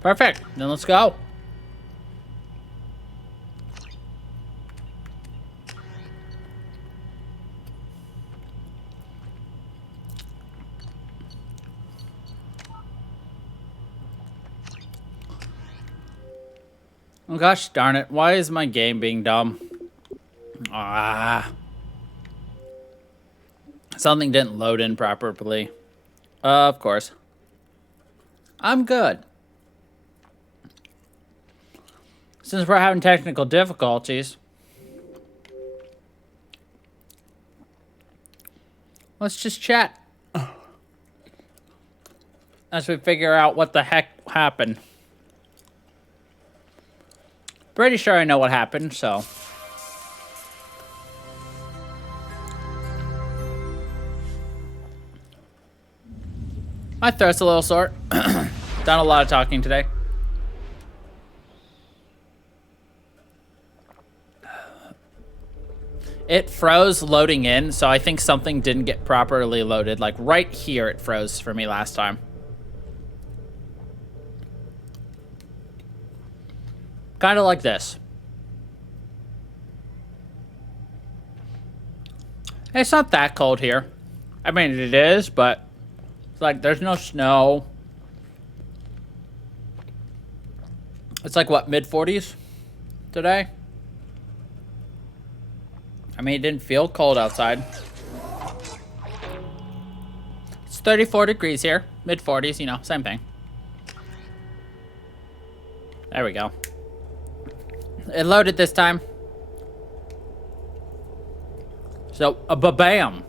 Perfect. Then let's go. Oh gosh darn it. Why is my game being dumb? Ah. Something didn't load in properly. Of course. I'm good. Since we're having technical difficulties, let's just chat as we figure out what the heck happened. Pretty sure I know what happened, so. My throat's a little sore. Done a lot of talking today. It froze loading in, so I think something didn't get properly loaded. Like right here it froze for me last time. Kind of like this. It's not that cold here. I mean, it is, but it's like there's no snow. It's like, what, mid-40s today? I mean, it didn't feel cold outside. It's 34 degrees here. Mid-40s, you know, same thing. There we go. It loaded this time. So, a ba-bam.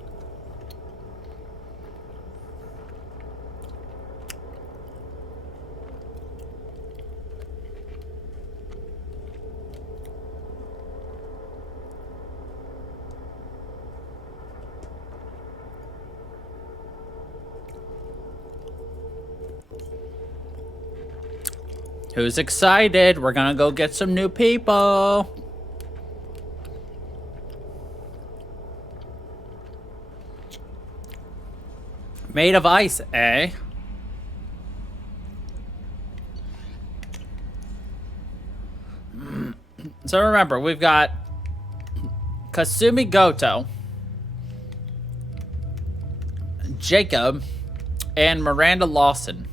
Who's excited? We're gonna go get some new people. Made of ice, eh? So remember, we've got Kasumi Goto, Jacob, and Miranda Lawson.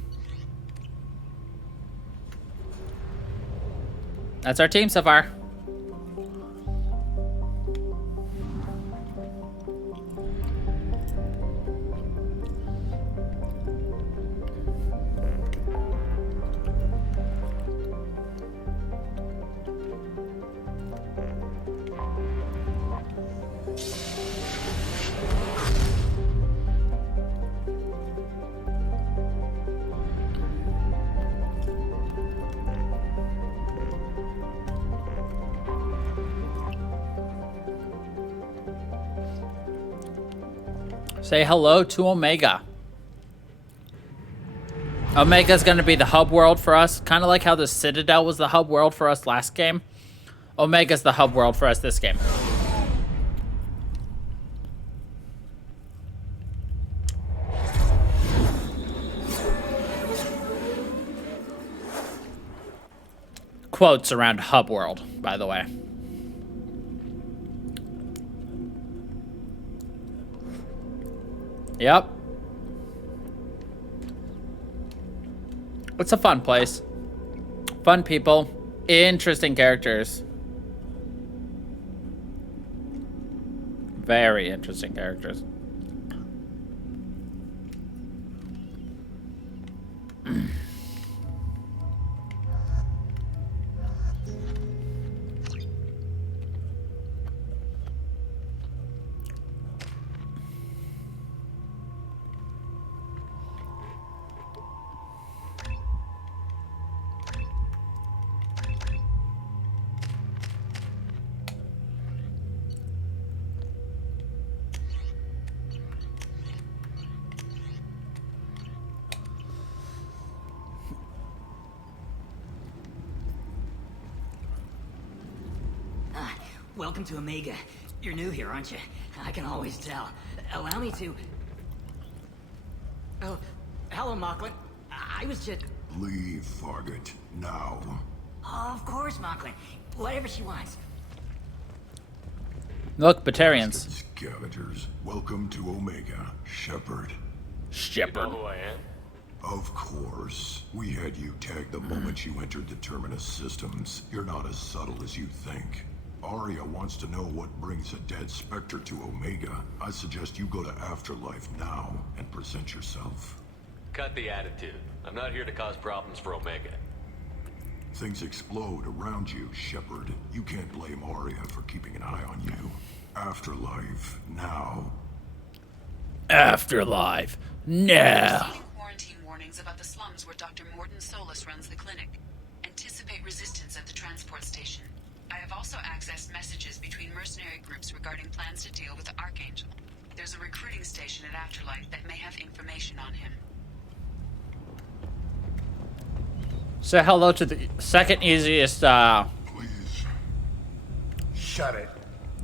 That's our team so far. Say hello to Omega. Omega's going to be the hub world for us. Kind of like how the Citadel was the hub world for us last game. Omega's the hub world for us this game. Quotes around hub world, by the way. Yep. It's a fun place. Fun people. Interesting characters. Very interesting characters. Welcome to Omega. You're new here, aren't you? I can always tell. Allow me to... Oh, hello, Mocklin. I was just... Leave, Fargate. Now. Of course, Mocklin. Whatever she wants. Look, Batarians. Scavengers, welcome to Omega, Shepard. Shepard. You know who I am? Of course. We had you tagged the moment you entered the Terminus systems. You're not as subtle as you think. Arya wants to know what brings a dead Spectre to Omega. I suggest you go to Afterlife now and present yourself. Cut the attitude. I'm not here to cause problems for Omega. Things explode around you, Shepard. You can't blame Arya for keeping an eye on you. Afterlife, now. Afterlife. Now. Receiving quarantine warnings about the slums where Dr. Morden Solus runs the clinic. Anticipate resistance at the transport station. I have also accessed messages between mercenary groups regarding plans to deal with the Archangel. There's a recruiting station at Afterlife that may have information on him. Say hello to the second easiest Please. Shut it.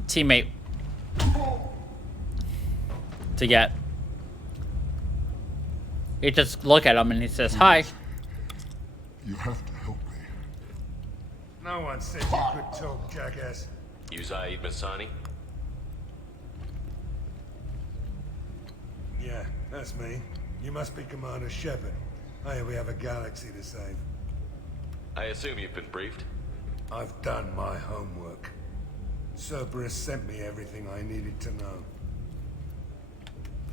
teammate to get. You just look at him and he says, "Hi." You have to help me. No one said you could talk, jackass. You Zaid Masani? Yeah, that's me. You must be Commander Shepard. I hear we have a galaxy to save. I assume you've been briefed? I've done my homework. Cerberus sent me everything I needed to know.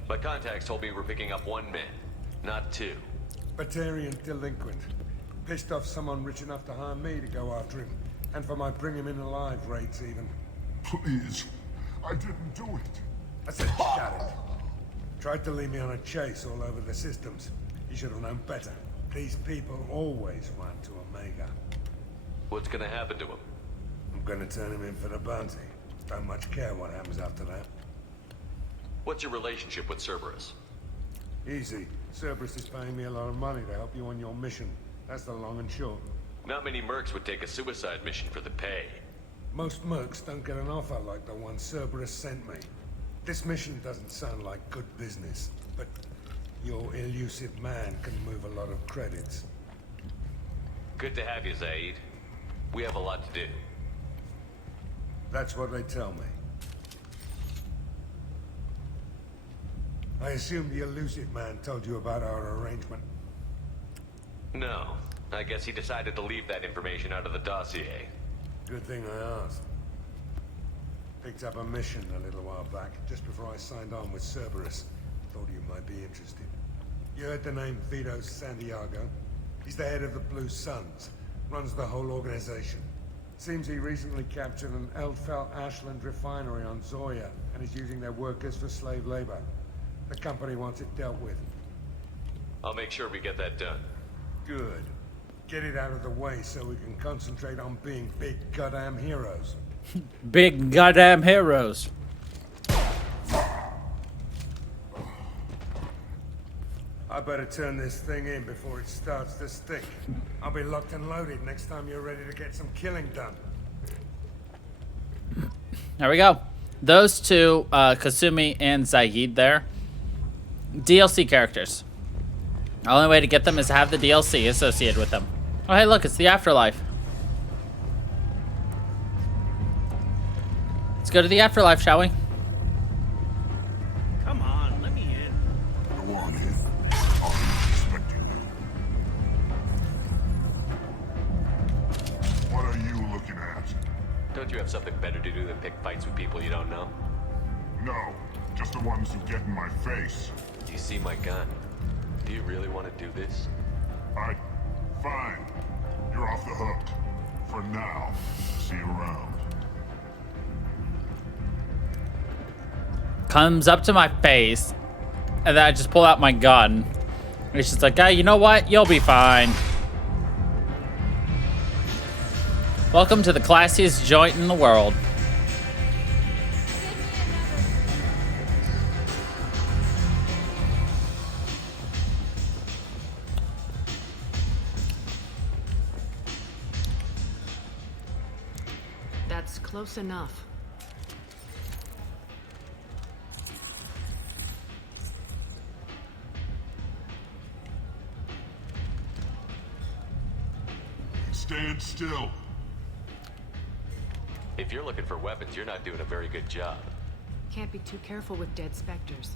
My contacts told me we're picking up one man, not two. Batarian delinquent. Pissed off someone rich enough to hire me to go after him. And for my bring him in alive rates even. Please. I didn't do it. I said shut it. Tried to lead me on a chase all over the systems. You should have known better. These people always run to Omega. What's gonna happen to him? I'm gonna turn him in for the bounty. Don't much care what happens after that. What's your relationship with Cerberus? Easy. Cerberus is paying me a lot of money to help you on your mission. That's the long and short. Not many mercs would take a suicide mission for the pay. Most mercs don't get an offer like the one Cerberus sent me. This mission doesn't sound like good business, but your elusive man can move a lot of credits. Good to have you, Zaid. We have a lot to do. That's what they tell me. I assume the elusive man told you about our arrangement. No. I guess he decided to leave that information out of the dossier. Good thing I asked. Picked up a mission a little while back, just before I signed on with Cerberus. Thought you might be interested. You heard the name Vito Santiago? He's the head of the Blue Suns. Runs the whole organization. Seems he recently captured an Eldfell Ashland refinery on Zoya and is using their workers for slave labor. The company wants it dealt with. I'll make sure we get that done. Good. Get it out of the way so we can concentrate on being big goddamn heroes. Big goddamn heroes. I better turn this thing in before it starts to stick. I'll be locked and loaded next time you're ready to get some killing done. There we go. Those two, Kasumi and Zaid there, DLC characters. The only way to get them is to have the DLC associated with them. Oh, hey, look, it's the Afterlife. Let's go to the Afterlife, shall we? Come on, let me in. Go on in. I'm expecting you. What are you looking at? Don't you have something better to do than pick fights with people you don't know? No, just the ones who get in my face. Do you see my gun? Do you really want to do this? Fine. You're off the hook. For now. See you around. Comes up to my face, and then I just pull out my gun. And it's just like, hey, you know what? You'll be fine. Welcome to the classiest joint in the world. That's close enough. stand still. If you're looking for weapons, you're not doing a very good job. Can't be too careful with dead specters.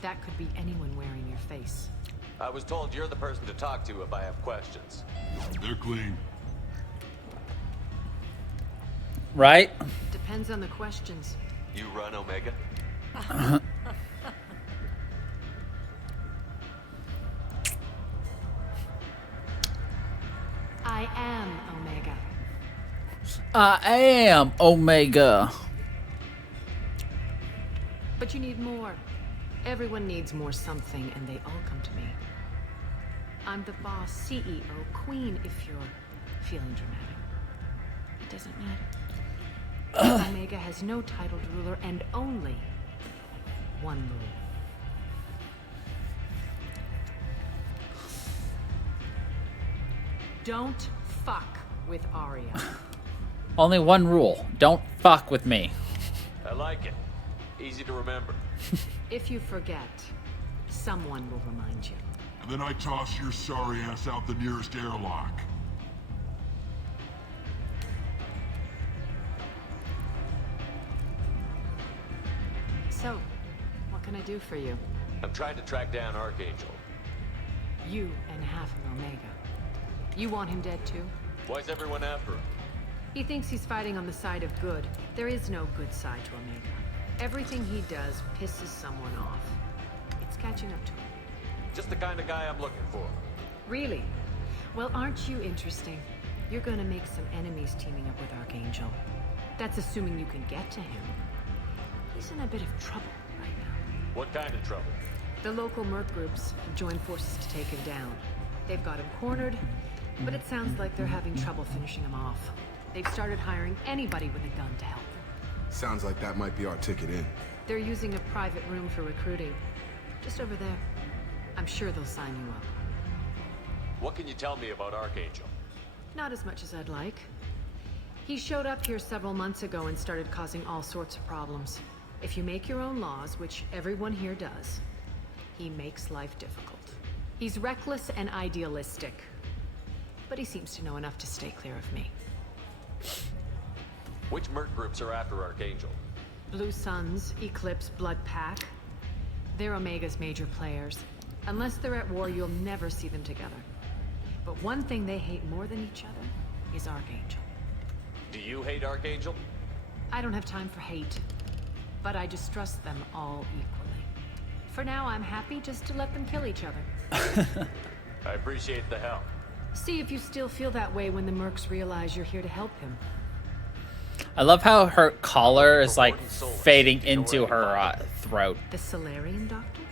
That could be anyone wearing your face. I was told you're the person to talk to if I have questions. They're clean. Right? Depends on the questions. You run Omega? I am Omega. I am Omega. But you need more. Everyone needs more something, and they all come to me. I'm the boss, CEO, queen, if you're feeling dramatic. It doesn't matter. Omega has no titled ruler and only one rule. Don't fuck with Arya. Only one rule. Don't fuck with me. I like it. Easy to remember. If you forget, someone will remind you. And then I toss your sorry ass out the nearest airlock. So, what can I do for you? I'm trying to track down Archangel. You and half of Omega. You want him dead too? Why's everyone after him? He thinks he's fighting on the side of good. There is no good side to Omega. Everything he does pisses someone off. It's catching up to him. Just the kind of guy I'm looking for. Really? Well, aren't you interesting? You're gonna make some enemies teaming up with Archangel. That's assuming you can get to him. He's in a bit of trouble right now. What kind of trouble? The local merc groups have joined forces to take him down. They've got him cornered, but it sounds like they're having trouble finishing him off. They've started hiring anybody with a gun to help them. Sounds like that might be our ticket in. They're using a private room for recruiting. Just over there. I'm sure they'll sign you up. What can you tell me about Archangel? Not as much as I'd like. He showed up here several months ago and started causing all sorts of problems. If you make your own laws, which everyone here does, he makes life difficult. He's reckless and idealistic. But he seems to know enough to stay clear of me. Which merc groups are after Archangel? Blue Suns, Eclipse, Blood Pack. They're Omega's major players. Unless they're at war, you'll never see them together. But one thing they hate more than each other is Archangel. Do you hate Archangel? I don't have time for hate, but I distrust them all equally. For now, I'm happy just to let them kill each other. I appreciate the help. See if you still feel that way when the mercs realize you're here to help him. I love how her collar is like fading into her throat. The Solarian doctor?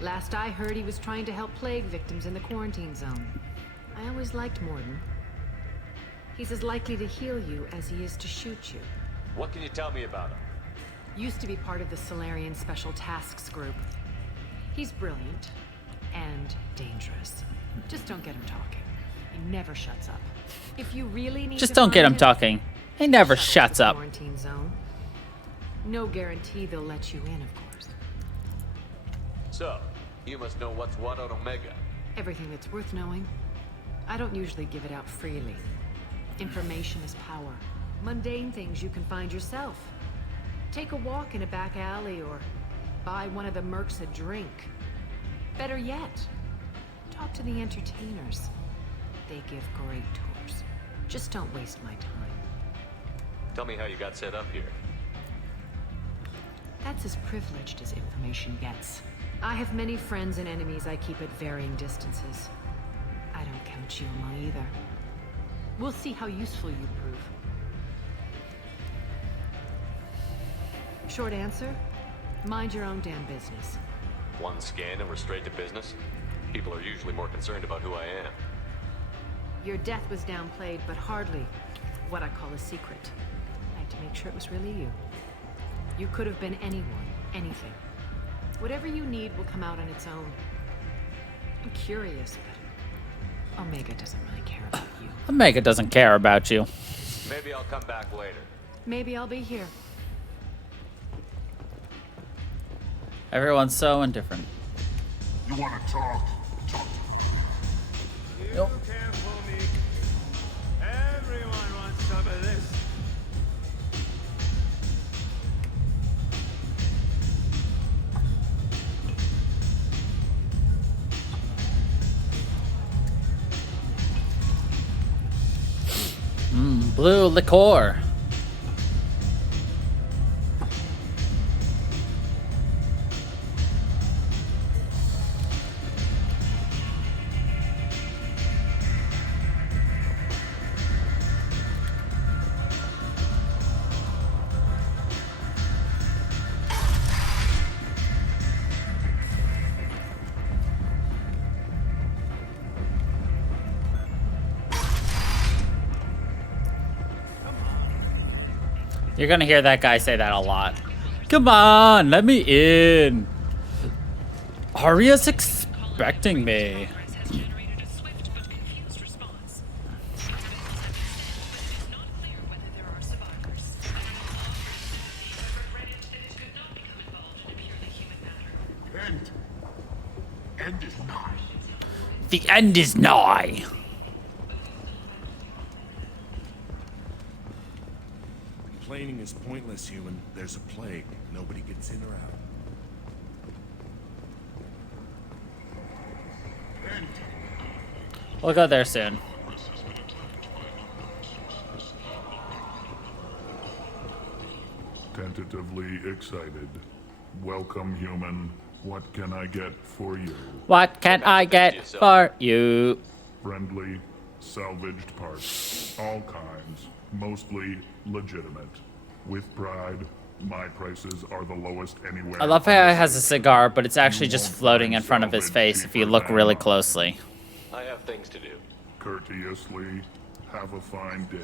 Last I heard, he was trying to help plague victims in the quarantine zone. I always liked Morden. He's as likely to heal you as he is to shoot you. What can you tell me about him? Used to be part of the Solarian Special Tasks Group. He's brilliant and dangerous. Just don't get him talking. He never shuts up. If you really need Just to don't get find him talking. He never shuttle to shuts the up. Quarantine zone. No guarantee they'll let you in, of course. So, you must know what's what on Omega. Everything that's worth knowing. I don't usually give it out freely. Information is power. Mundane things you can find yourself. Take a walk in a back alley or buy one of the mercs a drink. Better yet, talk to the entertainers. They give great tours. Just don't waste my time. Tell me how you got set up here. That's as privileged as information gets. I have many friends and enemies I keep at varying distances. I don't count you among either. We'll see how useful you prove. Short answer, mind your own damn business. One scan and we're straight to business? People are usually more concerned about who I am. Your death was downplayed, but hardly what I call a secret. I had to make sure it was really you. You could have been anyone, anything. Whatever you need will come out on its own. I'm curious, but Omega doesn't really care about you. Omega doesn't care about you. Maybe I'll come back later. Maybe I'll be here. Everyone's so indifferent. You want to talk? Talk. You can't fool me. Blue liqueur. You're gonna hear that guy say that a lot. Come on, let me in. Arya's expecting me. End is nigh. The end is nigh. Complaining is pointless, human. There's a plague. Nobody gets in or out. We'll go there soon. Tentatively excited. Welcome, human. What can I get for you? What can I get for you? Friendly, salvaged parts. All kinds. Mostly legitimate. With pride, my prices are the lowest anywhere. I love how he has a cigar, but it's actually just floating in front of his face if you look really closely. I have things to do. Courteously, have a fine day.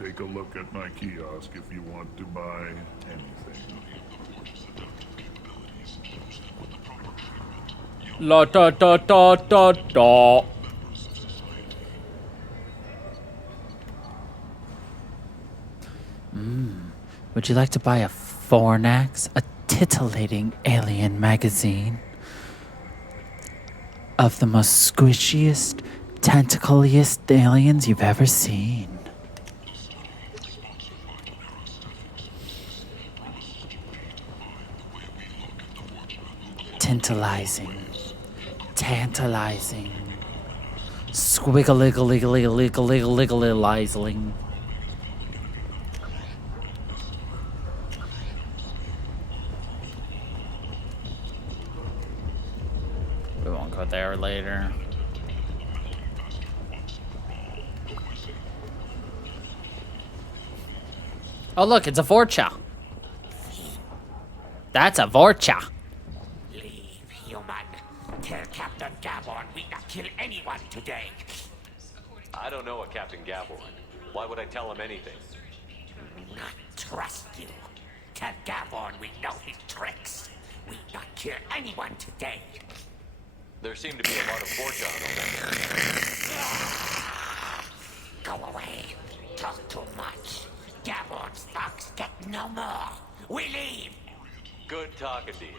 Take a look at my kiosk if you want to buy anything. La da da da da da. Would you like to buy a Fornax, a titillating alien magazine of the most squishiest, tentacliest aliens you've ever seen? Tantalizing, tantalizing, squiggle-liggle-liggle-liggle-liggle-liggle-liggle-liggle. We won't go there later. Oh look, it's a Vorcha. That's a Vorcha. Leave, human. Tell Captain Gaborn we not kill anyone today. I don't know a Captain Gaborn. Why would I tell him anything? Not trust you. Tell Gaborn we know his tricks. We not kill anyone today. There seem to be a lot of Vorcha on Go away. Talk too much. Gaborn's thugs get no more. We leave. Good talking to you.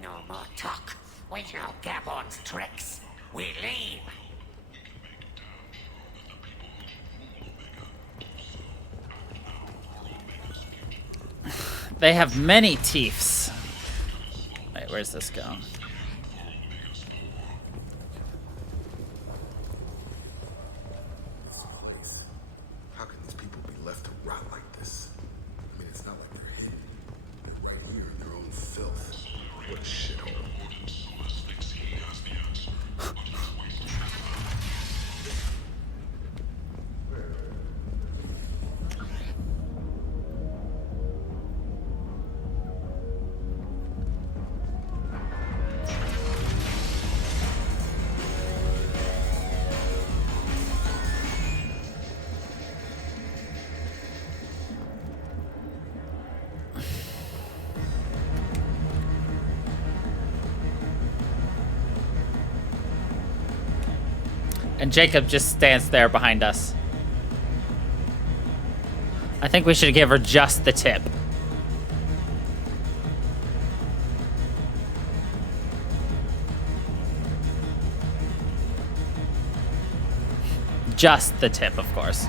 No more talk. We know Gaborn's tricks. We leave. They have many teeths. Wait, where's this going? How can these people be left to rot like this? I mean, it's not like they're hidden. They're right here in their own filth. What a shithole. And Jacob just stands there behind us. I think we should give her just the tip. Just the tip, of course.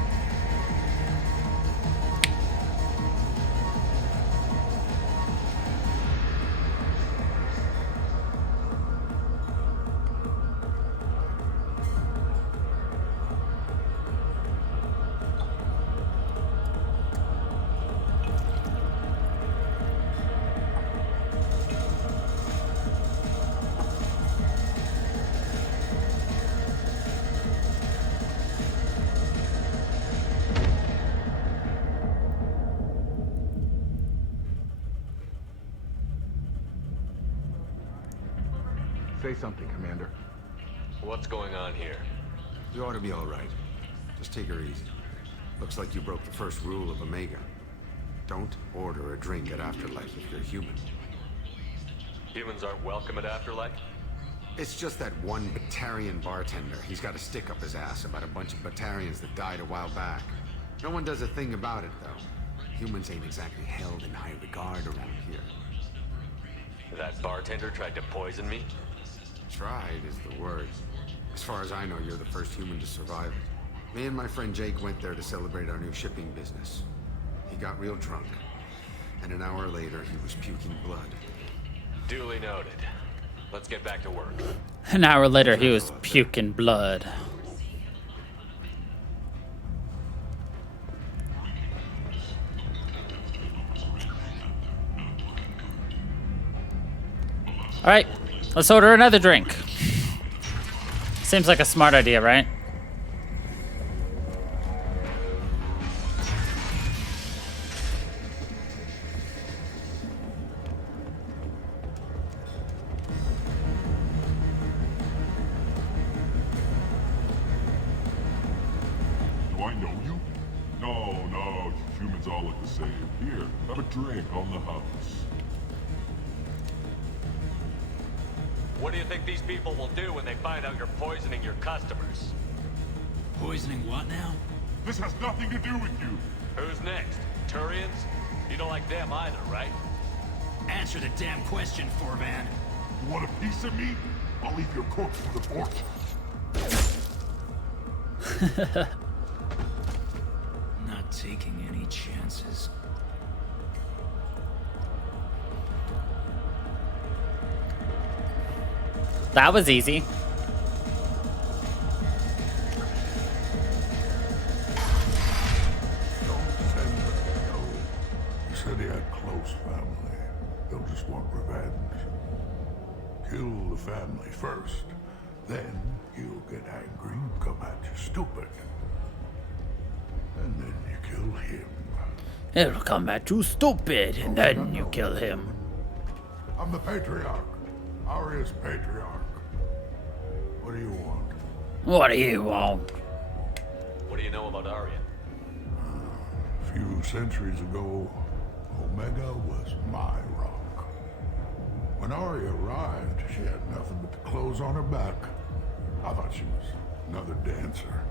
Say something, Commander. What's going on here? You ought to be all right. Just take her easy. Looks like you broke the first rule of Omega. Don't order a drink at Afterlife if you're human. Humans aren't welcome at Afterlife? It's just that one Batarian bartender. He's got a stick up his ass about a bunch of Batarians that died a while back. No one does a thing about it, though. Humans ain't exactly held in high regard around here. That bartender tried to poison me? Tried is the word. As far as I know, you're the first human to survive it. Me and my friend Jake went there to celebrate our new shipping business. He got real drunk, and an hour later he was puking blood. Duly noted. Let's get back to work. An hour later, he was puking blood. All right, let's order another drink. Seems like a smart idea, right? Do I know you? No, humans all look the same. Here, have a drink on the house. What do you think these people will do when they find out you're poisoning your customers? Poisoning what now? This has nothing to do with you. Who's next? Turians? You don't like them either, right? Answer the damn question, Forvan. You want a piece of me? I'll leave your corpse for the fort. Not taking any chances. That was easy. Don't send them. No. You said he had close family. They'll just want revenge. Kill the family first. Then he'll get angry and come at you stupid. And then you kill him. He'll come at you stupid, and then you kill him. I'm the Patriarch. Aria's Patriarch. What do you want? What do you want? What do you know about Arya? A few centuries ago, Omega was my rock. When Arya arrived, she had nothing but the clothes on her back. I thought she was another dancer.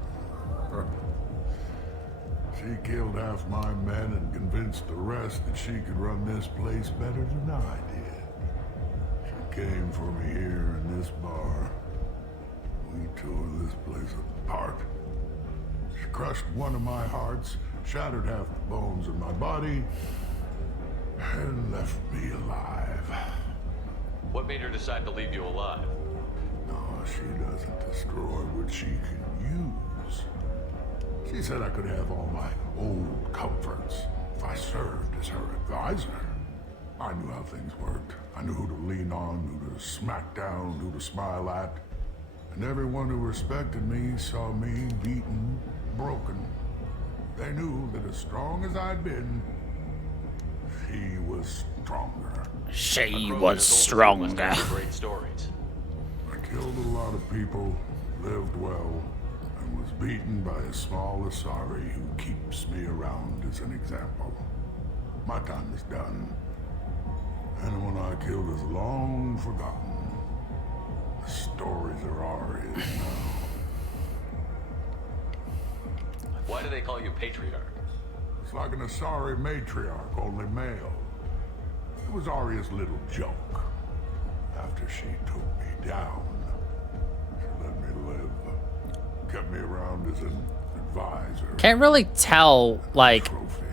She killed half my men and convinced the rest that she could run this place better than I did. She came for me here in this bar. We tore this place apart. She crushed one of my hearts, shattered half the bones in my body, and left me alive. What made her decide to leave you alive? No, she doesn't destroy what she can use. She said I could have all my old comforts if I served as her advisor. I knew how things worked. I knew who to lean on, who to smack down, who to smile at. And everyone who respected me saw me beaten, broken. They knew that as strong as I'd been, she was stronger. She was stronger. Great stories. I killed a lot of people, lived well, and was beaten by a small Asari who keeps me around as an example. My time is done. Anyone I killed is long forgotten. The stories are Aria's now. Why do they call you Patriarch? It's like an Asari matriarch, only male. It was Arya's little joke. After she took me down, she let me live. Kept me around as an advisor. Can't really tell, like, Trophy.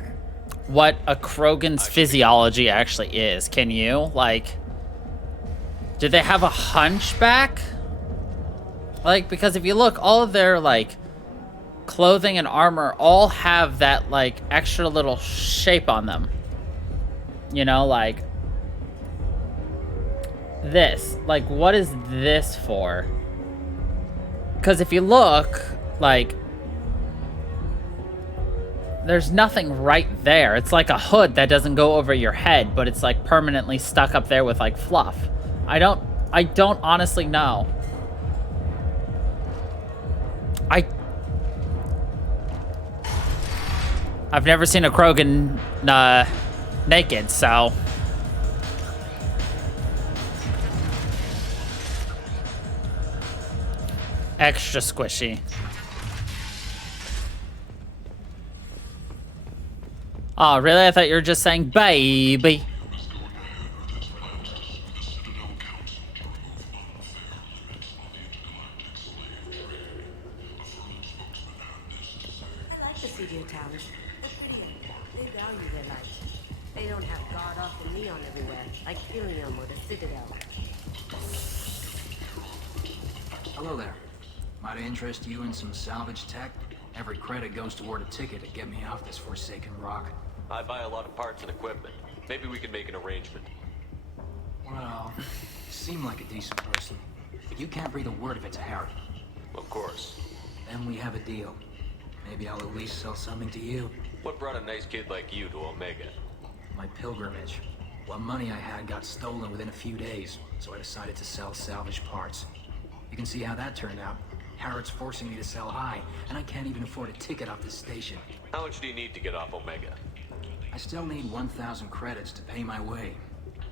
what a Krogan's physiology actually is. Can you? Like, did they have a hunchback? Like, because if you look, all of their, like, clothing and armor all have that, like, extra little shape on them. You know, like, this. Like, what is this for? Because if you look, like, there's nothing right there. It's like a hood that doesn't go over your head, but it's, like, permanently stuck up there with, like, fluff. I don't I don't honestly know. I've never seen a Krogan naked, so extra squishy. Oh, really? I thought you were just saying baby. I like the studio towers. They're pretty. They value their light. They don't have god-awful neon everywhere, like Helium or the Citadel. Hello there. Might I interest you in some salvage tech? Every credit goes toward a ticket to get me off this forsaken rock. I buy a lot of parts and equipment. Maybe we can make an arrangement. Well, you seem like a decent person, but you can't breathe a word of it to Harry. Of course. Then we have a deal. Maybe I'll at least sell something to you. What brought a nice kid like you to Omega? My pilgrimage. What money I had got stolen within a few days, so I decided to sell salvage parts. You can see how that turned out. Harrod's forcing me to sell high, and I can't even afford a ticket off this station. How much do you need to get off Omega? I still need 1,000 credits to pay my way,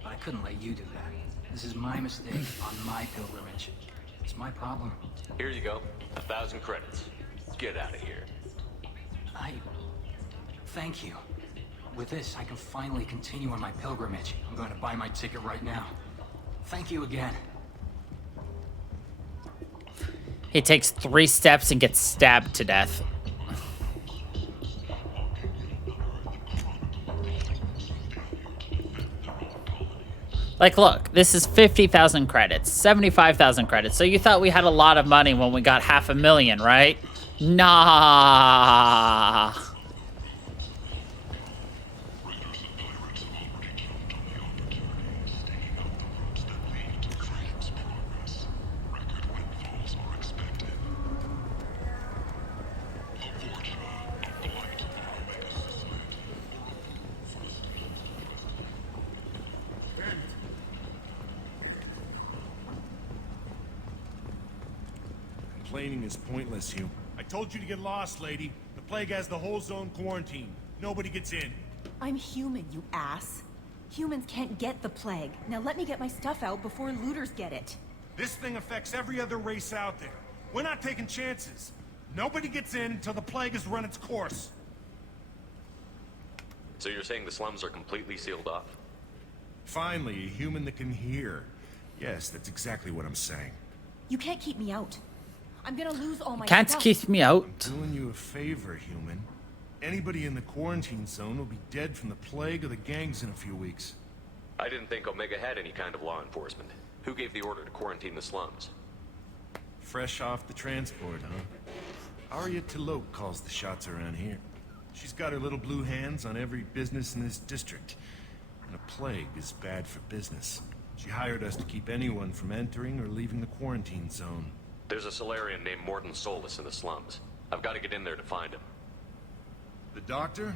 but I couldn't let you do that. This is my mistake on my pilgrimage. It's my problem. Here you go. 1,000 credits. Get out of here. Thank you. With this, I can finally continue on my pilgrimage. I'm going to buy my ticket right now. Thank you again. He takes 3 steps and gets stabbed to death. Like, look, this is 50,000 credits, 75,000 credits. So you thought we had a lot of money when we got 500,000, right? Nah. Complaining is pointless, Hugh. I told you to get lost, lady. The plague has the whole zone quarantined. Nobody gets in. I'm human, you ass. Humans can't get the plague. Now let me get my stuff out before looters get it. This thing affects every other race out there. We're not taking chances. Nobody gets in until the plague has run its course. So you're saying the slums are completely sealed off? Finally, a human that can hear. Yes, that's exactly what I'm saying. You can't keep me out. I'm gonna lose all my Can't stuff. keep me out. I'm doing you a favor, human. Anybody in the quarantine zone will be dead from the plague or the gangs in a few weeks. I didn't think Omega had any kind of law enforcement. Who gave the order to quarantine the slums? Fresh off the transport, huh? Arya Tilok calls the shots around here. She's got her little blue hands on every business in this district. And a plague is bad for business. She hired us to keep anyone from entering or leaving the quarantine zone. There's a Solarian named Morden Solus in the slums. I've got to get in there to find him. The doctor?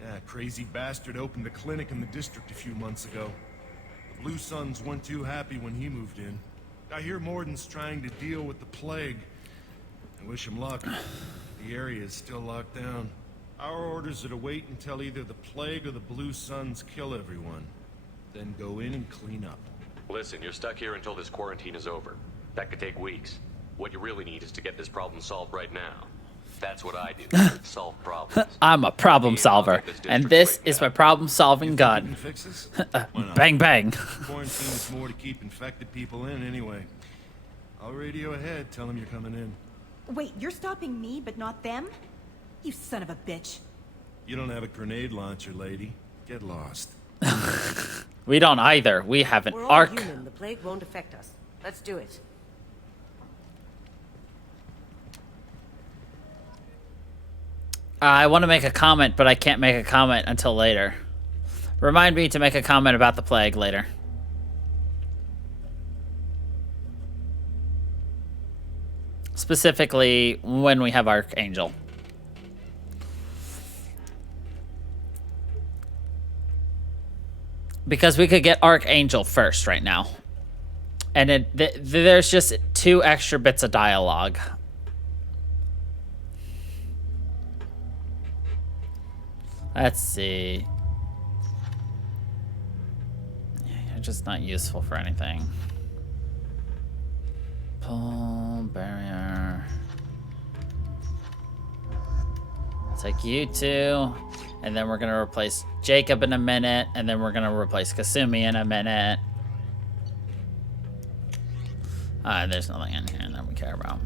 Yeah, crazy bastard opened a clinic in the district a few months ago. The Blue Suns weren't too happy when he moved in. I hear Morden's trying to deal with the plague. I wish him luck. The area is still locked down. Our orders are to wait until either the plague or the Blue Suns kill everyone. Then go in and clean up. Listen, you're stuck here until this quarantine is over. That could take weeks. What you really need is to get this problem solved right now. That's what I do. Solve problems. I'm a problem solver, and this is my problem-solving gun. Bang, bang. Quarantine is more to keep infected people in anyway. I'll radio ahead, tell them you're coming in. Wait, you're stopping me, but not them? You son of a bitch. You don't have a grenade launcher, lady. Get lost. We don't either. We have an We're all arc. human. The plague won't affect us. Let's do it. I want to make a comment, but I can't make a comment until later. Remind me to make a comment about the plague later. Specifically, when we have Archangel. Because we could get Archangel first right now. And there's just 2 extra bits of dialogue. Let's see. You're just not useful for anything. Pull barrier. Take you 2, and then we're gonna replace Jacob in a minute, and then we're gonna replace Kasumi in a minute. There's nothing in here that we care about.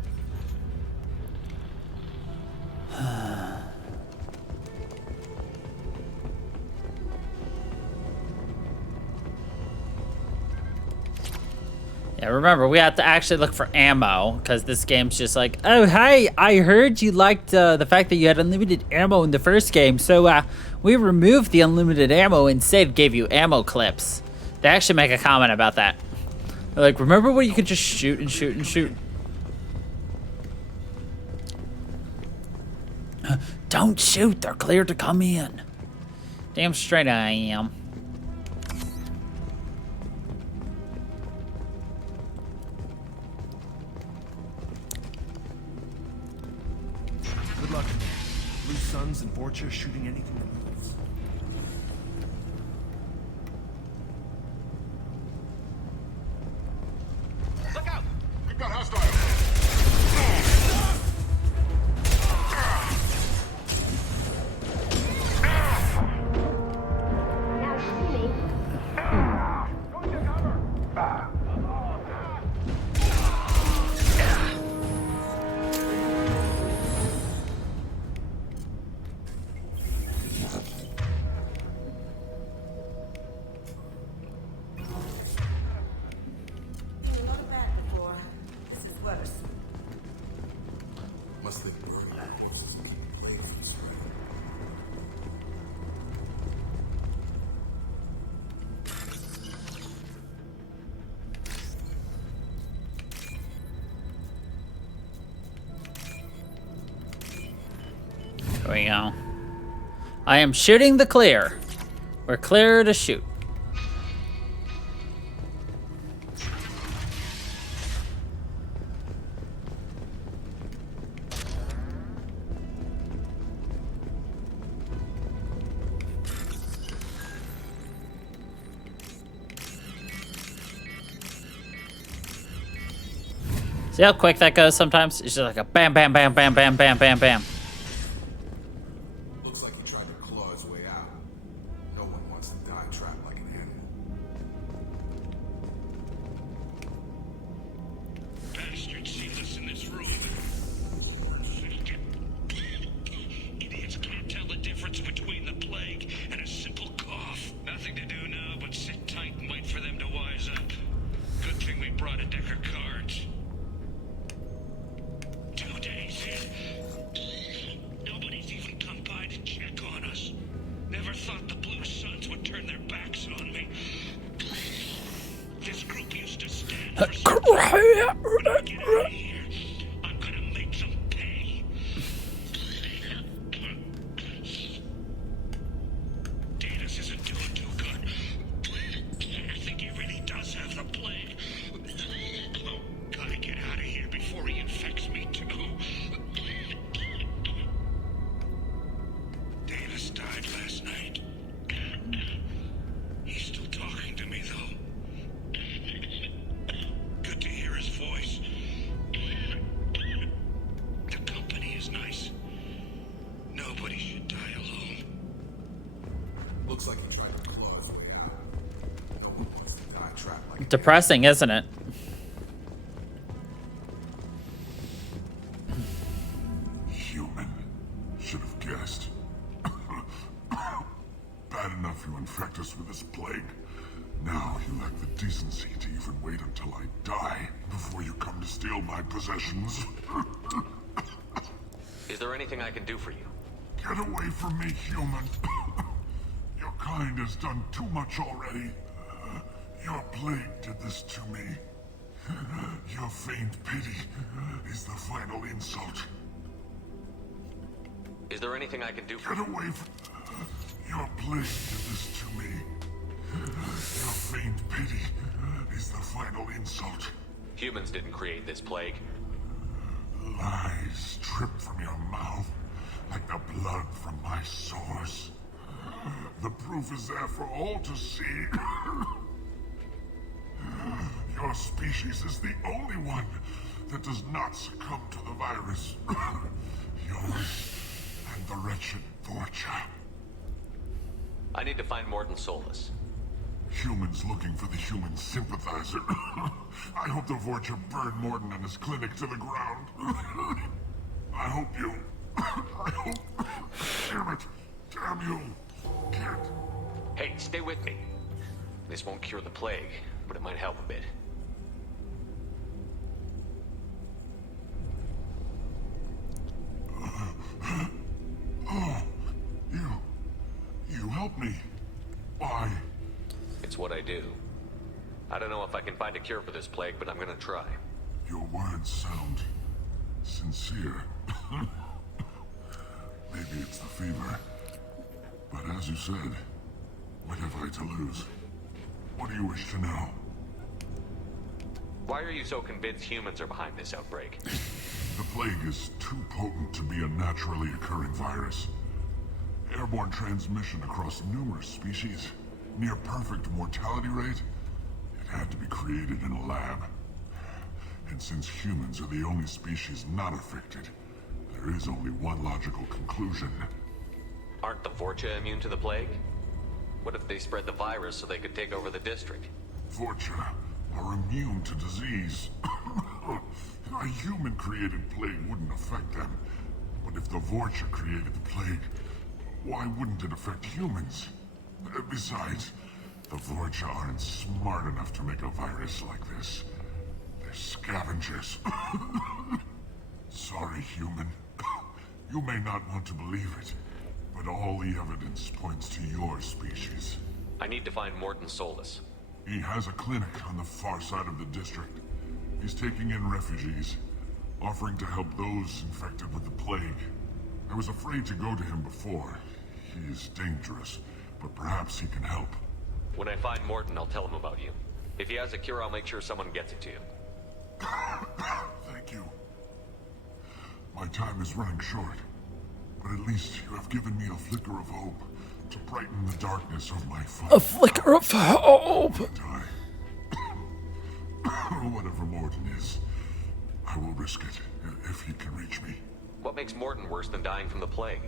Yeah, remember, we have to actually look for ammo, because this game's just like, oh, hey, I heard you liked the fact that you had unlimited ammo in the first game, so we removed the unlimited ammo and instead gave you ammo clips. They actually make a comment about that. They're like, remember when you could just shoot and shoot and shoot? Don't shoot, they're clear to come in. Damn straight I am. Good luck. Blue Suns and Borgia shooting anything that moves. Look out! We've got hostiles! There we go. I am shooting the clear. We're clear to shoot. See how quick that goes sometimes? It's just like a bam, bam, bam, bam, bam, bam, bam, bam. Looks like he tried to claw his way out. No one wants to die trapped like an animal. Bastards see us in this room. Idiots can't tell the difference between the plague and a simple cough. Nothing to do now but sit tight and wait for them to wise up. Good thing we brought a deck of cards. 2 days in. Nobody's even come by to check on us. Never thought the Blue Suns would turn their backs on me. This group used to stand for something. Get out of here. I'm gonna make them pay. Datus isn't doing too good. I think he really does have the plague. Gotta get out of here before he infects me too. Davis died last night. He's still talking to me though. Good to hear his voice. The company is nice. Nobody should die alone. Looks like he tried to claw his way out. No one wants to die trapped like Depressing, isn't it? Human. Should have guessed. Bad enough you infect us with this plague. Now you lack the decency to even wait until I die before you come to steal my possessions. Is there anything I can do for you? Get away from me, human. Your kind has done too much already. Your plague did this to me. Your feigned pity is the final insult. Is there anything I can do for Get you? away from... Your plague did this to me. Your feigned pity is the final insult. Humans didn't create this plague. Lies drip from your mouth like the blood from my sores. The proof is there for all to see. Your species is the only one that does not succumb to the virus. Yours and the wretched Vorcha. I need to find Morton Solus. Humans looking for the human sympathizer. I hope the Vorcha burn Morton and his clinic to the ground. I hope you... I hope... Damn it. Damn you. Can't... Hey, stay with me. This won't cure the plague, but it might help a bit. Oh, you helped me. Why? It's what I do. I don't know if I can find a cure for this plague, but I'm gonna try. Your words sound sincere. Maybe it's the fever. But as you said, what have I to lose? What do you wish to know? Why are you so convinced humans are behind this outbreak? The plague is too potent to be a naturally occurring virus. Airborne transmission across numerous species, near perfect mortality rate. It had to be created in a lab. And since humans are the only species not affected, there is only one logical conclusion. Aren't the Vorcha immune to the plague? What if they spread the virus so they could take over the district? Vorcha are immune to disease. A human-created plague wouldn't affect them. But if the Vorcha created the plague, why wouldn't it affect humans? Besides, the Vorcha aren't smart enough to make a virus like this. They're scavengers. Sorry, human. You may not want to believe it, but all the evidence points to your species. I need to find Morton Solus. He has a clinic on the far side of the district. He's taking in refugees, offering to help those infected with the plague. I was afraid to go to him before. He is dangerous, but perhaps he can help. When I find Morton, I'll tell him about you. If he has a cure, I'll make sure someone gets it to you. Thank you. My time is running short, but at least you have given me a flicker of hope to brighten the darkness of my fight. A flicker of hope! Whatever Morton is, I will risk it if he can reach me. What makes Morton worse than dying from the plague?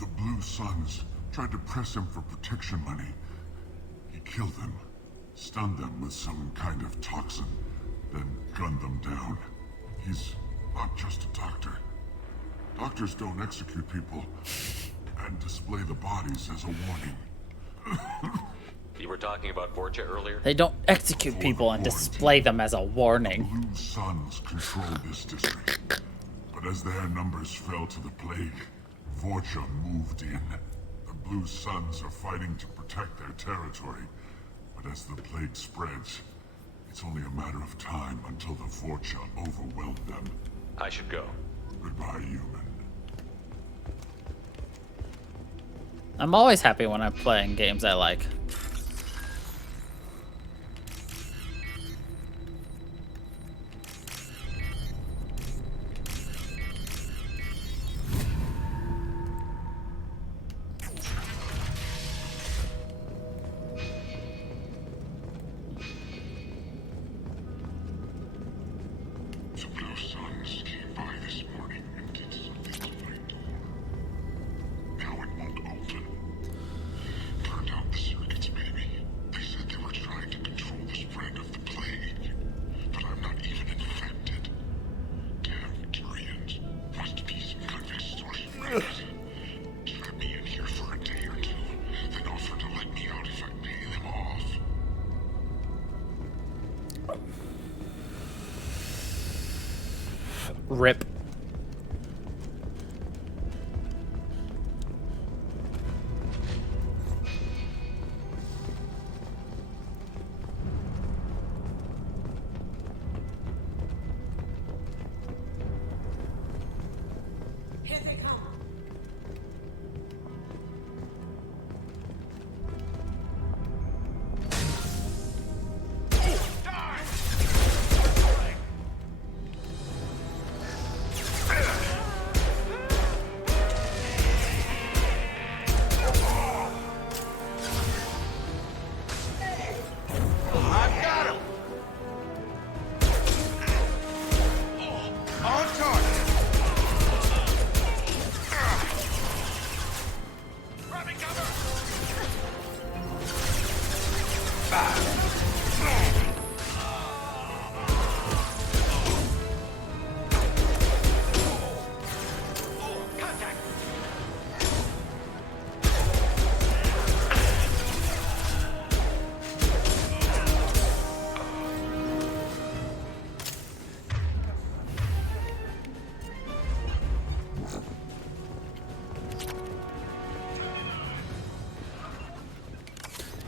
The Blue Suns tried to press him for protection money. He killed them, stunned them with some kind of toxin, then gunned them down. He's not just a doctor. Doctors don't execute people and display the bodies as a warning. You were talking about Vorcha earlier? They don't execute people and display them as a warning. The Blue Suns control this district. But as their numbers fell to the plague, Vorcha moved in. The Blue Suns are fighting to protect their territory. But as the plague spreads, it's only a matter of time until the Vorcha overwhelm them. I should go. Goodbye, human. I'm always happy when I'm playing games I like. The Blue Suns came by this morning and did something to my door. Now it won't open. Turned out the circuits, maybe. They said they were trying to control the spread of the plague. But I'm not even infected. Damn Turians. Must be some kind of extortion racket. Trap me in here for a day or two, then offer to let me out if I pay them off. RIP. Here they come.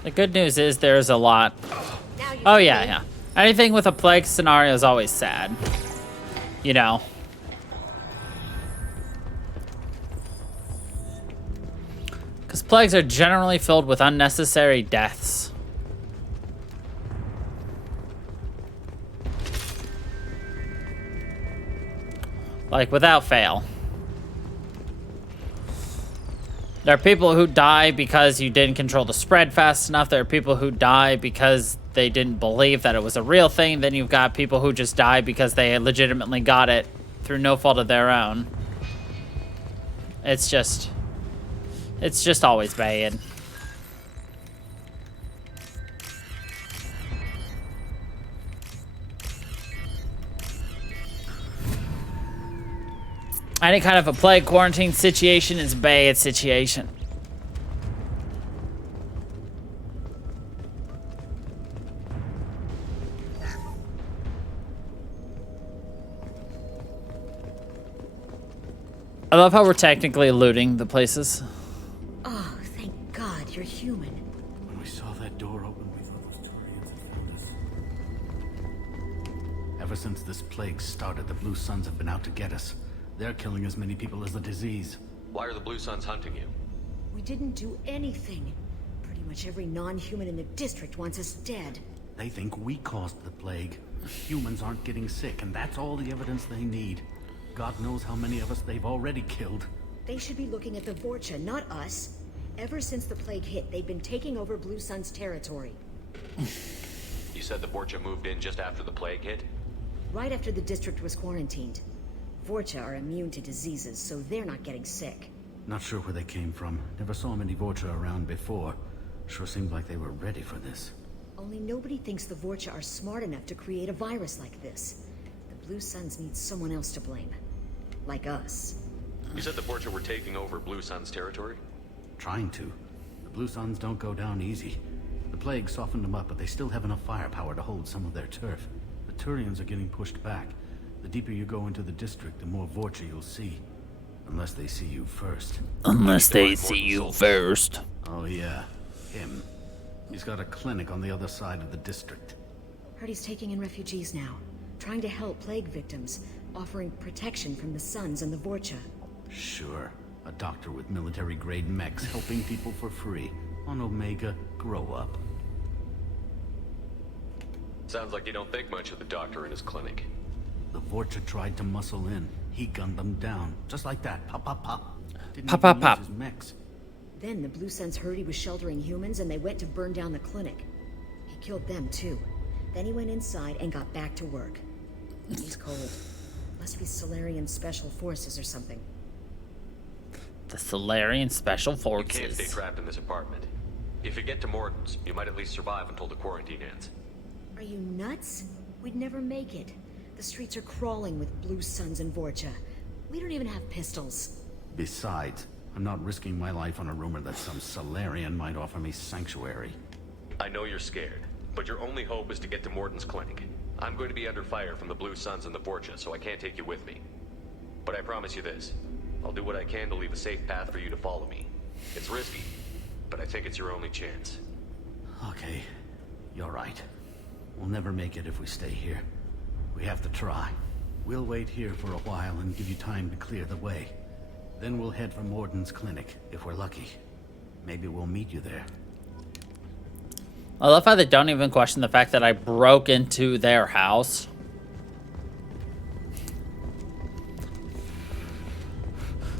The good news is there's a lot. Oh, yeah. Anything with a plague scenario is always sad. You know. Because plagues are generally filled with unnecessary deaths. Like, without fail. There are people who die because you didn't control the spread fast enough. There are people who die because they didn't believe that it was a real thing. Then you've got people who just die because they legitimately got it through no fault of their own. It's just always bad. Any kind of a plague quarantine situation is a bad situation. I love how we're technically looting the places. Oh, thank God you're human. When we saw that door open, we thought those Turians had found us. Ever since this plague started, the Blue Suns have been out to get us. They're killing as many people as the disease. Why are the Blue Suns hunting you? We didn't do anything. Pretty much every non-human in the district wants us dead. They think we caused the plague. Humans aren't getting sick, and that's all the evidence they need. God knows how many of us they've already killed. They should be looking at the Vorcha, not us. Ever since the plague hit, they've been taking over Blue Sun's territory. You said the Vorcha moved in just after the plague hit? Right after the district was quarantined. Vorcha are immune to diseases, so they're not getting sick. Not sure where they came from. Never saw many Vorcha around before. Sure seemed like they were ready for this. Only nobody thinks the Vorcha are smart enough to create a virus like this. The Blue Suns need someone else to blame. Like us. You said the Vorcha were taking over Blue Sun's territory? Trying to. The Blue Suns don't go down easy. The plague softened them up, but they still have enough firepower to hold some of their turf. The Turians are getting pushed back. The deeper you go into the district, the more Vorcha you'll see. Unless they see you first. Unless they see you first. Oh yeah, him. He's got a clinic on the other side of the district. Heard he's taking in refugees now. Trying to help plague victims. Offering protection from the Suns and the Vorcha. Sure. A doctor with military-grade mechs helping people for free. On Omega, grow up. Sounds like you don't think much of the doctor in his clinic. The Vorcha tried to muscle in. He gunned them down. Just like that. Pop, pop, pop. Didn't Pop, even pop, pop. use his mechs. Then the Blue Suns heard he was sheltering humans and they went to burn down the clinic. He killed them too. Then he went inside and got back to work. He's cold. Must be Solarian Special Forces or something. The Solarian Special Forces. You can't stay trapped in this apartment. If you get to Morton's, you might at least survive until the quarantine ends. Are you nuts? We'd never make it. The streets are crawling with Blue Suns and Vorcha. We don't even have pistols. Besides, I'm not risking my life on a rumor that some Solarian might offer me sanctuary. I know you're scared, but your only hope is to get to Morton's clinic. I'm going to be under fire from the Blue Suns and the Vorcha, so I can't take you with me. But I promise you this. I'll do what I can to leave a safe path for you to follow me. It's risky, but I think it's your only chance. Okay, you're right. We'll never make it if we stay here. We have to try. We'll wait here for a while and give you time to clear the way. Then we'll head for Morden's clinic, if we're lucky. Maybe we'll meet you there. I love how they don't even question the fact that I broke into their house.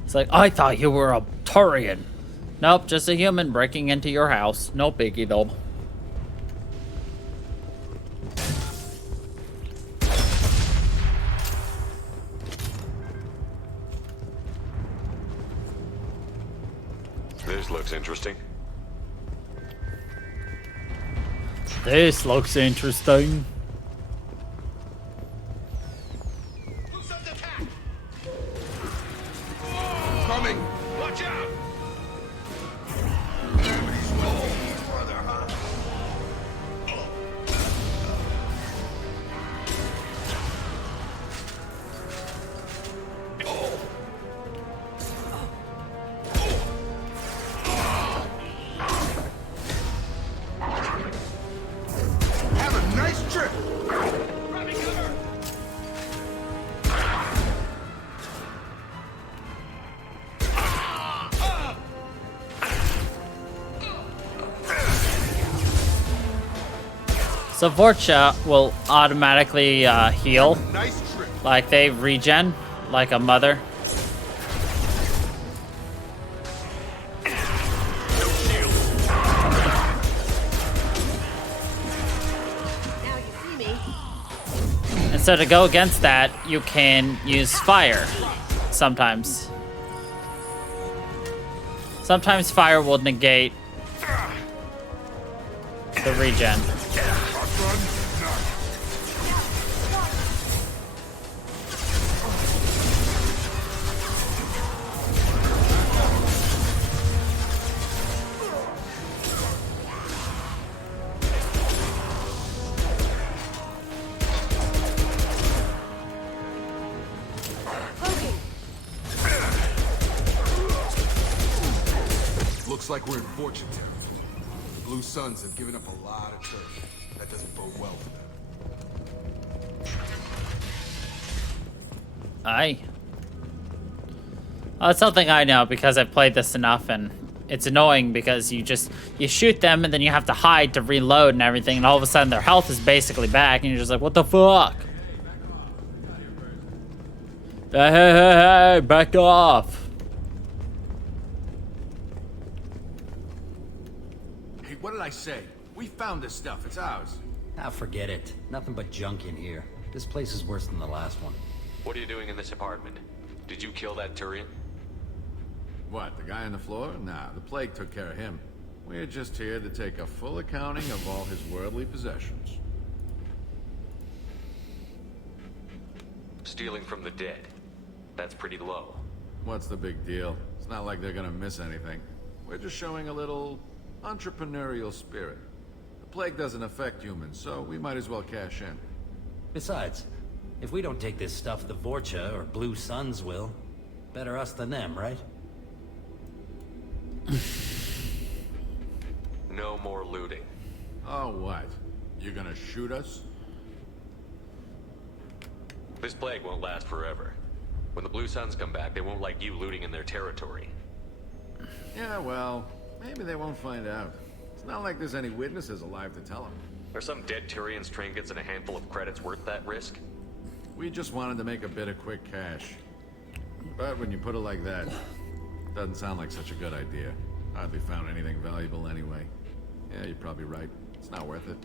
It's like, I thought you were a Turian. Nope, just a human breaking into your house. No biggie, though. This looks interesting. This looks interesting. Coming! Watch out! So Vorcha will automatically heal. Nice trick. Like they regen, like a mother. And so to go against that, you can use fire sometimes. Sometimes fire will negate the regen. Looks like we're in fortune territory. The Blue Suns have given up a lot of turf. That doesn't bode well for them. Aye. Well, it's something I know because I've played this enough, and it's annoying because you shoot them and then you have to hide to reload and everything, and all of a sudden their health is basically back, and you're just like, what the fuck? Hey, back off. Hey, what did I say? We found this stuff. It's ours. Ah, forget it. Nothing but junk in here. This place is worse than the last one. What are you doing in this apartment? Did you kill that Turian? What, the guy on the floor? Nah, the plague took care of him. We're just here to take a full accounting of all his worldly possessions. Stealing from the dead. That's pretty low. What's the big deal? It's not like they're gonna miss anything. We're just showing a little entrepreneurial spirit. The plague doesn't affect humans, so we might as well cash in. Besides, if we don't take this stuff, the Vorcha or Blue Suns will. Better us than them, right? No more looting. Oh, what? You gonna shoot us? This plague won't last forever. When the Blue Suns come back, they won't like you looting in their territory. Yeah, well, maybe they won't find out. It's not like there's any witnesses alive to tell them. Are some dead Turians' trinkets and a handful of credits worth that risk? We just wanted to make a bit of quick cash. But when you put it like that, doesn't sound like such a good idea. Hardly found anything valuable anyway. Yeah, you're probably right. It's not worth it.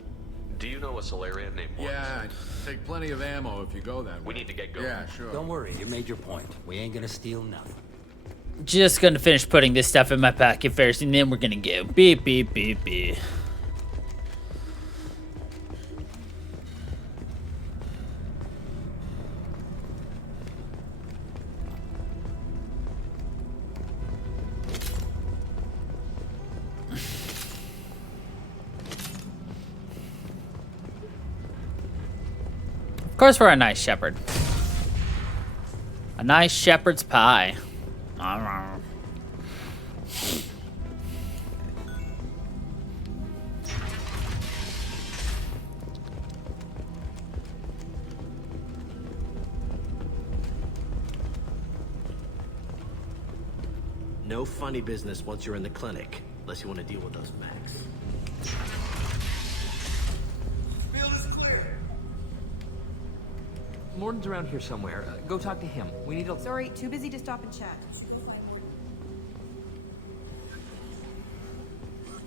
Do you know a Solarian named Mortis? Yeah, take plenty of ammo if you go that way. We need to get going. Yeah, sure. Don't worry, you made your point. We ain't gonna steal nothing. Just gonna finish putting this stuff in my pocket first, and then we're gonna go. Beep, beep, beep, beep. Of course, we're a nice shepherd. A nice shepherd's pie. No funny business once you're in the clinic, unless you want to deal with those Macs. Field is clear. Morden's around here somewhere. Go talk to him. We need to... Sorry, too busy to stop and chat. Go find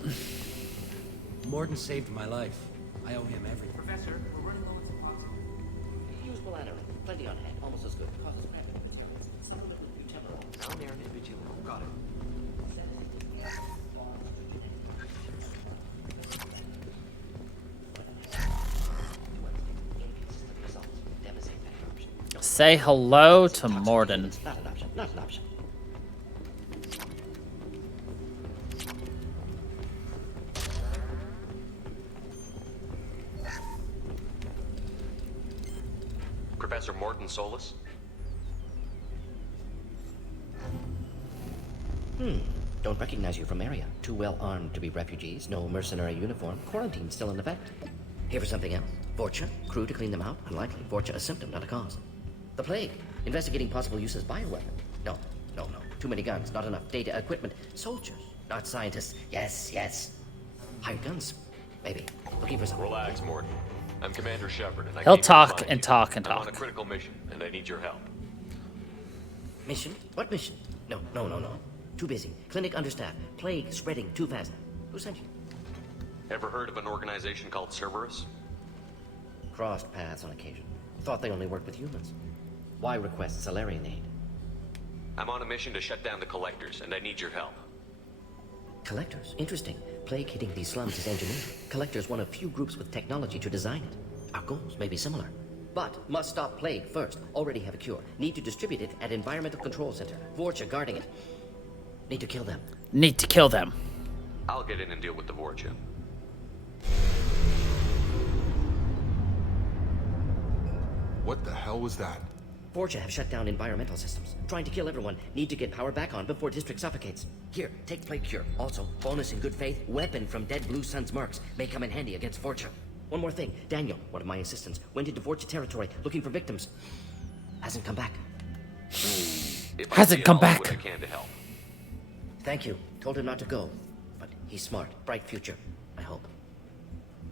Morden. Morden saved my life. I owe him everything. Professor, we're running low on supplies. Use Balander. Plenty on hand. Almost as good. Causes rapid materials. Supplement with butyl. Down there and Invigilum. Got it. Say hello to Morden. Not an option. Not an option. Professor Morton Solus? Don't recognize you from area. Too well armed to be refugees. No mercenary uniform. Quarantine still in effect. Here for something else. Vorcha. Crew to clean them out. Unlikely. Vorcha a symptom, not a cause. The plague. Investigating possible use as bioweapon. No. Too many guns. Not enough data, equipment. Soldiers. Not scientists. Yes. Hired guns. Maybe. Looking for something. Relax, Morton. I'm Commander Shepard, and I He'll came here to talk find and you. talk and I'm on a talk. critical mission, and I need your help. Mission? What mission? No. Too busy. Clinic understaffed. Plague spreading too fast. Who sent you? Ever heard of an organization called Cerberus? Crossed paths on occasion. Thought they only worked with humans. Why request Salarian aid? I'm on a mission to shut down the Collectors, and I need your help. Collectors? Interesting. Plague hitting these slums is engineered. Collectors one of few groups with technology to design it. Our goals may be similar. But must stop plague first. Already have a cure. Need to distribute it at Environmental Control Center. Vorcha guarding it. Need to kill them. Need to kill them. I'll get in and deal with the Vorcha. What the hell was that? Vorcha have shut down environmental systems. Trying to kill everyone. Need to get power back on before district suffocates. Here, take plague cure. Also, bonus in good faith, weapon from dead Blue Sun's mercs. May come in handy against Vorcha. One more thing. Daniel, one of my assistants, went into Vorcha territory looking for victims. Hasn't come back. If I Hasn't see it, come I'll do back. what I can to help. Thank you. Told him not to go. But he's smart. Bright future. I hope.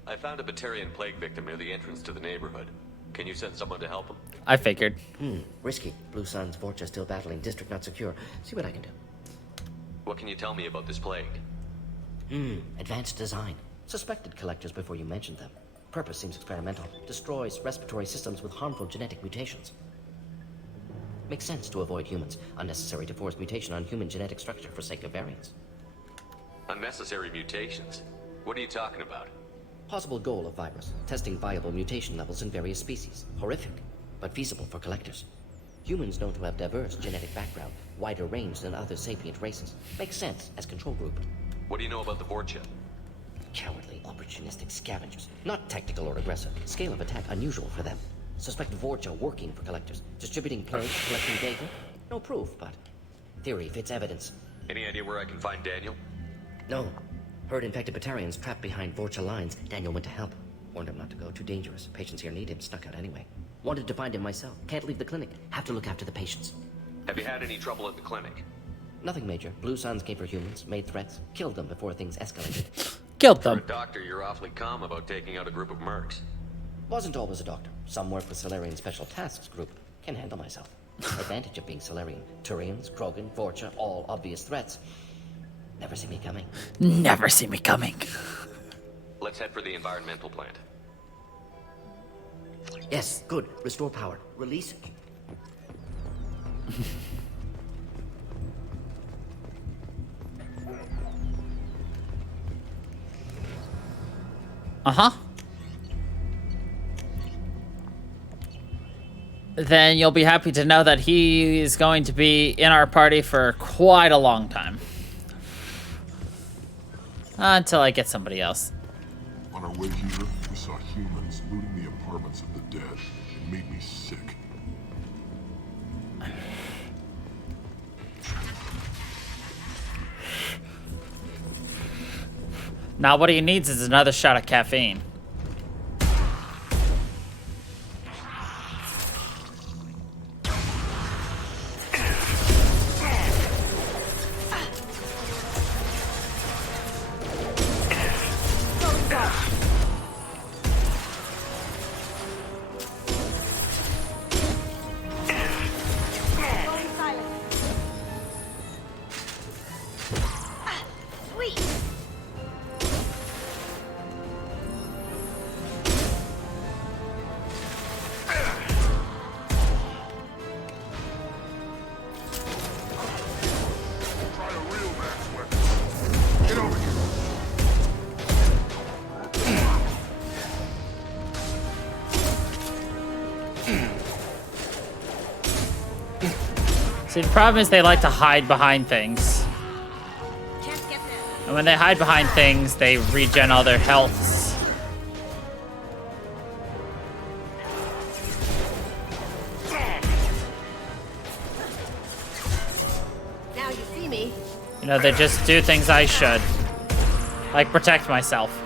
I found a Batarian plague victim near the entrance to the neighborhood. Can you send someone to help him? I figured. Risky. Blue Sun's Vorcha still battling. District not secure. See what I can do. What can you tell me about this plague? Advanced design. Suspected collectors before you mentioned them. Purpose seems experimental. Destroys respiratory systems with harmful genetic mutations. Makes sense to avoid humans. Unnecessary to force mutation on human genetic structure for sake of variance. Unnecessary mutations? What are you talking about? Possible goal of virus. Testing viable mutation levels in various species. Horrific, but feasible for collectors. Humans known to have diverse genetic background, wider range than other sapient races. Makes sense as control group. What do you know about the Vorcha? Cowardly, opportunistic scavengers. Not tactical or aggressive. Scale of attack unusual for them. Suspect Vorcha working for collectors. Distributing plague, collecting data. No proof, but theory fits evidence. Any idea where I can find Daniel? No. Heard infected Batarians trapped behind Vorcha lines. Daniel went to help. Warned him not to go. Too dangerous. Patients here need him. Snuck out anyway. Wanted to find him myself. Can't leave the clinic. Have to look after the patients. Have you had any trouble at the clinic? Nothing major. Blue Suns came for humans, made threats, killed them before things escalated. Killed For them. a doctor, you're awfully calm about taking out a group of mercs. Wasn't always a doctor. Some work with Salarian Special Tasks Group. Can handle myself. Advantage of being Salarian. Turians, Krogan, Vorcha, all obvious threats. Never see me coming. Never see me coming. Let's head for the environmental plant. Yes, good. Restore power. Release. Uh-huh. Then you'll be happy to know that he is going to be in our party for quite a long time. Until I get somebody else. On our way here, we saw humans looting the apartments of the dead. It made me sick. Now what he needs is another shot of caffeine. Sweet. Try a real man's weapon. Get over here. See, the problem is they like to hide behind things. And when they hide behind things, they regen all their healths. Now you see me. You know, they just do things I should. Like protect myself.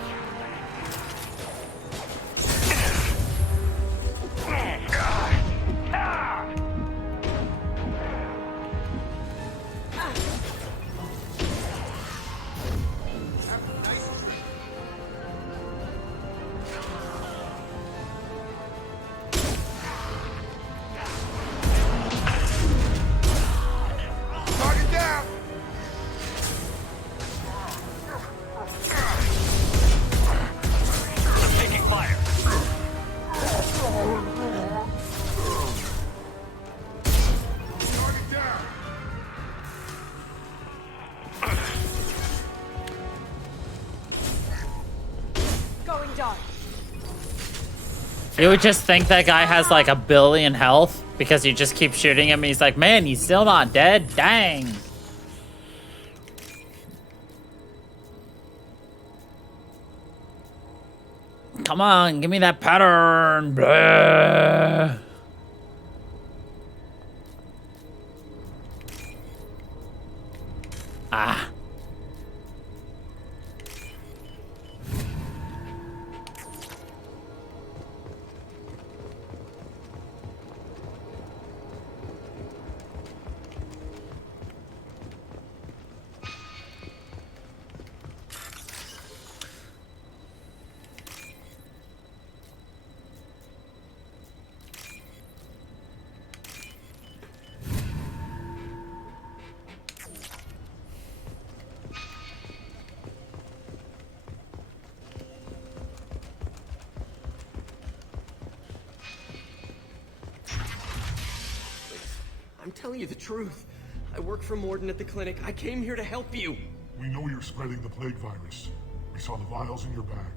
You would just think that guy has like 1 billion health because you just keep shooting him. And he's like, man, he's still not dead. Dang. Come on, give me that pattern. Blah. Ah. I'm telling you the truth. I work for Morden at the clinic. I came here to help you. We know you're spreading the plague virus. We saw the vials in your bag.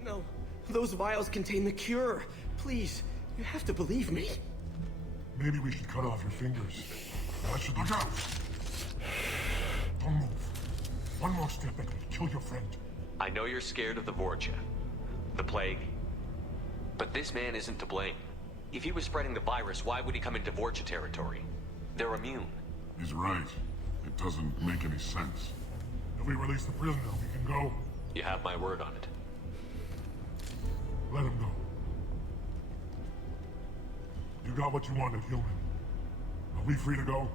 No, those vials contain the cure. Please, you have to believe me. Maybe we should cut off your fingers. That should be... Look out! Don't move. One more step and we'll kill your friend. I know you're scared of the Vorcha, the plague, but this man isn't to blame. If he was spreading the virus, why would he come into Vorcha territory? They're immune. He's right. It doesn't make any sense. If we release the prisoner, we can go. You have my word on it. Let him go. You got what you wanted, human. Are we free to go?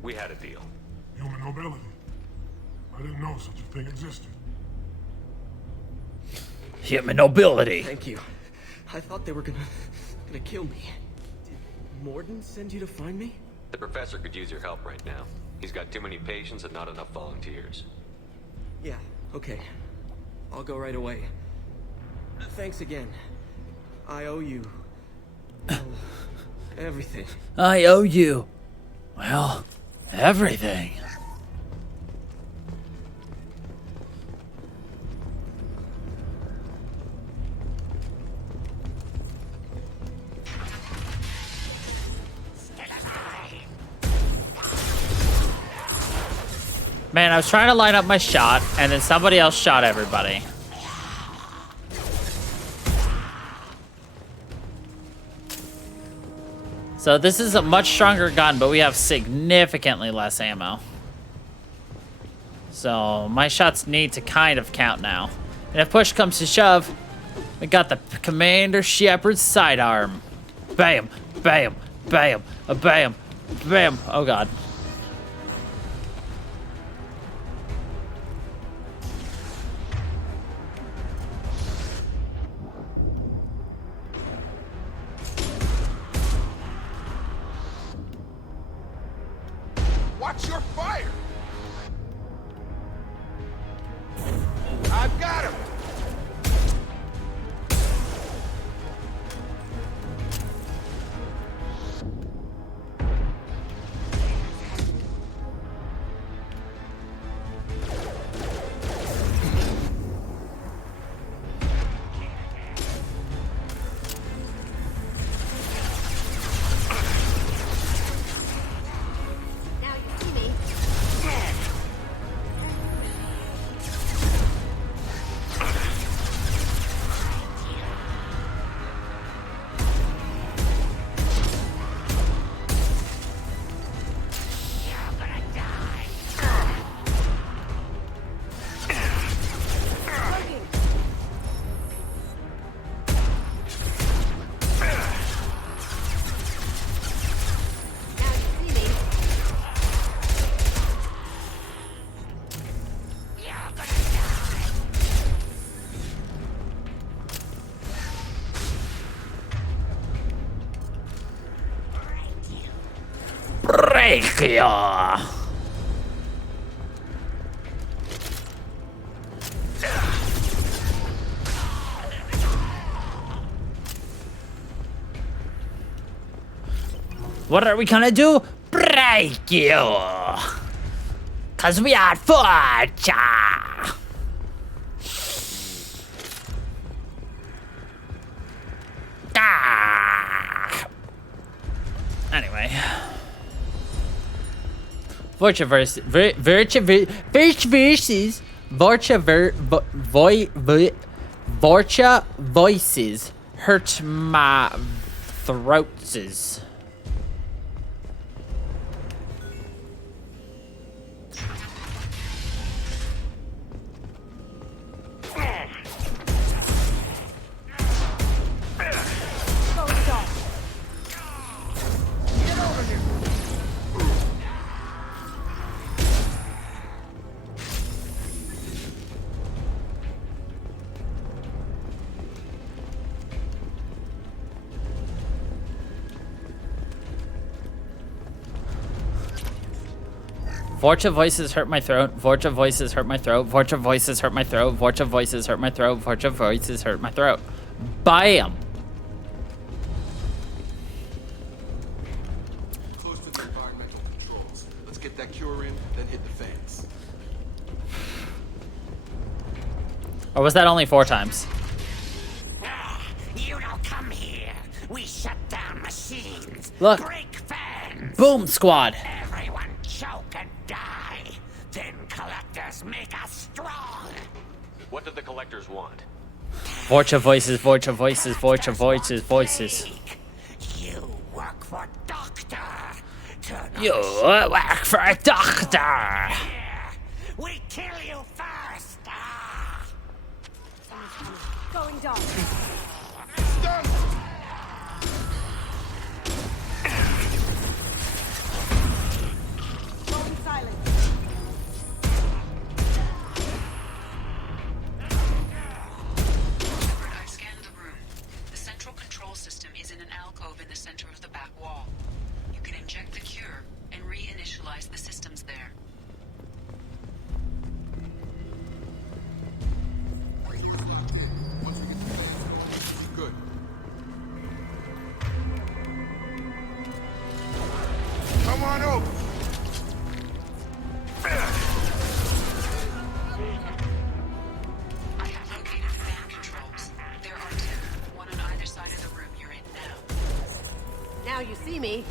We had a deal. Human nobility. I didn't know such a thing existed. Human nobility. Thank you. I thought they were gonna kill me. Did Morden send you to find me? The professor could use your help right now. He's got too many patients and not enough volunteers. Yeah, okay. I'll go right away. Thanks again. I owe you... well, everything. I owe you. Well, everything. Man, I was trying to line up my shot, and then somebody else shot everybody. So this is a much stronger gun, but we have significantly less ammo. So my shots need to kind of count now. And if push comes to shove, we got the Commander Shepard's sidearm. Bam, bam, bam, bam, bam. Oh god. Watch your fire! I've got him! Brachia. What are we gonna do? Break you! Cause we are Forcha! Vorcha versus Vorcha voices hurt my throats. Vorcha voices hurt my throat. Vorcha voices hurt my throat. Vorcha voices hurt my throat. Vorcha voices hurt my throat. Vorcha voices hurt my throat. Bam! Close to the environmental controls. Let's get that cure in, then hit the fans. Or was that only 4 times? You don't come here. We shut down machines. Look. Break fans. Boom squad. Everyone choke and die. Then collectors make us strong. What do the collectors want? Vorcha voices, Vorcha voices, Vorcha voices, voices. You work for Doctor. You work for a doctor. We kill you first. Going dark. Going silent. I scanned the room. The central control system is in an alcove in the center of the back wall. You can inject the cure and reinitialize the systems there. Good. Come on over. I have located fan controls. There are 2, one on either side of the room you're in now. Now you see me.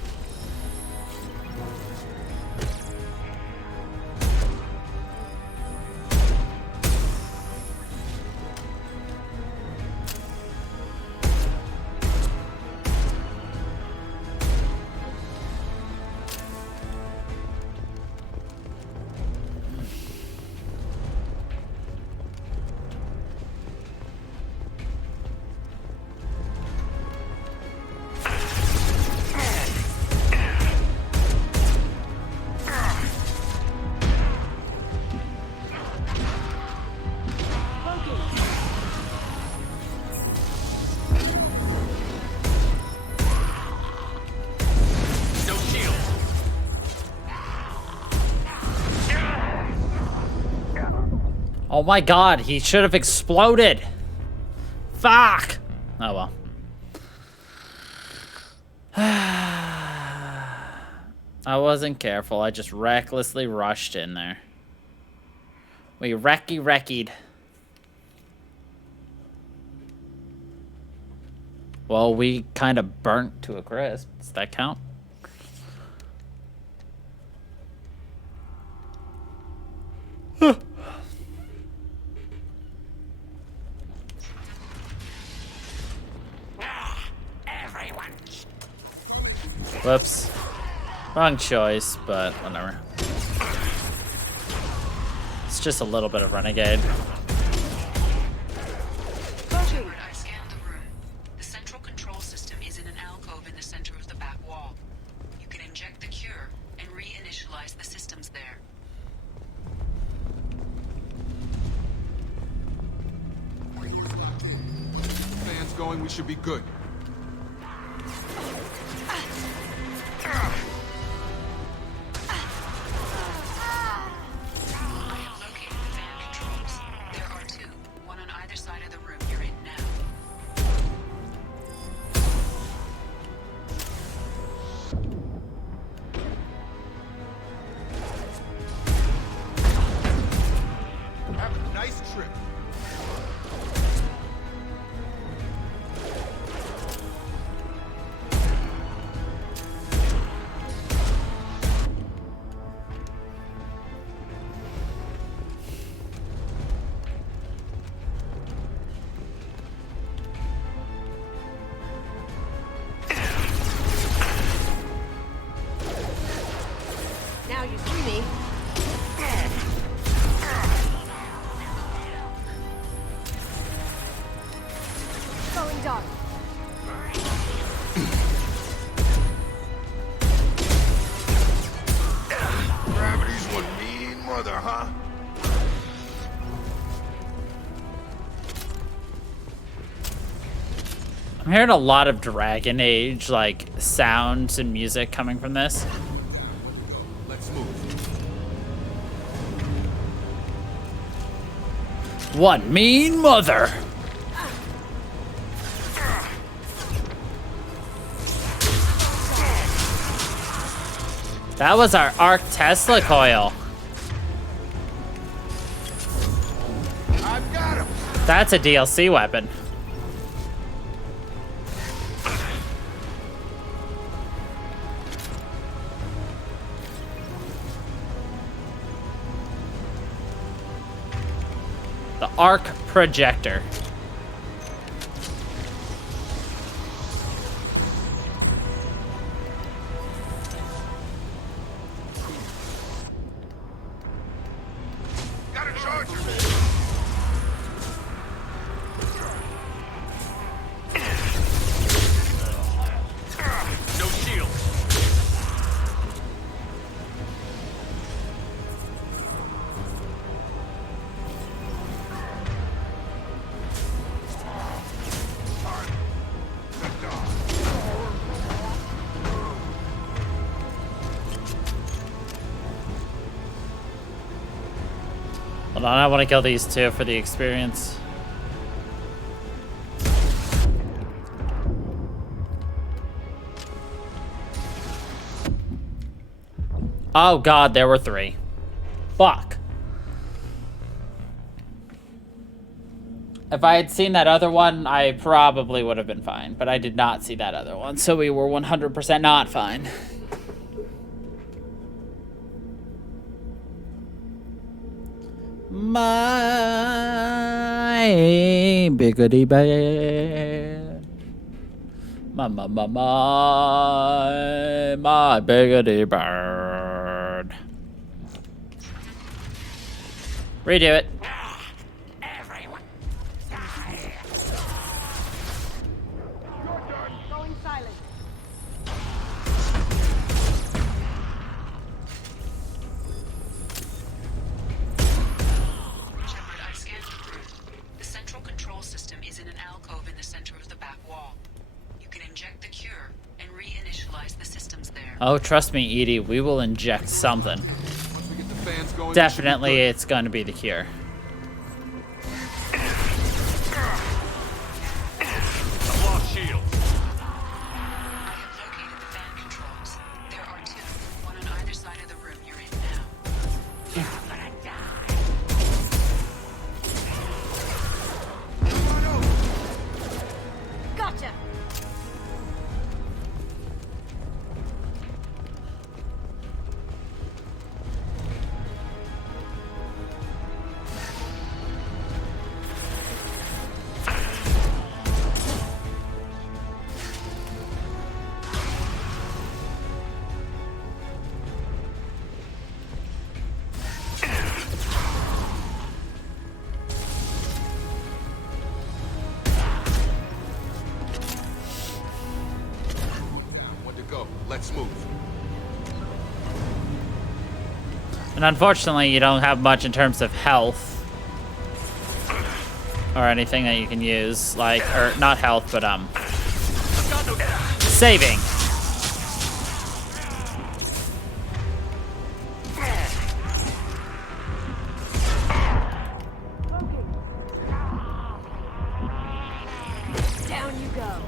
Oh my god, he should have exploded. Fuck. Oh well. I wasn't careful. I just recklessly rushed in there. We wrecky-wreckied. Well, we kind of burnt to a crisp. Does that count? Whoops. Wrong choice, but whatever. It's just a little bit of Renegade. I scanned the room. The central control system is in an alcove in the center of the back wall. You can inject the cure and reinitialize the systems there. Fans going, we should be good. I have located the fan controls. There are 2, one on either side of the room you're in now. Have a nice trip. mother, huh? I'm hearing a lot of Dragon Age, like, sounds and music coming from this. Let's move. One mean mother. That was our Arc Tesla coil. I've got him. That's a DLC weapon. The arc projector. Got a charger. No shield. Hold on, I want to kill these two for the experience. Oh god, there were 3. Fuck. If I had seen that other one, I probably would have been fine. But I did not see that other one, so we were 100% not fine. My biggity bird. My biggity bird. Redo it. Going silent. Shepard, I've scanned the room. The central control system is in an alcove in the center of the back wall. You can inject the cure and reinitialize the systems there. Oh, trust me, Edie, we will inject something. Once we get the fans going, Definitely, it's going to be the cure. I've lost shields. I have located the fan controls. There are 2, one on either side of the room you're in now. Gotcha. When to go? Let's move. And unfortunately, you don't have much in terms of health. Or anything that you can use. Like, or not health, but, saving. Down you go.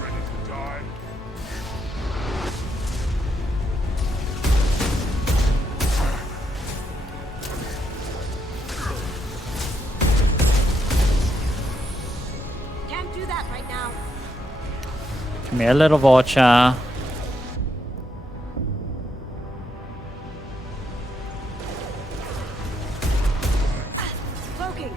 Ready to die? Can't do that right now. Come here, little vulture. Cloaking.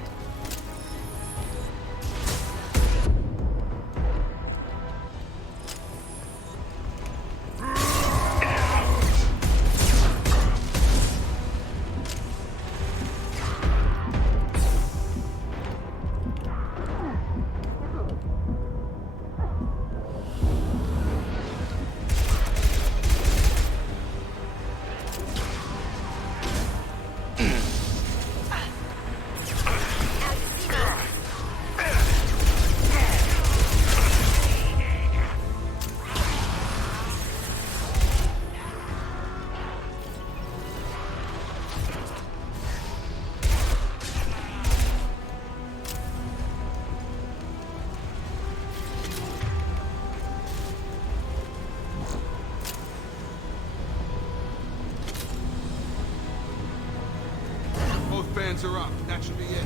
Guns are up. That should be it.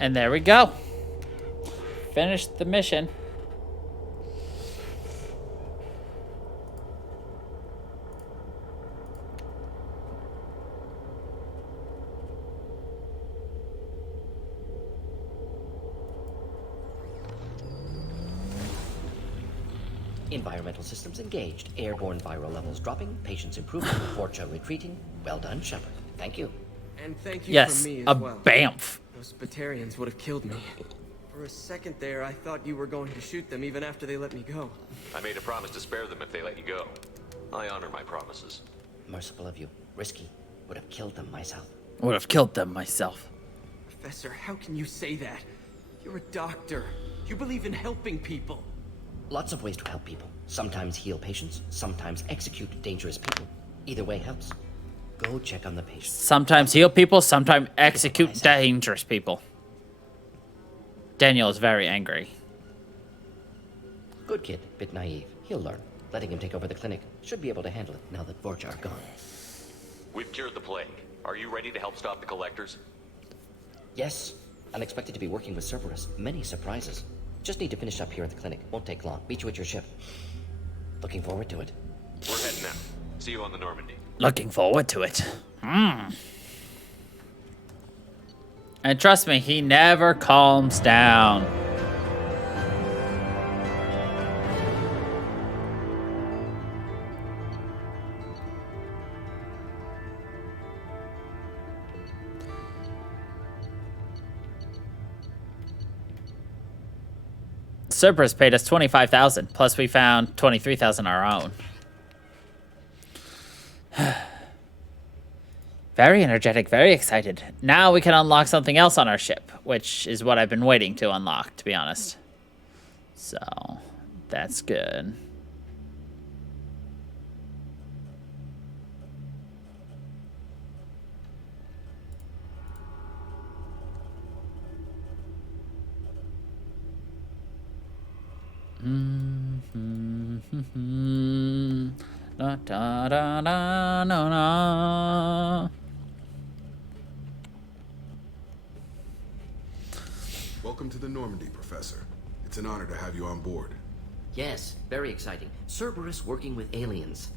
And there we go. Finished the mission. Environmental systems engaged. Airborne viral levels dropping. Patients improving. Forcha retreating. Well done, Shepard. Thank you. And thank you Yes, from me a as well. bamf. Those Batarians would have killed me. For a second there, I thought you were going to shoot them even after they let me go. I made a promise to spare them if they let you go. I honor my promises. Merciful of you. Risky. Would have killed them myself. Would have killed them myself. Professor, how can you say that? You're a doctor. You believe in helping people. Lots of ways to help people. Sometimes heal patients, sometimes execute dangerous people. Either way helps. Go check on the patient. Sometimes heal people, sometimes execute dangerous people. Daniel is very angry. Good kid, bit naive. He'll learn. Letting him take over the clinic. Should be able to handle it now that Vorcha are gone. We've cured the plague. Are you ready to help stop the collectors? Yes. Unexpected to be working with Cerberus. Many surprises. Just need to finish up here at the clinic. Won't take long. Meet you at your ship. Looking forward to it. We're heading out. See you on the Normandy. Looking forward to it. And trust me, he never calms down. Cerberus paid us $25,000, plus we found $23,000 our own. Very energetic, very excited. Now we can unlock something else on our ship, which is what I've been waiting to unlock, to be honest. So, that's good. Da, da, da, da, no, no. Welcome to the Normandy, Professor. It's an honor to have you on board. Yes, very exciting. Cerberus working with aliens.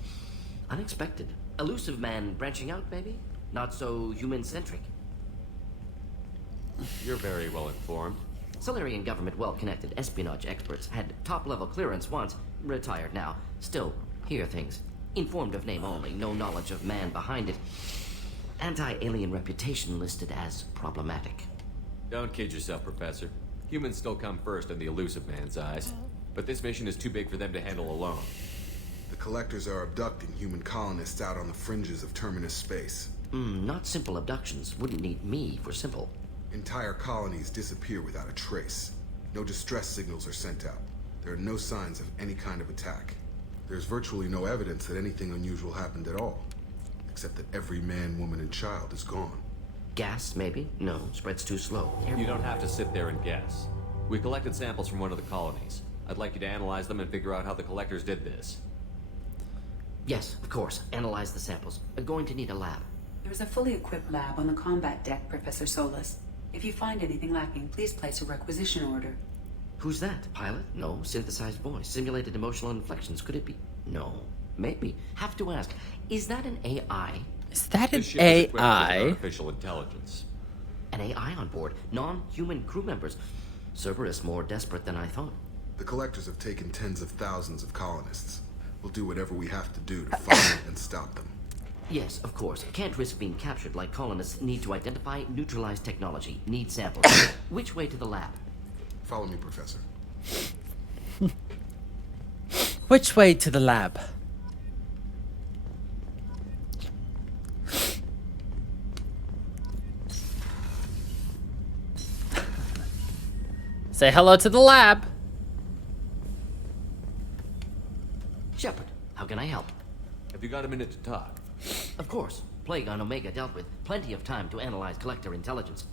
Unexpected. Elusive man branching out, maybe? Not so human-centric. You're very well informed. Solarian government well-connected espionage experts. Had top-level clearance once. Retired now. Still, hear things. Informed of name only. No knowledge of man behind it. Anti-alien reputation listed as problematic. Don't kid yourself, Professor. Humans still come first in the elusive man's eyes. But this mission is too big for them to handle alone. The Collectors are abducting human colonists out on the fringes of Terminus space. Not simple abductions. Wouldn't need me for simple. Entire colonies disappear without a trace. No distress signals are sent out. There are no signs of any kind of attack. There's virtually no evidence that anything unusual happened at all. Except that every man, woman, and child is gone. Gas, maybe? No, spreads too slow. You don't have to sit there and guess. We collected samples from one of the colonies. I'd like you to analyze them and figure out how the Collectors did this. Yes, of course. Analyze the samples. Going to need a lab. There is a fully equipped lab on the combat deck, Professor Solis. If you find anything lacking, please place a requisition order. Who's that? Pilot? No. Synthesized voice. Simulated emotional inflections. Could it be? No. Maybe. Have to ask. Is that an AI? Is that an This ship is equipped with AI? artificial intelligence. An AI on board. Non-human crew members. Cerberus more desperate than I thought. The Collectors have taken tens of thousands of colonists. We'll do whatever we have to do to find and stop them. Yes, of course. Can't risk being captured like colonists. Need to identify, neutralize technology. Need samples. Which way to the lab? Follow me, Professor. Which way to the lab? Say hello to the lab. Shepard, how can I help? Have you got a minute to talk? Of course. Plague on Omega dealt with. Plenty of time to analyze Collector intelligence.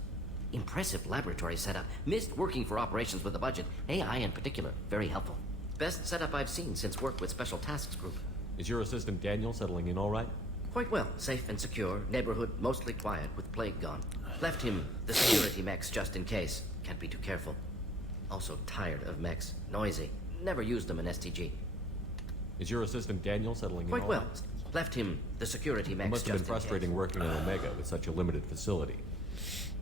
Impressive laboratory setup. Missed working for operations with a budget. AI in particular. Very helpful. Best setup I've seen since work with Special Tasks Group. Is your assistant Daniel settling in all right? Quite well. Safe and secure. Neighborhood mostly quiet with plague gone. Left him the security mechs just in case. Can't be too careful. Also tired of mechs. Noisy. Never used them in STG. Is your assistant Daniel settling in Quite all well. right? Left him the security It mechs must have been just in case. frustrating working on Omega with such a limited facility.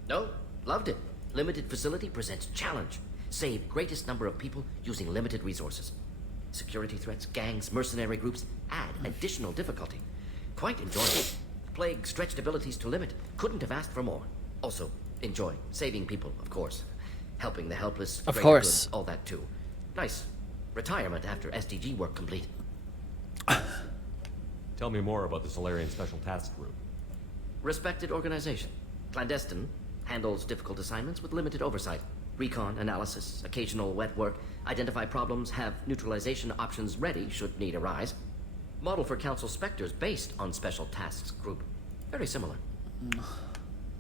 No, loved it. Limited facility presents challenge. Save greatest number of people using limited resources. Security threats, gangs, mercenary groups add additional difficulty. Quite enjoyable. Plague stretched abilities to limit. Couldn't have asked for more. Also, enjoy saving people, of course. Helping the helpless. Of greater course. good, all that too. Nice. Retirement after SDG work complete. Tell me more about the Solarian Special Task Group. Respected organization. Clandestine. Handles difficult assignments with limited oversight. Recon, analysis, occasional wet work. Identify problems, have neutralization options ready should need arise. Model for Council Spectres based on Special Tasks Group. Very similar.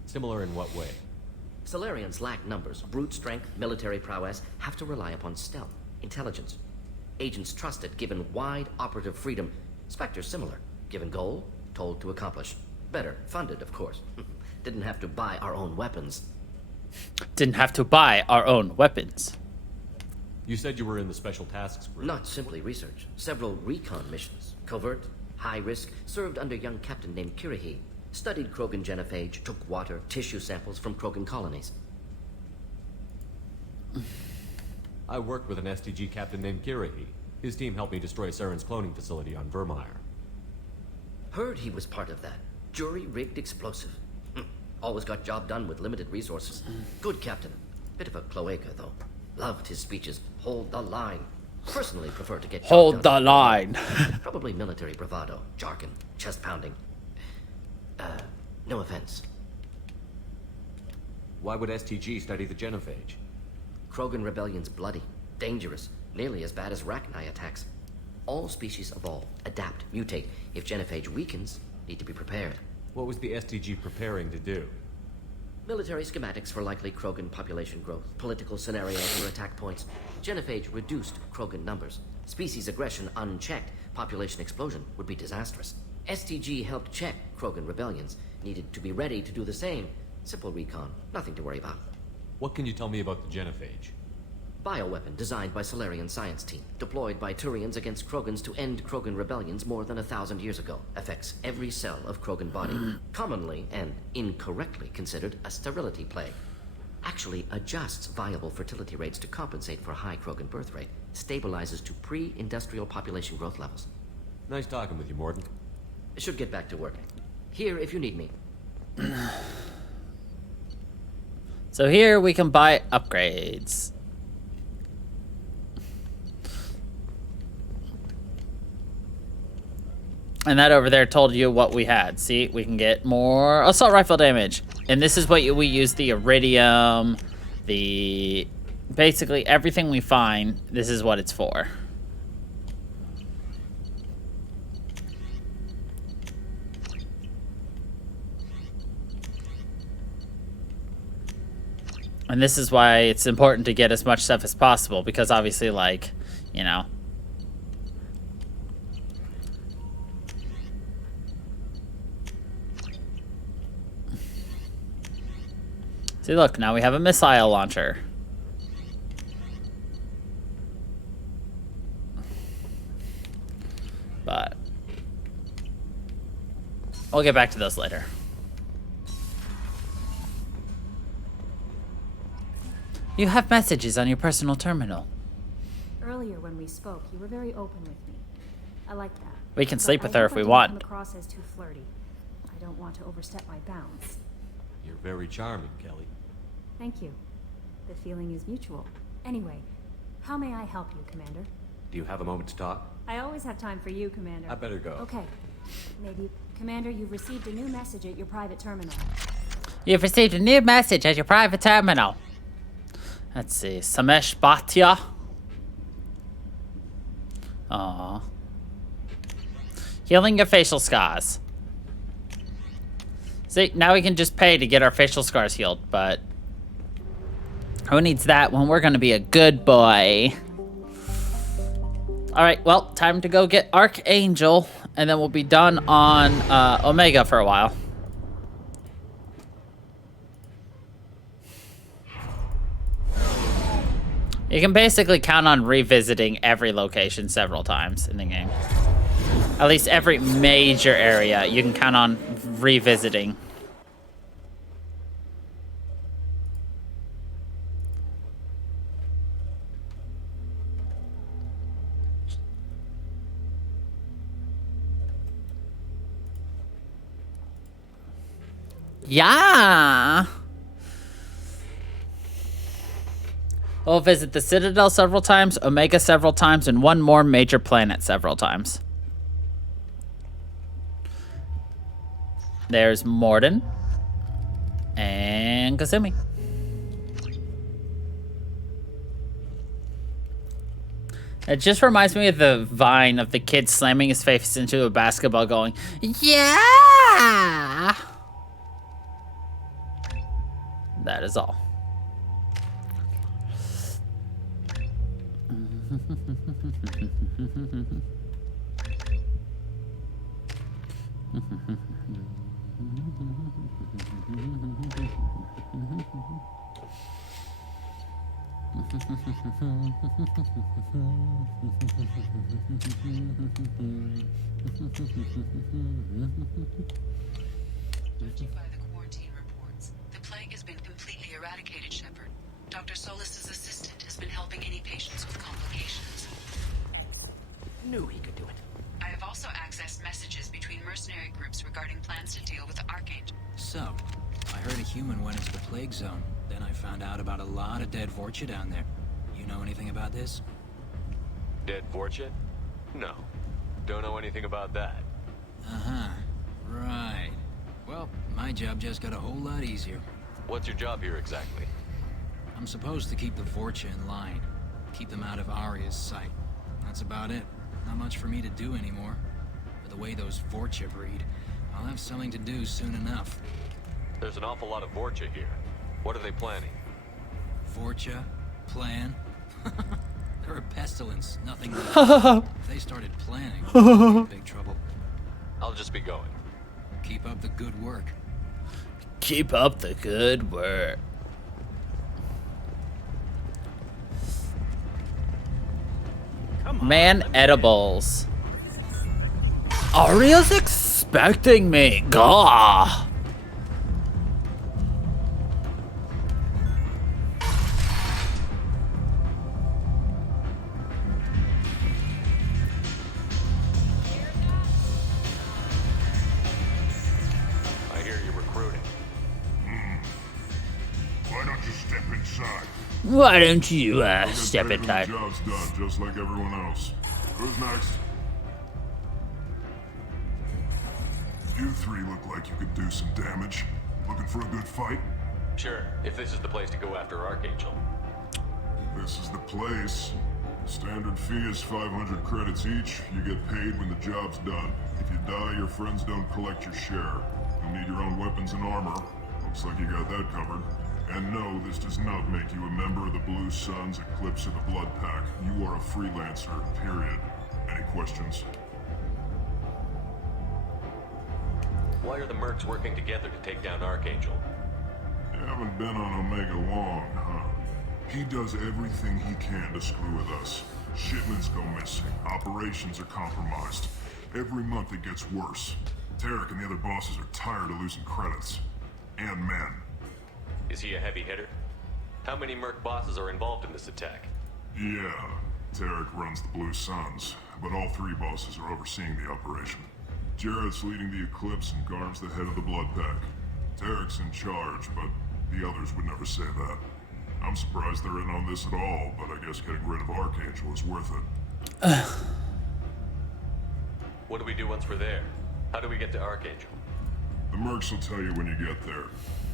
Similar in what way? Solarians lack numbers, brute strength, military prowess, have to rely upon stealth, intelligence. Agents trusted, given wide operative freedom. Spectres similar, given goal, told to accomplish. Better, funded, of course. Didn't have to buy our own weapons. Didn't have to buy our own weapons. You said you were in the Special Tasks Group. Not simply research. Several recon missions. Covert, high risk, served under young captain named Kirihi. Studied Krogan genophage, took water, tissue samples from Krogan colonies. I worked with an STG captain named Kirihi. His team helped me destroy Saren's cloning facility on Vermeer. Heard he was part of that. Jury-rigged explosive. Always got job done with limited resources. Good captain. Bit of a cloaca, though. Loved his speeches. Hold the line. Personally prefer to get job Hold done. the line. Probably military bravado, jargon, chest pounding. No offense. Why would STG study the genophage? Krogan rebellion's bloody, dangerous, nearly as bad as Rachni attacks. All species evolve, adapt, mutate. If genophage weakens, need to be prepared. What was the STG preparing to do? Military schematics for likely Krogan population growth, political scenarios for attack points. Genophage reduced Krogan numbers. Species aggression unchecked, population explosion would be disastrous. STG helped check Krogan rebellions, needed to be ready to do the same. Simple recon, nothing to worry about. What can you tell me about the genophage? Bioweapon designed by Solarian science team, deployed by Turians against Krogans to end Krogan rebellions more than 1,000 years ago. Affects every cell of Krogan body. Commonly and incorrectly considered a sterility plague. Actually adjusts viable fertility rates to compensate for high Krogan birth rate. Stabilizes to pre-industrial population growth levels. Nice talking with you, Morden. Should get back to work. Here if you need me. So here we can buy upgrades. And that over there told you what we had. See, we can get more assault rifle damage. And this is what we use the iridium, basically everything we find, this is what it's for. And this is why it's important to get as much stuff as possible, because obviously, like, you know. See, look, now we have a missile launcher. But we'll get back to those later. You have messages on your personal terminal. Earlier when we spoke, you were very open with me. I like that. We can But sleep I with her hope if I we didn't want. Come across as too flirty. I don't want to overstep my bounds. You're very charming, Kelly. Thank you. The feeling is mutual. Anyway, how may I help you, Commander? Do you have a moment to talk? I always have time for you, Commander. I better go. Okay. Maybe, Commander, you've received a new message at your private terminal. You've received a new message at your private terminal. Let's see. Samesh Bhatia. Aww. Healing your facial scars. See, now we can just pay to get our facial scars healed, but who needs that when we're gonna be a good boy? Alright, well, time to go get Archangel and then we'll be done on Omega for a while. You can basically count on revisiting every location several times in the game. At least every major area you can count on revisiting. Yeah! We'll visit the Citadel several times, Omega several times, and one more major planet several times. There's Morden and Kasumi. It just reminds me of the Vine of the kid slamming his face into a basketball going, yeah! That is all. Judging by the quarantine reports, the plague has been completely eradicated, Shepard. Dr. Solis's assistant has been helping any patients with complications. Knew he could do it. I have also accessed messages between mercenary groups regarding plans to deal with the Archangel. So, I heard a human went into the plague zone. Then I found out about a lot of dead Vorcha down there. You know anything about this? Dead Vorcha? No. Don't know anything about that. Uh-huh. Right. Well, my job just got a whole lot easier. What's your job here exactly? I'm supposed to keep the Vorcha in line. Keep them out of Arya's sight. That's about it. Not much for me to do anymore. But the way those Vorcha breed, I'll have something to do soon enough. There's an awful lot of Vorcha here. What are they planning? Vorcha? Plan? They're a pestilence, nothing less. If they started planning, we'd be in big trouble. I'll just be going. Keep up the good work. Keep up the good work. Man, edibles. Arya's expecting me. Gah. I hear you're recruiting. Why don't you step inside? Why don't you I'll get step paid when inside? The job's done, just like everyone else. Who's next? You three look like you could do some damage. Looking for a good fight? Sure, if this is the place to go after Archangel. This is the place. Standard fee is 500 credits each. You get paid when the job's done. If you die, your friends don't collect your share. You'll need your own weapons and armor. Looks like you got that covered. And no, this does not make you a member of the Blue Suns, Eclipse, or the Blood Pack. You are a freelancer, period. Any questions? Why are the mercs working together to take down Archangel? You haven't been on Omega long, huh? He does everything he can to screw with us. Shipments go missing. Operations are compromised. Every month it gets worse. Tarek and the other bosses are tired of losing credits. And men. Is he a heavy hitter? How many merc bosses are involved in this attack? Yeah, Tarek runs the Blue Suns, but all three bosses are overseeing the operation. Jarrett's leading the Eclipse and Garm's the head of the Blood Pack. Tarek's in charge, but the others would never say that. I'm surprised they're in on this at all, but I guess getting rid of Archangel is worth it. What do we do once we're there? How do we get to Archangel? The mercs will tell you when you get there.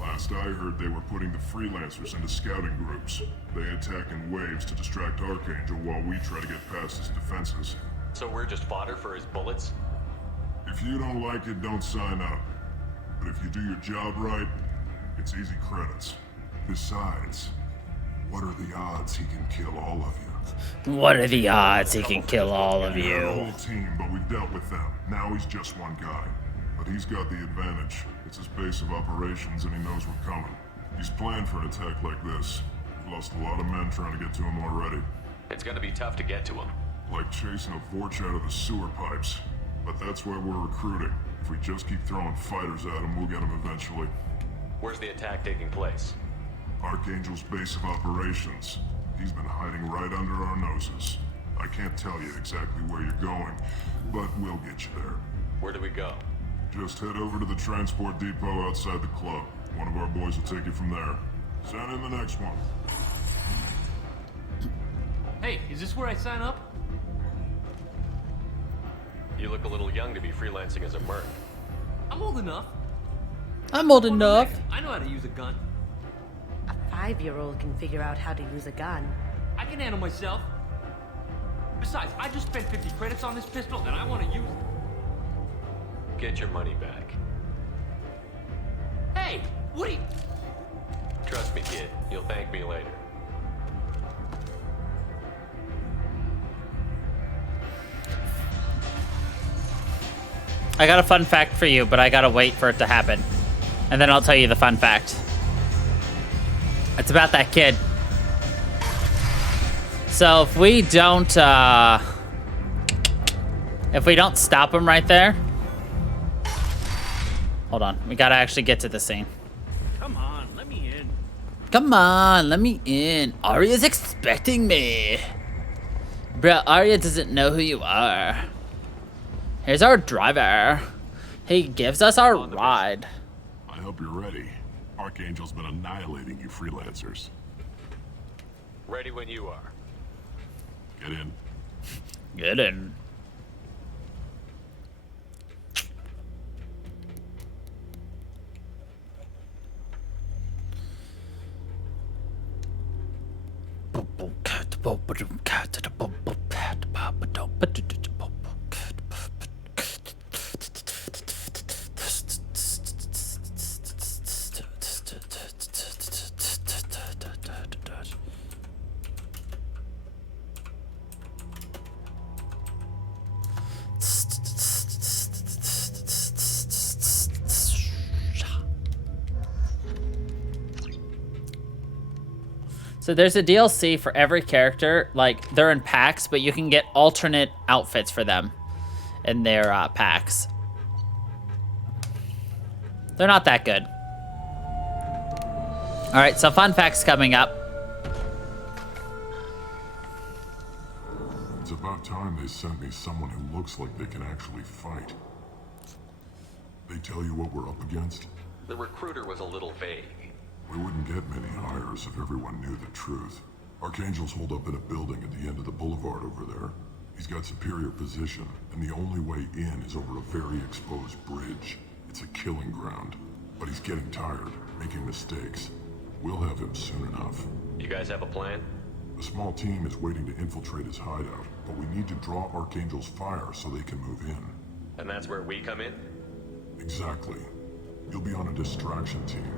Last I heard, they were putting the freelancers into scouting groups. They attack in waves to distract Archangel while we try to get past his defenses. So we're just fodder for his bullets? If you don't like it, don't sign up. But if you do your job right, it's easy credits. Besides, what are the odds he can kill all of you? What are the odds he can kill all of He had a you? whole team, but we dealt with them. Now he's just one guy. But he's got the advantage. It's his base of operations, and he knows we're coming. He's planned for an attack like this. We've lost a lot of men trying to get to him already. It's gonna be tough to get to him. Like chasing a Vorch out of the sewer pipes. But that's why we're recruiting. If we just keep throwing fighters at him, we'll get him eventually. Where's the attack taking place? Archangel's base of operations. He's been hiding right under our noses. I can't tell you exactly where you're going, but we'll get you there. Where do we go? Just head over to the transport depot outside the club. One of our boys will take you from there. Send in the next one. Hey, is this where I sign up? You look a little young to be freelancing as a merc. I'm old enough. I'm old enough. I know how to use a gun. A 5-year-old can figure out how to use a gun. I can handle myself. Besides, I just spent 50 credits on this pistol and I want to use it. Get your money back. Hey, what are you... Trust me, kid. You'll thank me later. I got a fun fact for you, but I gotta wait for it to happen. And then I'll tell you the fun fact. It's about that kid. So if we don't stop him right there. Hold on, we gotta actually get to the scene. Come on, let me in. Come on, let me in. Arya's expecting me. Bruh, Arya doesn't know who you are. Here's our driver. He gives us our ride. I hope you're ready. Archangel's been annihilating you freelancers. Ready when you are. Get in. Get in. So there's a DLC for every character. Like, they're in packs, but you can get alternate outfits for them in their packs. They're not that good. All right, so fun facts coming up. It's about time they sent me someone who looks like they can actually fight. They tell you what we're up against? The recruiter was a little vague. We wouldn't get many hires if everyone knew the truth. Archangel's holed up in a building at the end of the boulevard over there. He's got superior position, and the only way in is over a very exposed bridge. It's a killing ground. But he's getting tired, making mistakes. We'll have him soon enough. You guys have a plan? A small team is waiting to infiltrate his hideout, but we need to draw Archangel's fire so they can move in. And that's where we come in? Exactly. You'll be on a distraction team.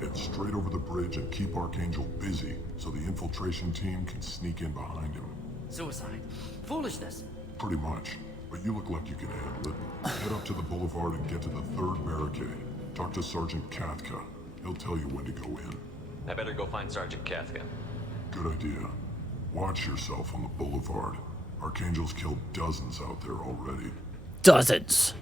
Head straight over the bridge and keep Archangel busy so the infiltration team can sneak in behind him. Suicide. Foolishness. Pretty much. But you look like you can handle it. Head up to the boulevard and get to the third barricade. Talk to Sergeant Kathka. He'll tell you when to go in. I better go find Sergeant Kathka. Good idea. Watch yourself on the boulevard. Archangel's killed dozens out there already. Dozens.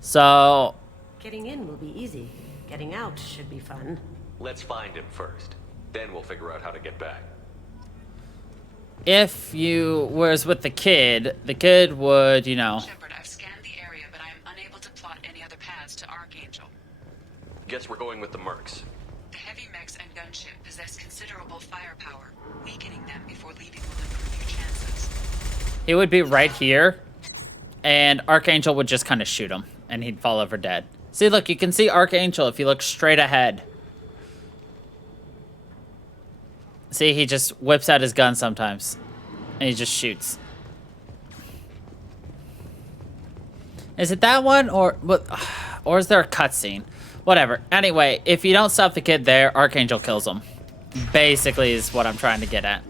So... Getting in will be easy. Getting out should be fun. Let's find him first. Then we'll figure out how to get back. If you was with the kid would, you know... Shepard, I've scanned the area, but I am unable to plot any other paths to Archangel. Guess we're going with the mercs. The heavy mechs and gunship possess considerable firepower. Weakening them before leaving will improve your chances. He would be right here, and Archangel would just kind of shoot him, and he'd fall over dead. See, look, you can see Archangel if you look straight ahead. See, he just whips out his gun sometimes, and he just shoots. Is it that one, or is there a cutscene? Whatever. Anyway, if you don't stop the kid there, Archangel kills him. Basically is what I'm trying to get at.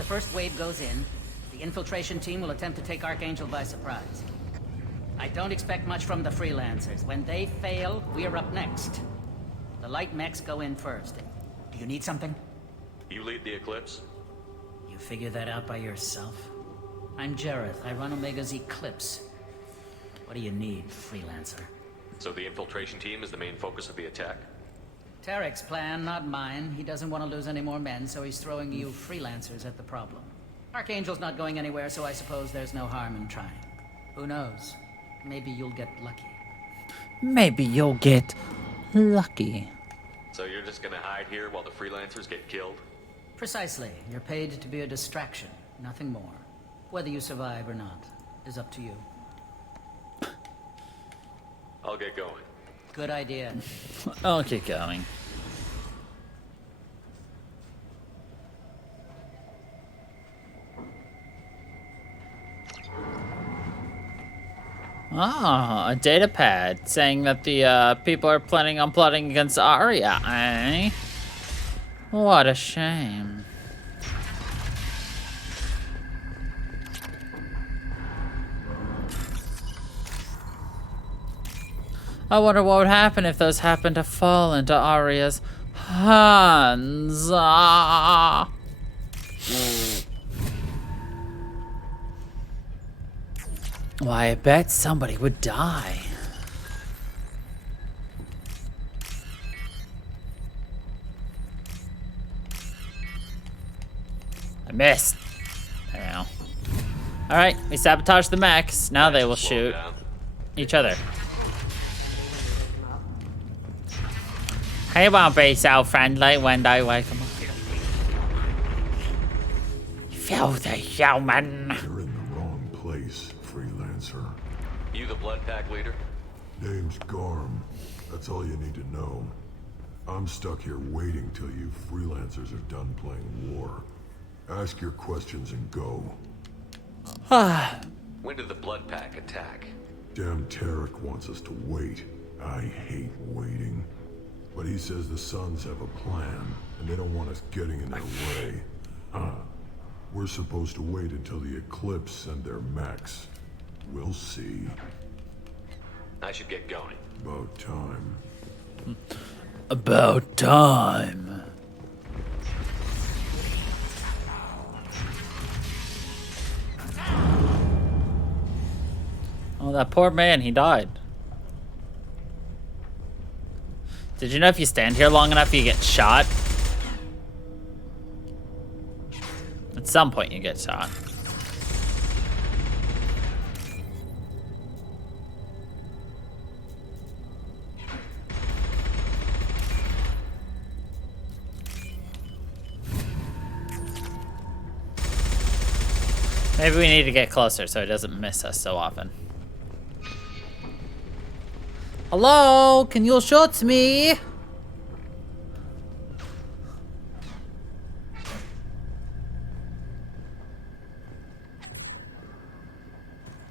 the first wave goes in, the infiltration team will attempt to take Archangel by surprise. I don't expect much from the freelancers. When they fail, we're up next. The light mechs go in first. Do you need something? You lead the Eclipse? You figure that out by yourself? I'm Jareth. I run Omega's Eclipse. What do you need, freelancer? So the infiltration team is the main focus of the attack? Tarek's plan, not mine. He doesn't want to lose any more men, so he's throwing you freelancers at the problem. Archangel's not going anywhere, so I suppose there's no harm in trying. Who knows? Maybe you'll get lucky. Maybe you'll get lucky. So you're just gonna hide here while the freelancers get killed? Precisely. You're paid to be a distraction, nothing more. Whether you survive or not is up to you. I'll get going. Good idea. I'll keep going. Ah, a data pad saying that the people are planning on plotting against Arya, eh? What a shame. I wonder what would happen if those happened to fall into Arya's hands. Ah. Why, I bet somebody would die. I missed. There. Alright, we sabotaged the mechs. Now they will shoot each other. I won't be so friendly when they wake them up. Filthy human. You're in the wrong place, freelancer. You the blood pack leader? Name's Garm. That's all you need to know. I'm stuck here waiting till you freelancers are done playing war. Ask your questions and go. When did the blood pack attack? Damn Tarek wants us to wait. I hate waiting. But he says the Suns have a plan, and they don't want us getting in their way. We're supposed to wait until the Eclipse send their mechs. We'll see. I should get going. About time. About time. Oh, that poor man, he died. Did you know if you stand here long enough, you get shot? At some point, you get shot. Maybe we need to get closer so it doesn't miss us so often. Hello? Can you shoot me?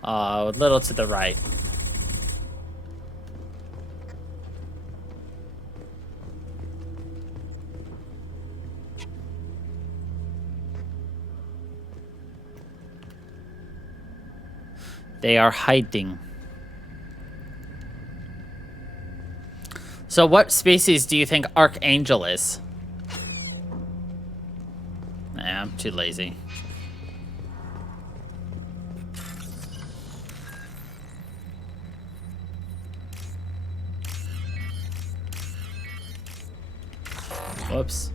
A little to the right. They are hiding. So what species do you think Archangel is? Nah, I'm too lazy. Whoops.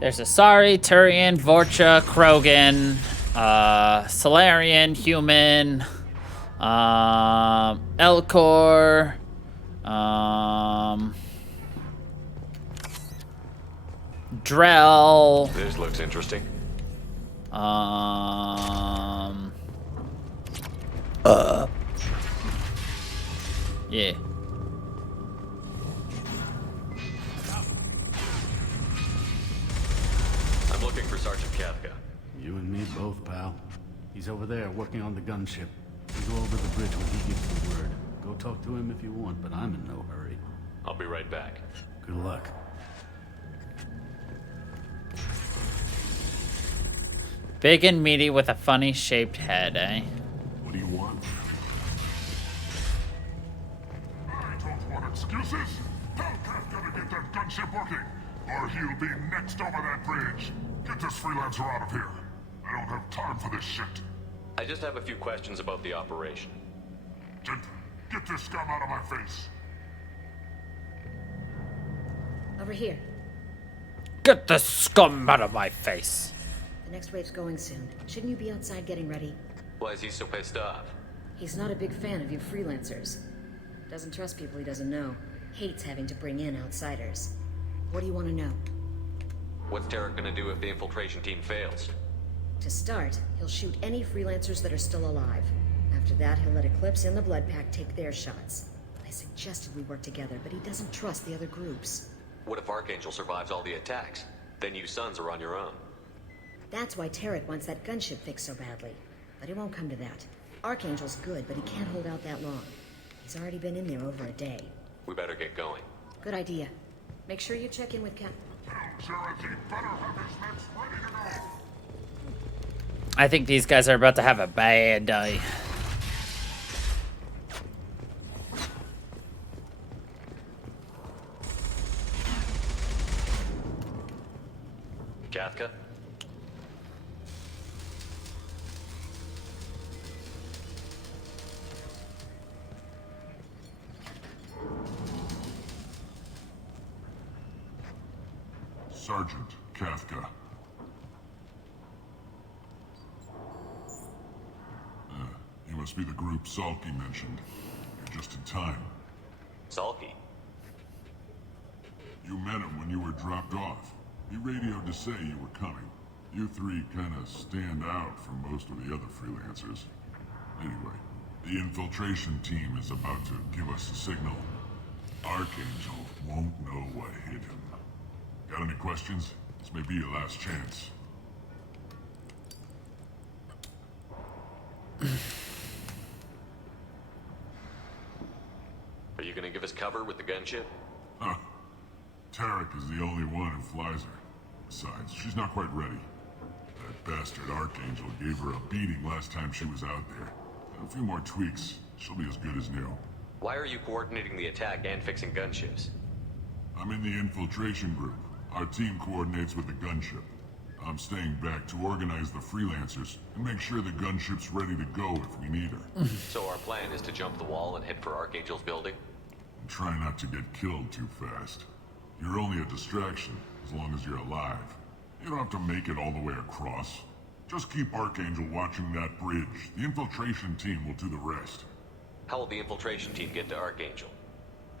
There's Asari, Turian, Vorcha, Krogan, Solarian, Human, Elcor, Drell. This looks interesting. Yeah. I'm looking for Sergeant Kafka. You and me both, pal. He's over there working on the gunship. can go over the bridge when he gives the word. Go talk to him if you want, but I'm in no hurry. I'll be right back. Good luck. Big and meaty with a funny shaped head, eh? What do you want? I don't want excuses. Tell Kafka to get that gunship working, or he'll be next over that bridge. Get this freelancer out of here. I don't have time for this shit. I just have a few questions about the operation. Get this scum out of my face. Over here. Get the scum out of my face. The next wave's going soon. Shouldn't you be outside getting ready? Why is he so pissed off? He's not a big fan of you freelancers. Doesn't trust people he doesn't know. Hates having to bring in outsiders. What do you want to know? What's Tarek gonna do if the infiltration team fails? To start, he'll shoot any freelancers that are still alive. After that, he'll let Eclipse and the Blood Pack take their shots. I suggested we work together, but he doesn't trust the other groups. What if Archangel survives all the attacks? Then you sons are on your own. That's why Tarek wants that gunship fixed so badly. But it won't come to that. Archangel's good, but he can't hold out that long. He's already been in there over a day. We better get going. Good idea. Make sure you check in with Cap. I think these guys are about to have a bad day. Kafka? Sergeant Kafka. You must be the group Salky mentioned. You're just in time. Salky? You met him when you were dropped off. He radioed to say you were coming. You three kind of stand out from most of the other freelancers. Anyway, the infiltration team is about to give us a signal. Archangel won't know what hit him. Got any questions? This may be your last chance. Are you gonna give us cover with the gunship? Huh. Tarek is the only one who flies her. Besides, she's not quite ready. That bastard Archangel gave her a beating last time she was out there. A few more tweaks, she'll be as good as new. Why are you coordinating the attack and fixing gunships? I'm in the infiltration group. Our team coordinates with the gunship. I'm staying back to organize the freelancers and make sure the gunship's ready to go if we need her. So our plan is to jump the wall and head for Archangel's building? And try not to get killed too fast. You're only a distraction as long as you're alive. You don't have to make it all the way across. Just keep Archangel watching that bridge. The infiltration team will do the rest. How will the infiltration team get to Archangel?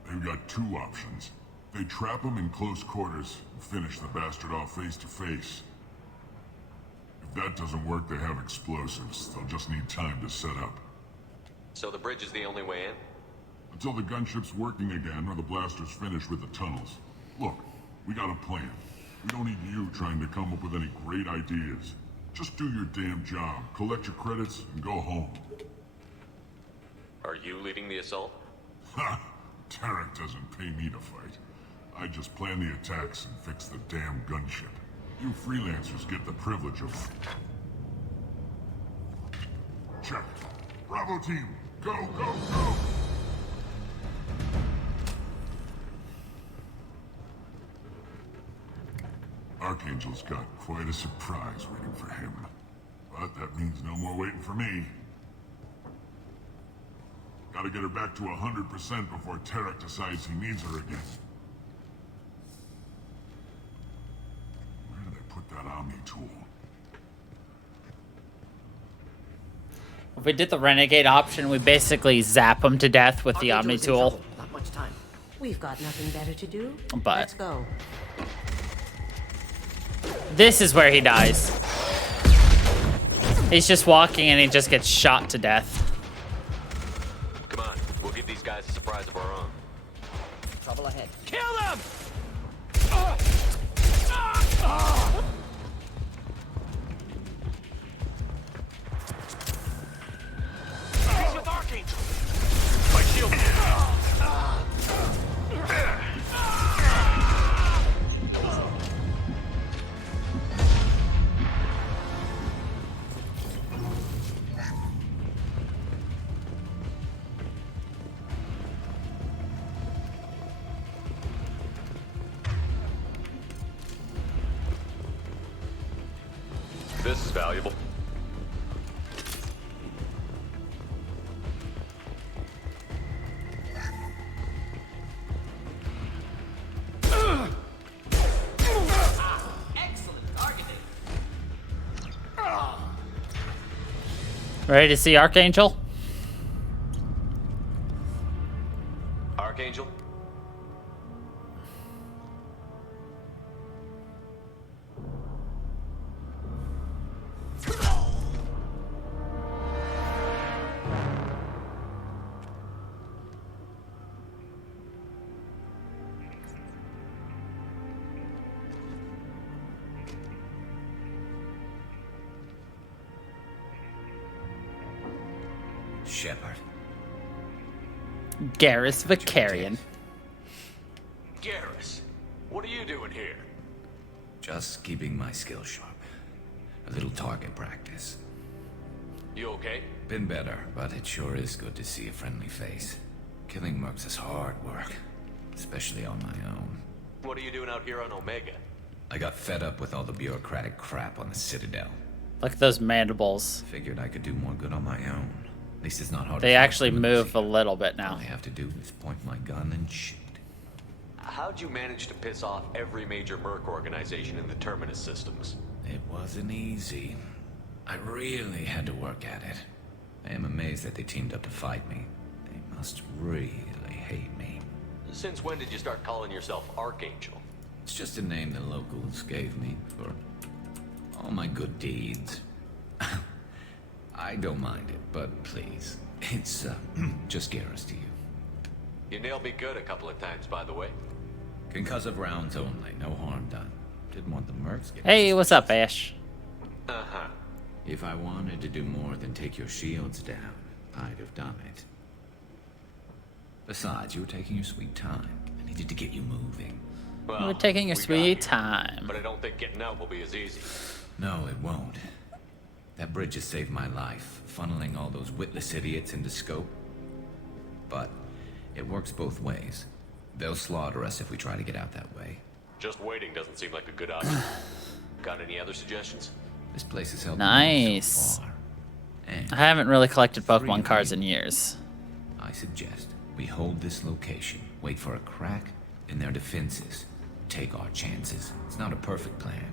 They've got two options. They trap him in close quarters and finish the bastard off face to face. If that doesn't work, they have explosives. They'll just need time to set up. So the bridge is the only way in? Until the gunship's working again or the blasters finish with the tunnels. Look, we got a plan. We don't need you trying to come up with any great ideas. Just do your damn job, collect your credits, and go home. Are you leading the assault? Ha! Tarek doesn't pay me to fight. I just plan the attacks and fix the damn gunship. You freelancers get the privilege of... Check. Bravo team, go, go, go! Archangel's got quite a surprise waiting for him. But that means no more waiting for me. Gotta get her back to 100% before Tarek decides he needs her again. Where did they put that Omni tool? If we did the Renegade option, we basically zap them to death with the Omni tool. Not much time. We've got nothing better to do. But Let's go. This is where he dies. He's just walking and he just gets shot to death. Come on, we'll give these guys a surprise of our own. Trouble ahead. Kill them! this is valuable. Excellent targeting. Ready to see Archangel? Archangel? Shepard. Garrus Vicarian. Garrus, what are you doing here? Just keeping my skills sharp. A little target practice. You okay? Been better, but it sure is good to see a friendly face. Killing mercs is hard work, especially on my own. What are you doing out here on Omega? I got fed up with all the bureaucratic crap on the Citadel. Look at those mandibles. Figured I could do more good on my own. At least it's not hard. They actually move a little bit now. All I have to do is point my gun and shoot. How'd you manage to piss off every major merc organization in the Terminus systems? It wasn't easy. I really had to work at it. I am amazed that they teamed up to fight me. They must really hate me. Since when did you start calling yourself Archangel? It's just a name the locals gave me for all my good deeds. I don't mind it, but please, it's just Garrus to you. You nailed me good a couple of times, by the way. Concussive rounds only, no harm done. Didn't want the mercs getting Hey, what's up, Ash? Uh-huh. If I wanted to do more than take your shields down, I'd have done it. Besides, you were taking your sweet time. I needed to get you moving. Well, We're taking your we got sweet here, time. But I don't think getting out will be as easy. No, it won't. That bridge has saved my life, funneling all those witless idiots into scope. But it works both ways. They'll slaughter us if we try to get out that way. Just waiting doesn't seem like a good option. Got any other suggestions? This place has helped me Nice. so far. And I haven't really collected Pokemon cards in years. I suggest we hold this location, wait for a crack in their defenses, take our chances. It's not a perfect plan,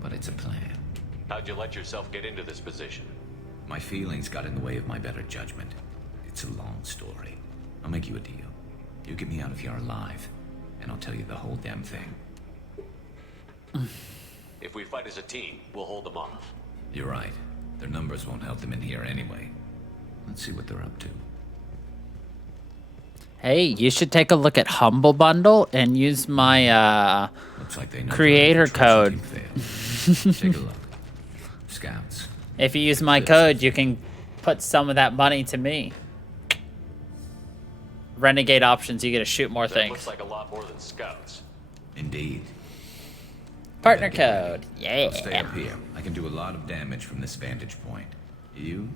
but it's a plan. How'd you let yourself get into this position? My feelings got in the way of my better judgment. It's a long story. I'll make you a deal. You get me out of here alive, and I'll tell you the whole damn thing. If we fight as a team, we'll hold them off. You're right. Their numbers won't help them in here anyway. Let's see what they're up to. Hey, you should take a look at Humble Bundle and use my Looks like they know creator code. Take a look. Scouts. If you use my code, you can put some of that money to me. Renegade options, you get to shoot more That things. looks like a lot more than scouts. Indeed. Partner code. Yeah. I'll stay up here. I can do a lot of damage from this vantage point. You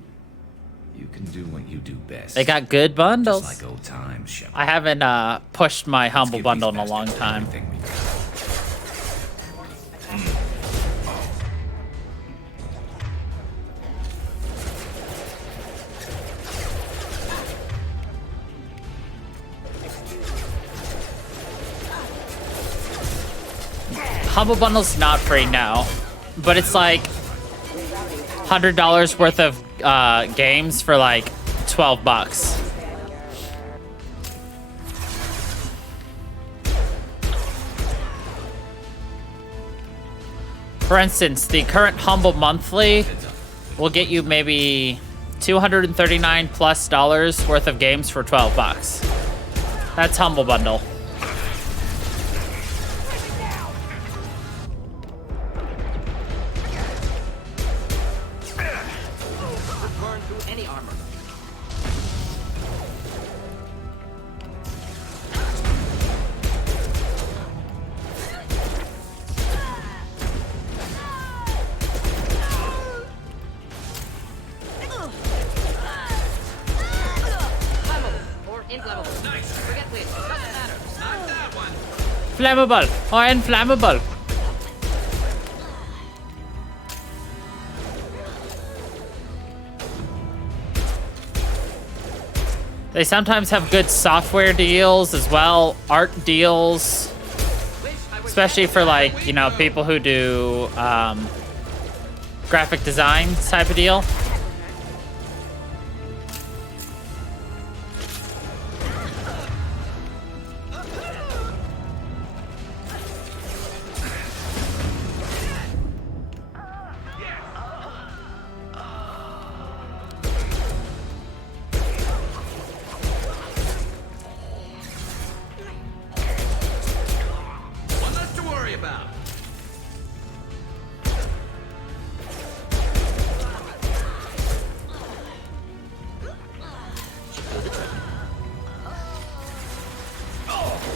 can do what you do best. They got good bundles. Just like old times, Shepard. I haven't pushed my Humble Bundle in a long time. Humble Bundle's not free now, but it's like $100 worth of games for like $12. For instance, the current Humble Monthly will get you maybe $239+ worth of games for $12. That's Humble Bundle. Burn through any armor. Flammable or inflammable. Nice. Forget which. Doesn't matter. Not that one. Flammable or inflammable. They sometimes have good software deals as well, art deals, especially for like, you know, people who do graphic design type of deal. One less to worry about.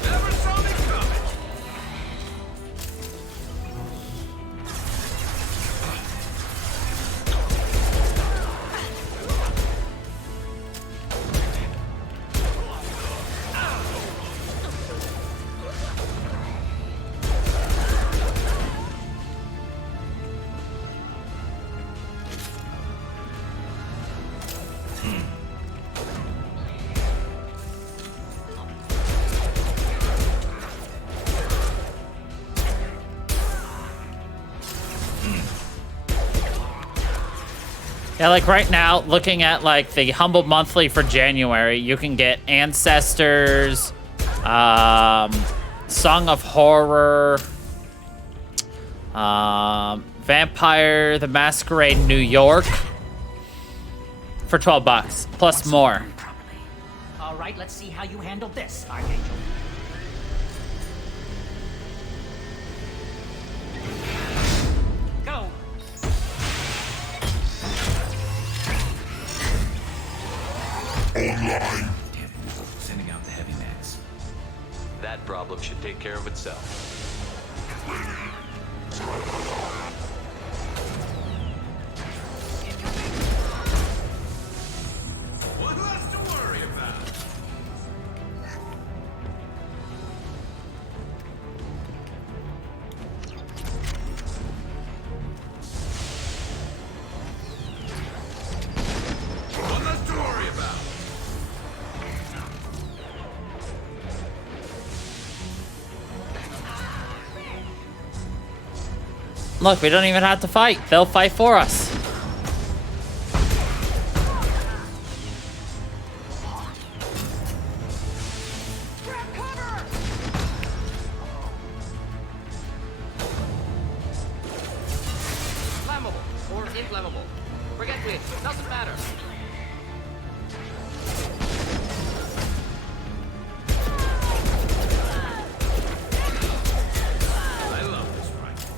Never saw me coming. Yeah, like right now, looking at like the Humble Monthly for January, you can get Ancestors, Song of Horror, Vampire the Masquerade New York for $12 plus more. All right, let's see how you handle this, Archangel. Go. Online. Sending out the heavy mechs. That problem should take care of itself. One less to worry about. One less to worry about. Look, we don't even have to fight. They'll fight for us. Flammable or inflammable. Forget which. Doesn't matter. I love this rifle.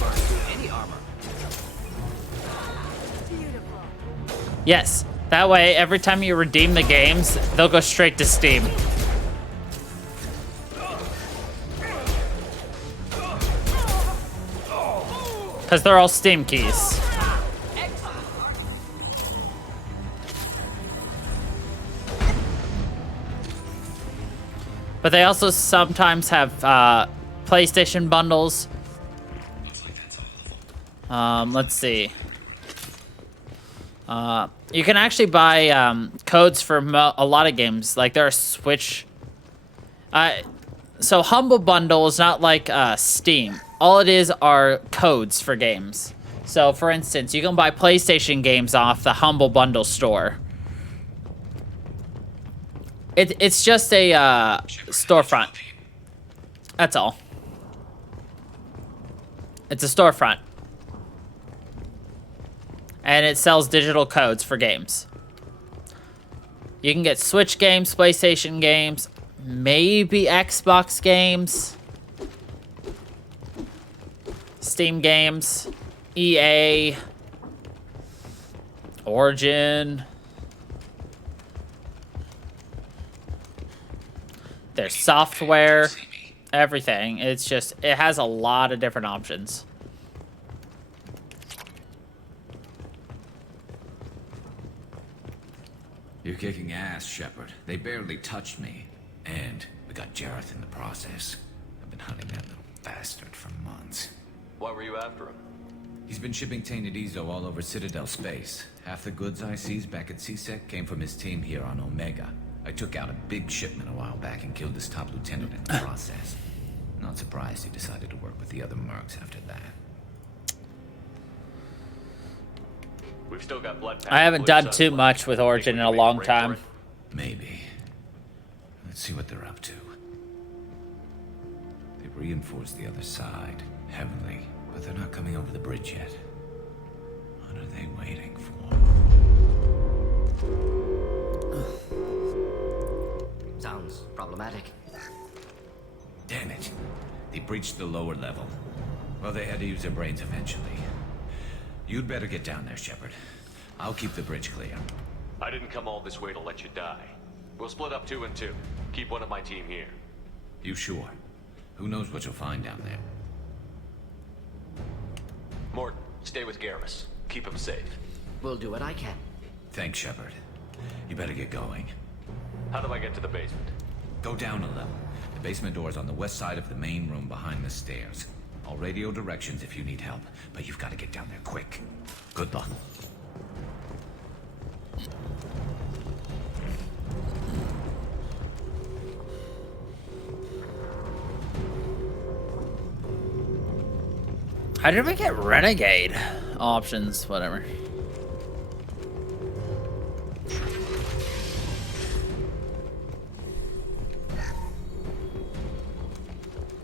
Burns through any armor. Yes, that way every time you redeem the games, they'll go straight to Steam. Because they're all Steam keys. But they also sometimes have PlayStation bundles. Let's see. You can actually buy codes for a lot of games. Like there are Switch. So Humble Bundle is not like Steam. All it is are codes for games. So for instance, you can buy PlayStation games off the Humble Bundle store. It's just a storefront. That's all. It's a storefront. And it sells digital codes for games. You can get Switch games, PlayStation games, maybe Xbox games, Steam games, EA, Origin. There's software, everything. It's just, it has a lot of different options. You're kicking ass, Shepard. They barely touched me. And we got Jareth in the process. I've been hunting that little bastard for months. Why were you after him? He's been shipping tainted Ezo all over Citadel space. Half the goods I seized back at CSEC came from his team here on Omega. I took out a big shipment a while back and killed his top lieutenant in the process. Not surprised he decided to work with the other mercs after that. We've still got blood. I haven't done too much with Origin in a long time. Maybe. Let's see what they're up to. They've reinforced the other side heavily, but they're not coming over the bridge yet. What are they waiting for? Sounds problematic. Damn it. They breached the lower level. Well, they had to use their brains eventually. You'd better get down there, Shepard. I'll keep the bridge clear. I didn't come all this way to let you die. We'll split up 2 and 2. Keep one of my team here. You sure? Who knows what you'll find down there? Morton, stay with Garrus. Keep him safe. We'll do what I can. Thanks, Shepard. You better get going. How do I get to the basement? Go down a level. The basement door's on the west side of the main room behind the stairs. I'll radio directions if you need help, but you've got to get down there quick. Good luck. How did we get Renegade options? Whatever.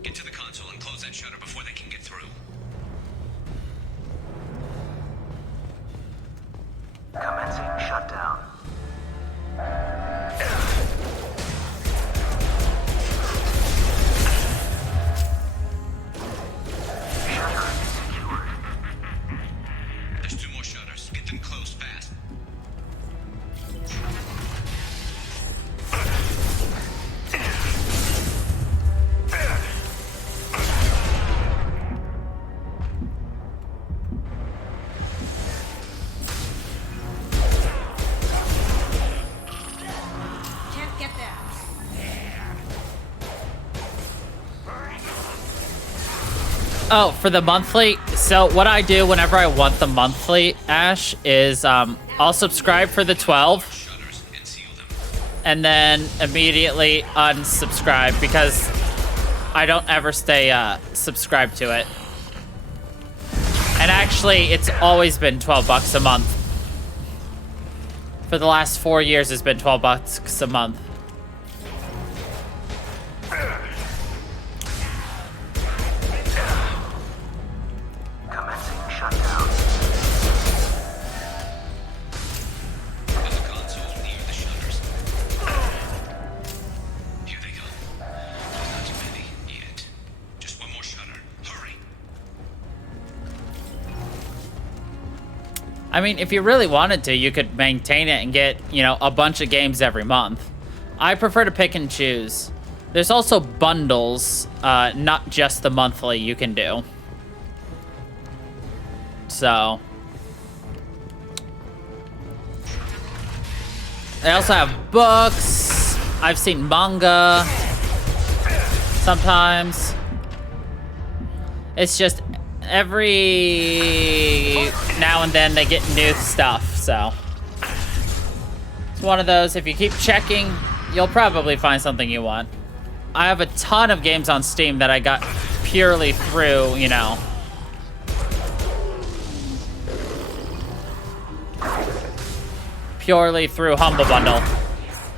Get to the console and close that shutter before they can get through. Commencing shutdown. There's 2 more shutters. Get them closed fast. Can't get there. Oh, for the monthly. So what I do whenever I want the monthly, Ash, is I'll subscribe for the 12 and then immediately unsubscribe because I don't ever stay subscribed to it. And actually, it's always been 12 bucks a month. For the last 4 years, it's been 12 bucks a month. Commencing shutdown. There's a console near the shutters. Here they go. There's not too many yet. Just 1 more shutter. Hurry. I mean, if you really wanted to, you could maintain it and get, you know, a bunch of games every month. I prefer to pick and choose. There's also bundles, not just the monthly you can do. So. They also have books. I've seen manga. Sometimes. It's just every now and then they get new stuff, so. It's one of those, if you keep checking, you'll probably find something you want. I have a ton of games on Steam that I got purely through, you know. Purely through Humble Bundle.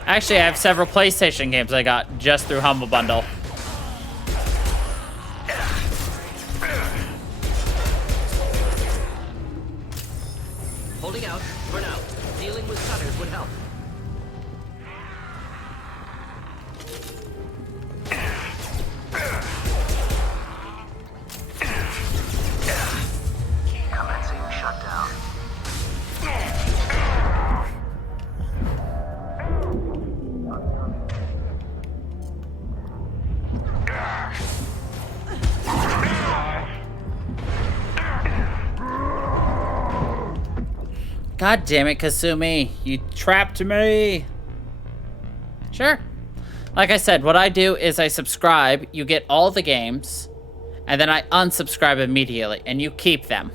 Actually, I have several PlayStation games I got just through Humble Bundle. Holding out for now. Dealing with shutters would help. Commencing shutdown. God damn it, Kasumi. You trapped me. Sure. Like I said, what I do is I subscribe, you get all the games, and then I unsubscribe immediately, and you keep them.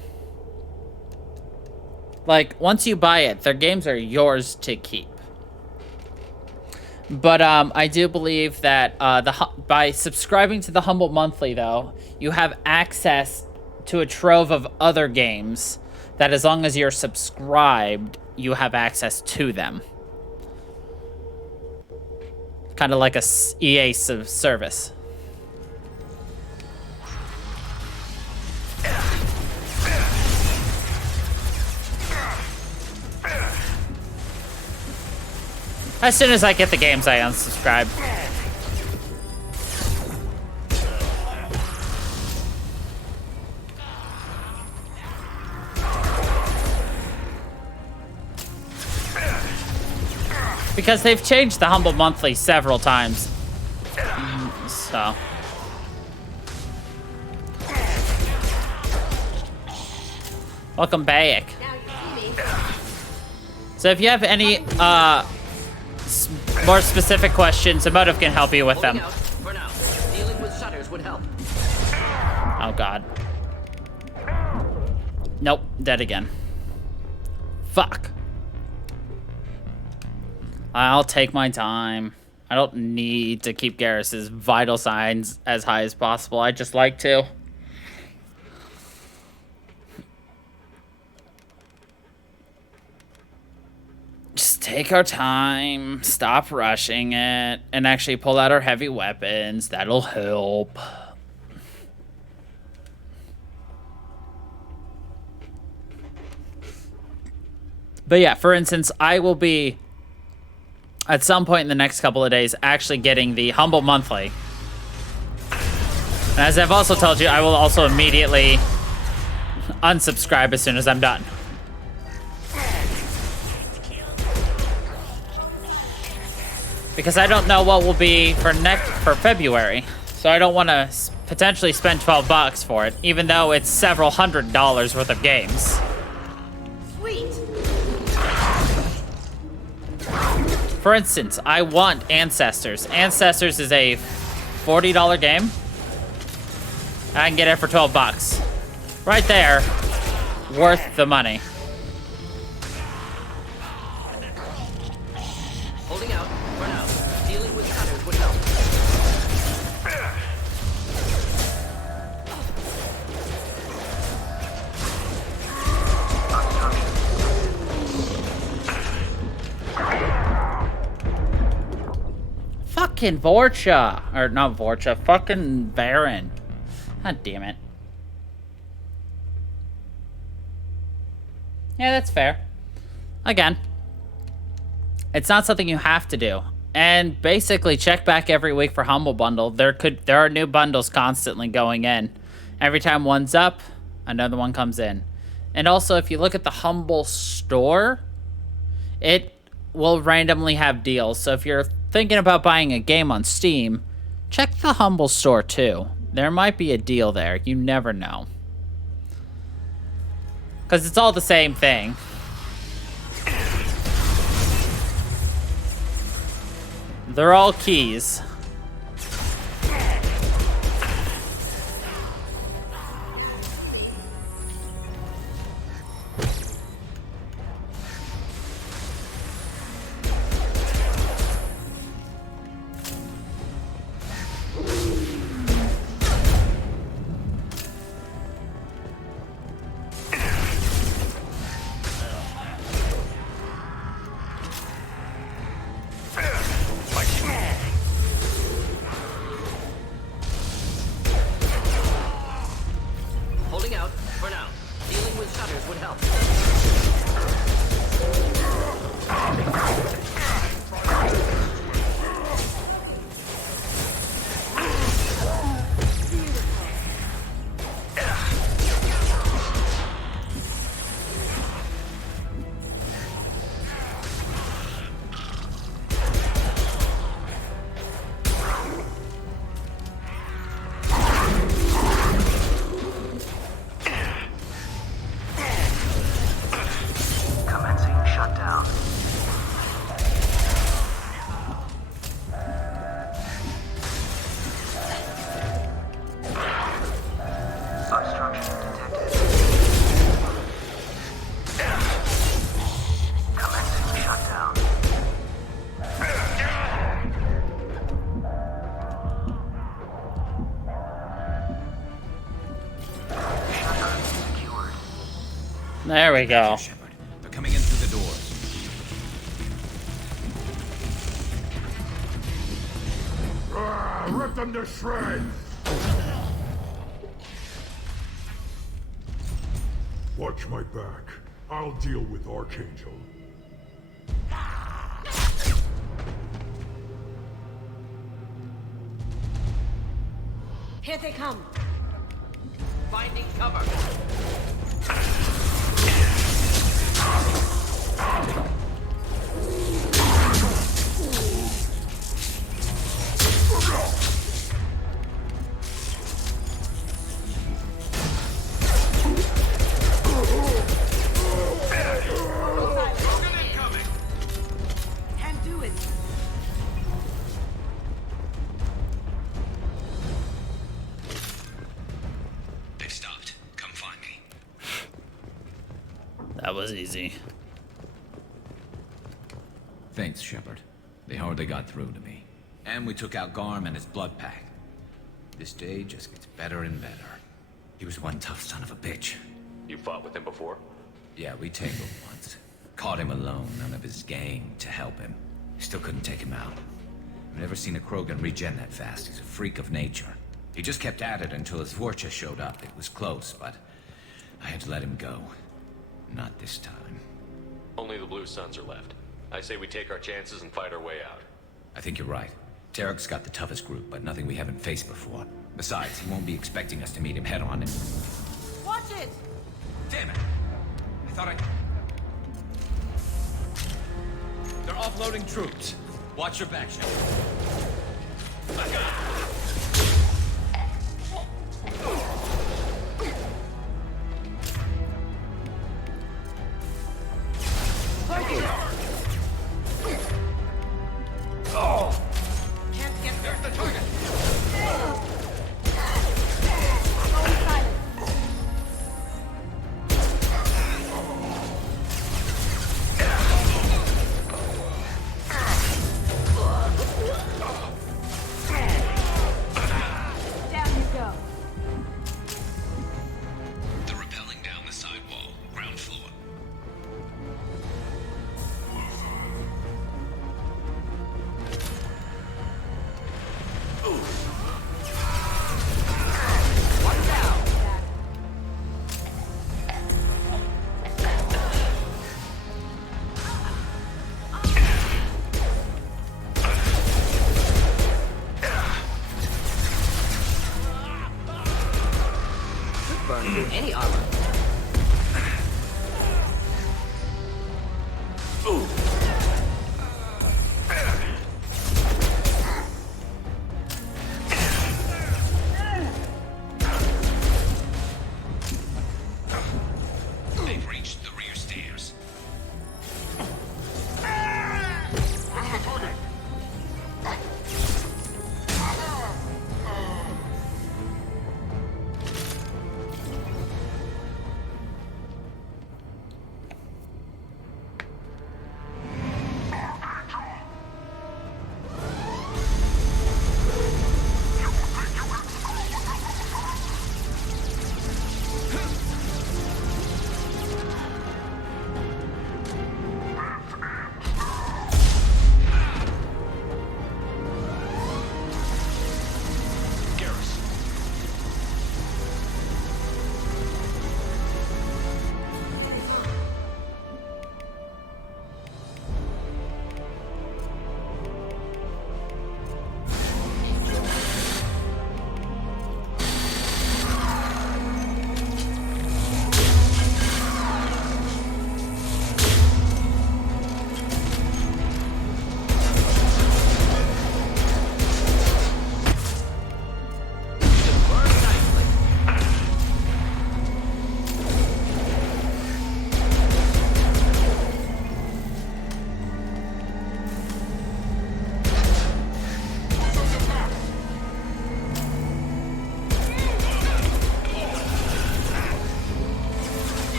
Like, once you buy it, their games are yours to keep. But I do believe that by subscribing to the Humble Monthly, though, you have access to a trove of other games that as long as you're subscribed, you have access to them. Kind of like a EA service. As soon as I get the games, I unsubscribe. Because they've changed the Humble Monthly several times. So. Welcome back. So if you have any more specific questions, Emotive can help you with them. For now, dealing with shutters would help. Oh god. Nope, dead again. Fuck. I'll take my time. I don't need to keep Garrus's vital signs as high as possible. I just like to. Just take our time, stop rushing it, and actually pull out our heavy weapons. That'll help. But yeah, for instance, I will be, at some point in the next couple of days, actually getting the Humble Monthly. And as I've also told you, I will also immediately unsubscribe as soon as I'm done. Because I don't know what will be for February. So I don't want to potentially spend $12 for it, even though it's several $100s worth of games. Sweet. For instance, I want Ancestors. Ancestors is a $40 game. I can get it for $12. Right there, worth the money. Holding out for now. Dealing with shutters would help. Fucking Vorcha. Or not Vorcha, fucking Baron. God damn it. Yeah, that's fair. Again, it's not something you have to do. And basically check back every week for Humble Bundle. There are new bundles constantly going in. Every time one's up, another one comes in. And also, if you look at the Humble store, it will randomly have deals. So if you're thinking about buying a game on Steam, check the Humble store too. There might be a deal there. You never know. Because it's all the same thing. They're all keys. There we go. Shepard. They're coming in through the doors. Rip them to shreds! Watch my back. I'll deal with Archangel. Here they come. Finding cover. Can't do it. They've stopped. Come find me. That was easy. Thanks, Shepard. They hardly got through to me. And we took out Garm and his blood pack. This day just gets better and better. He was one tough son of a bitch. You fought with him before? Yeah, we tangled once. Caught him alone, none of his gang to help him. Still couldn't take him out. I've never seen a Krogan regen that fast. He's a freak of nature. He just kept at it until his Vorcha showed up. It was close, but I had to let him go. Not this time. Only the Blue Suns are left. I say we take our chances and fight our way out. I think you're right. Tarek's got the toughest group, but nothing we haven't faced before. Besides, he won't be expecting us to meet him head-on. Watch it! Damn it! I thought They're offloading troops. Watch your back, Shepard. Can't get There's the target! Down you go. They're rappelling down the side wall, ground floor. Burn through any armor. They've reached the rear stairs.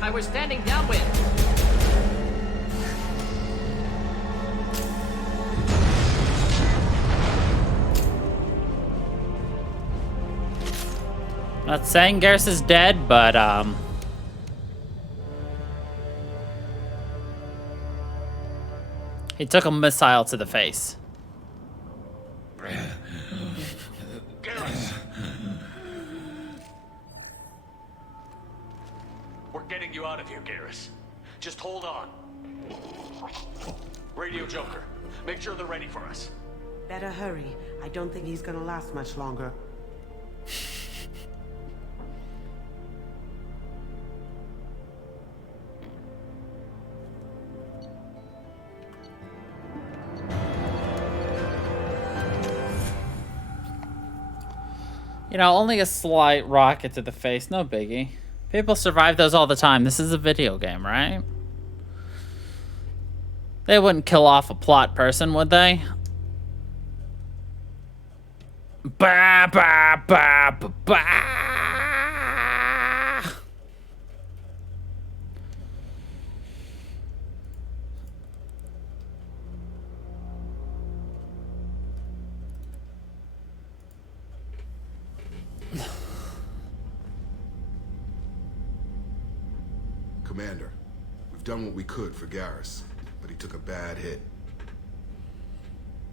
I was standing downwind. Not saying Garrus is dead, but he took a missile to the face. Garrus! We're getting you out of here, Garrus. Just hold on. Radio Joker, make sure they're ready for us. Better hurry. I don't think he's gonna last much longer. You know, only a slight rocket to the face, no biggie. People survive those all the time. This is a video game, right? They wouldn't kill off a plot person, would they? Ba ba ba ba ba. Commander, we've done what we could for Garrus, but he took a bad hit.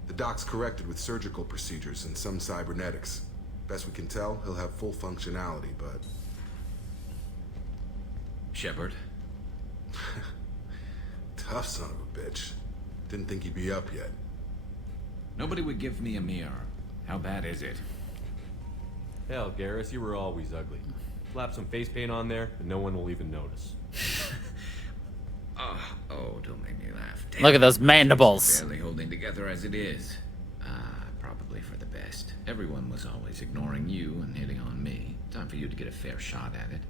The doc's corrected with surgical procedures and some cybernetics. Best we can tell, he'll have full functionality, but... Shepard? Tough son of a bitch. Didn't think he'd be up yet. Nobody would give me a mirror. How bad is it? Hell, Garrus, you were always ugly. Slap some face paint on there, and no one will even notice. Oh, don't make me laugh. Damn, look at those mandibles. Barely holding together as it is. Probably for the best. Everyone was always ignoring you and hitting on me. Time for you to get a fair shot at it.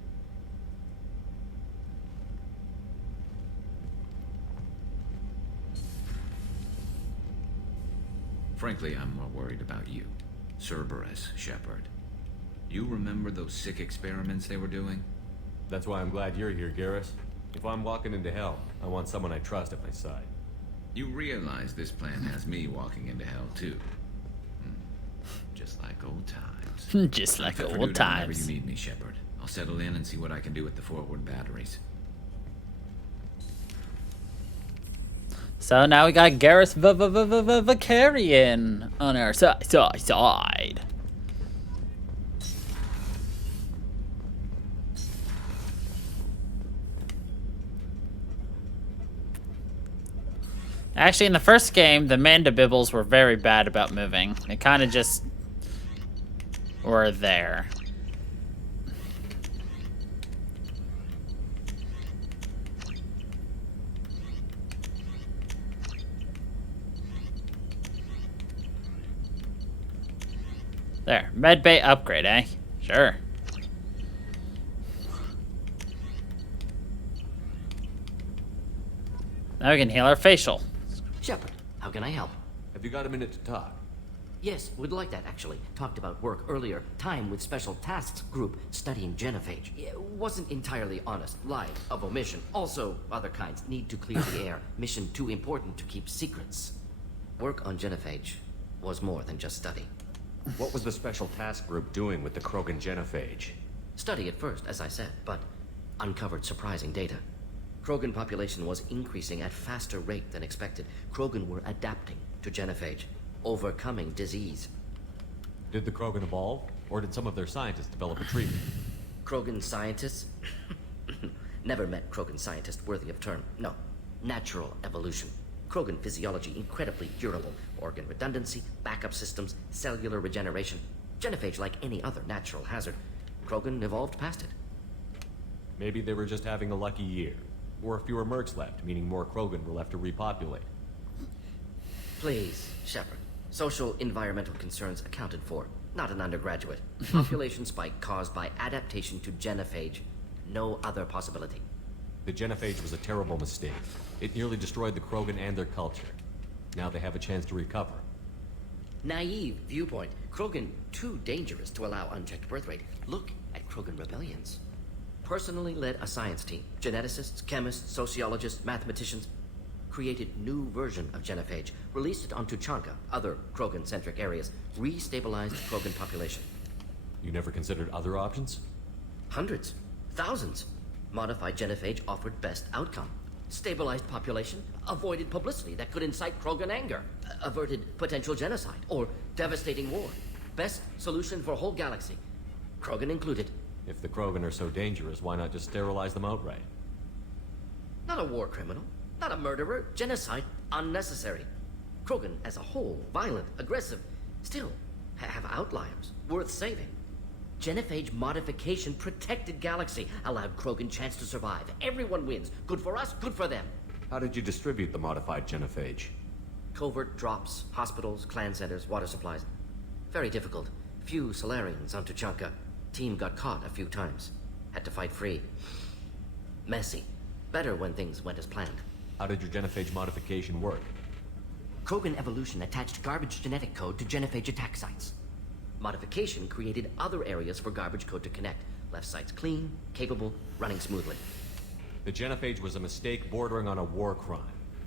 Frankly, I'm more worried about you. Cerberus, Shepard. You remember those sick experiments they were doing? That's why I'm glad you're here, Garrus. If I'm walking into hell, I want someone I trust at my side. You realize this plan has me walking into hell, too. Just like old times. Just like Fit for old duty whenever times. you need me, Shepard. I'll settle in and see what I can do with the forward batteries. So now we got Garrus Vicarian on our side. Actually, in the first game, the Mandibibbles were very bad about moving. They kind of just were there. There, medbay upgrade, eh? Sure. Now we can heal our facial. Shepard, how can I help? Have you got a minute to talk? Yes, would like that, actually. Talked about work earlier. Time with Special Tasks Group studying genophage. It wasn't entirely honest. Lied of omission. Also, other kinds. Need to clear the air. Mission too important to keep secrets. Work on genophage was more than just study. What was the Special Task Group doing with the Krogan genophage? Study at first, as I said, but uncovered surprising data. Krogan population was increasing at faster rate than expected. Krogan were adapting to genophage, overcoming disease. Did the Krogan evolve, or did some of their scientists develop a treatment? Krogan scientists? Never met Krogan scientist worthy of term. No. Natural evolution. Krogan physiology incredibly durable. Organ redundancy, backup systems, cellular regeneration. Genophage like any other natural hazard. Krogan evolved past it. Maybe they were just having a lucky year. Or fewer mercs left, meaning more Krogan were left to repopulate. Please, Shepard. Social environmental concerns accounted for. Not an undergraduate. Population spike caused by adaptation to genophage. No other possibility. The genophage was a terrible mistake. It nearly destroyed the Krogan and their culture. Now they have a chance to recover. Naive viewpoint. Krogan too dangerous to allow unchecked birth rate. Look at Krogan rebellions. personally led a science team. Geneticists, chemists, sociologists, mathematicians created new version of genophage, released it on Tuchanka, other Krogan-centric areas, re-stabilized Krogan population. You never considered other options? Hundreds, thousands. Modified genophage offered best outcome. Stabilized population, avoided publicity that could incite Krogan anger, averted potential genocide or devastating war. Best solution for whole galaxy, Krogan included. If the Krogan are so dangerous, why not just sterilize them outright? Not a war criminal, not a murderer. Genocide, unnecessary. Krogan as a whole, violent, aggressive, still have outliers, worth saving. Genophage modification protected galaxy, allowed Krogan chance to survive. Everyone wins. Good for us, good for them. How did you distribute the modified genophage? Covert drops, hospitals, clan centers, water supplies. Very difficult. Few Solarians on Tuchanka. Team got caught a few times. Had to fight free. Messy. Better when things went as planned. How did your genophage modification work? Krogan evolution attached garbage genetic code to genophage attack sites. Modification created other areas for garbage code to connect. Left sites clean, capable, running smoothly. The genophage was a mistake bordering on a war crime.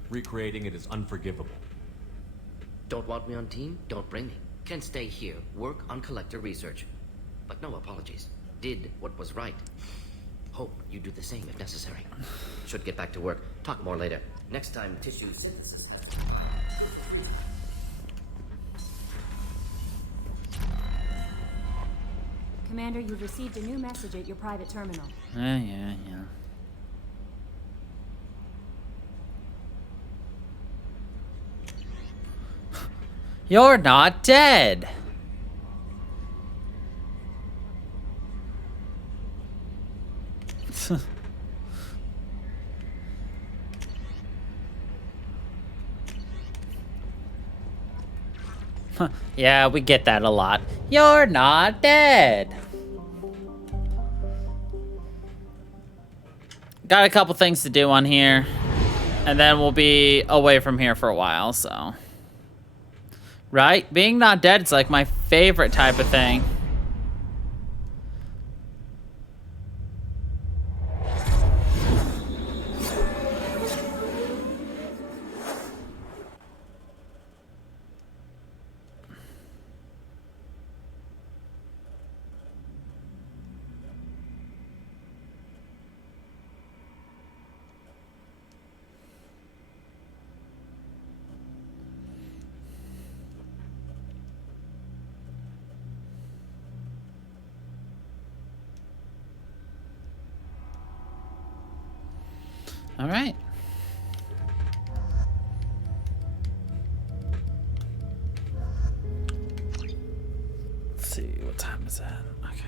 Recreating it is unforgivable. Don't want me on team? Don't bring me. Can stay here, work on collector research. But no apologies. Did what was right. Hope you do the same if necessary. Should get back to work. Talk more later. Next time, tissue synthesis. Commander, you've received a new message at your private terminal. Yeah. You're not dead. Yeah, we get that a lot. You're not dead. Got a couple things to do on here, and then we'll be away from here for a while, so. Right? Being not dead is like my favorite type of thing. All right. Let's see, what time is that? Okay.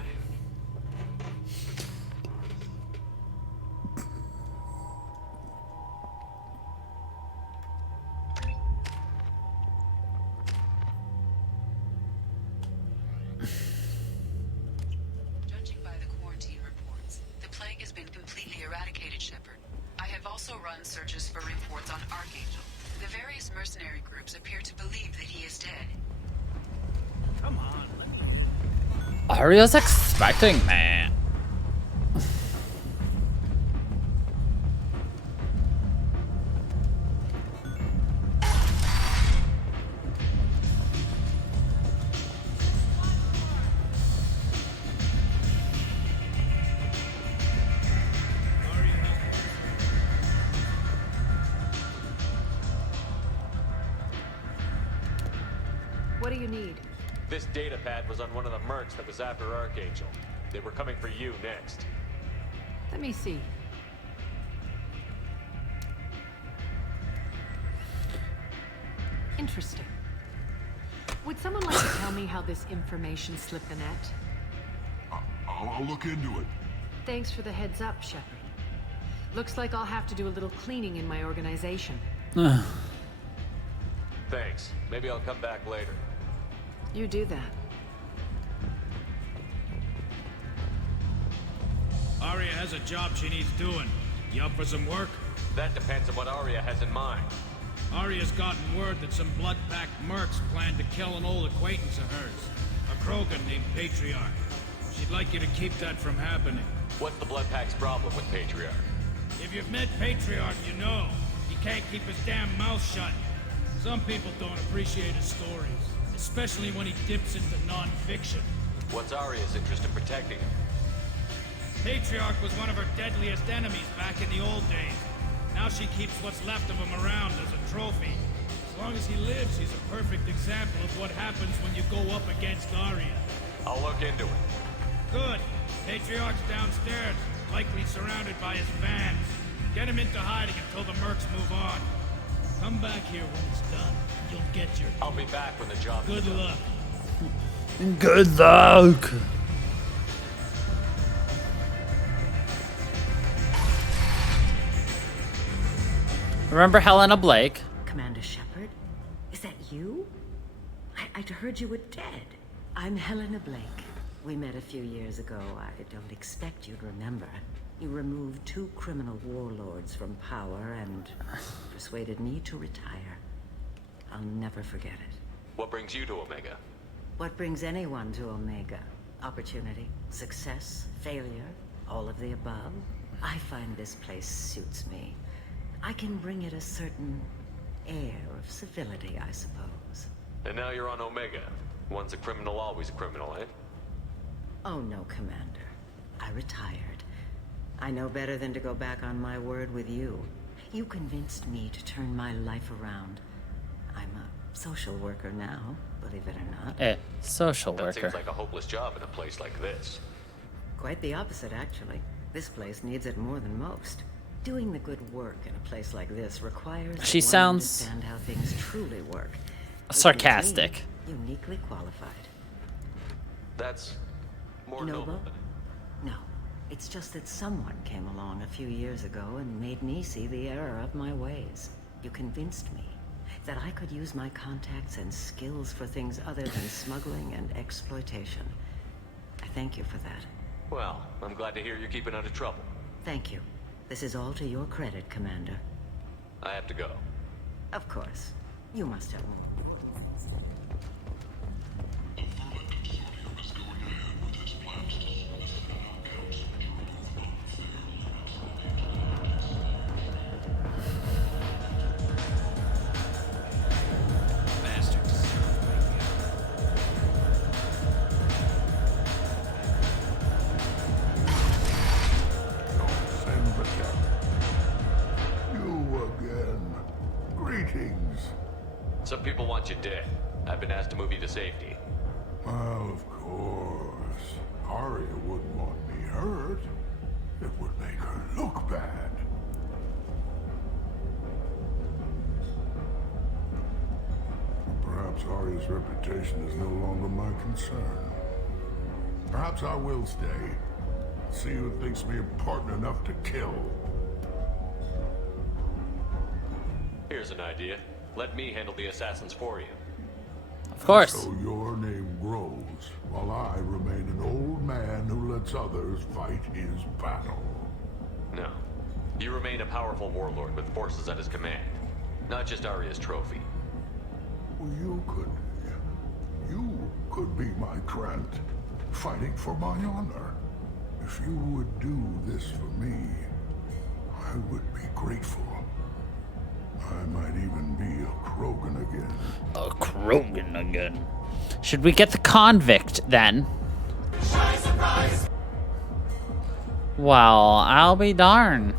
Judging by the quarantine reports, the plague has been completely eradicated, Shepard. I have also run searches for reports on Archangel. The various mercenary groups appear to believe that he is dead. Come on, Arya's expecting me. What do you need? This data pad was on one of the mercs that was after Archangel. They were coming for you next. Let me see. Interesting. Would someone like to tell me how this information slipped the net? I'll look into it. Thanks for the heads up, Shepard. Looks like I'll have to do a little cleaning in my organization. Thanks. Maybe I'll come back later. You do that. Arya has a job she needs doing. You up for some work? That depends on what Arya has in mind. Arya's gotten word that some blood-packed mercs plan to kill an old acquaintance of hers. A Krogan named Patriarch. She'd like you to keep that from happening. What's the Blood Pack's problem with Patriarch? If you've met Patriarch, you know. He can't keep his damn mouth shut. Some people don't appreciate his stories, especially when he dips into non-fiction. What's Arya's interest in protecting him? Patriarch was one of her deadliest enemies back in the old days. Now she keeps what's left of him around as a trophy. As long as he lives, he's a perfect example of what happens when you go up against Arya. I'll look into it. Good. Patriarch's downstairs, likely surrounded by his fans. Get him into hiding until the mercs move on. Come back here when it's done. You'll get your... I'll be back when the job is Good done. luck. Good luck. Remember Helena Blake? Commander Shepard? Is that you? I'd heard you were dead. I'm Helena Blake. We met a few years ago. I don't expect you'd remember. You removed 2 criminal warlords from power and persuaded me to retire. I'll never forget it. What brings you to Omega? What brings anyone to Omega? Opportunity, success, failure, all of the above. I find this place suits me. I can bring it a certain air of civility, I suppose. And now you're on Omega. Once a criminal, always a criminal, eh? Oh no, Commander. I retired. I know better than to go back on my word with you. You convinced me to turn my life around. I'm a social worker now, believe it or not. Social That worker. seems like a hopeless job in a place like this. Quite the opposite, actually. This place needs it more than most. Doing the good work in a place like this requires that She one sounds understand how things truly work. Which sarcastic. makes me uniquely qualified. That's more Noble? noble. No. It's just that someone came along a few years ago and made me see the error of my ways. You convinced me that I could use my contacts and skills for things other than smuggling and exploitation. I thank you for that. Well, I'm glad to hear you're keeping out of trouble. Thank you. This is all to your credit, Commander. I have to go. Of course. You must have. You again. Greetings. Some people want you dead. I've been asked to move you to safety. Well, of course. Arya wouldn't want me hurt. It would make her look bad. Perhaps Arya's reputation is no longer my concern. Perhaps I will stay. See who thinks me important enough to kill. Here's an idea. Let me handle the assassins for you. Of course. So your name grows, while I remain an old man who lets others fight his battle. No. You remain a powerful warlord with forces at his command. Not just Arya's trophy. Well, you could be my Trent, fighting for my honor. If you would do this for me, I would be grateful. I might even be a Krogan again. A Krogan again. Should we get the convict then? Well, I'll be darned.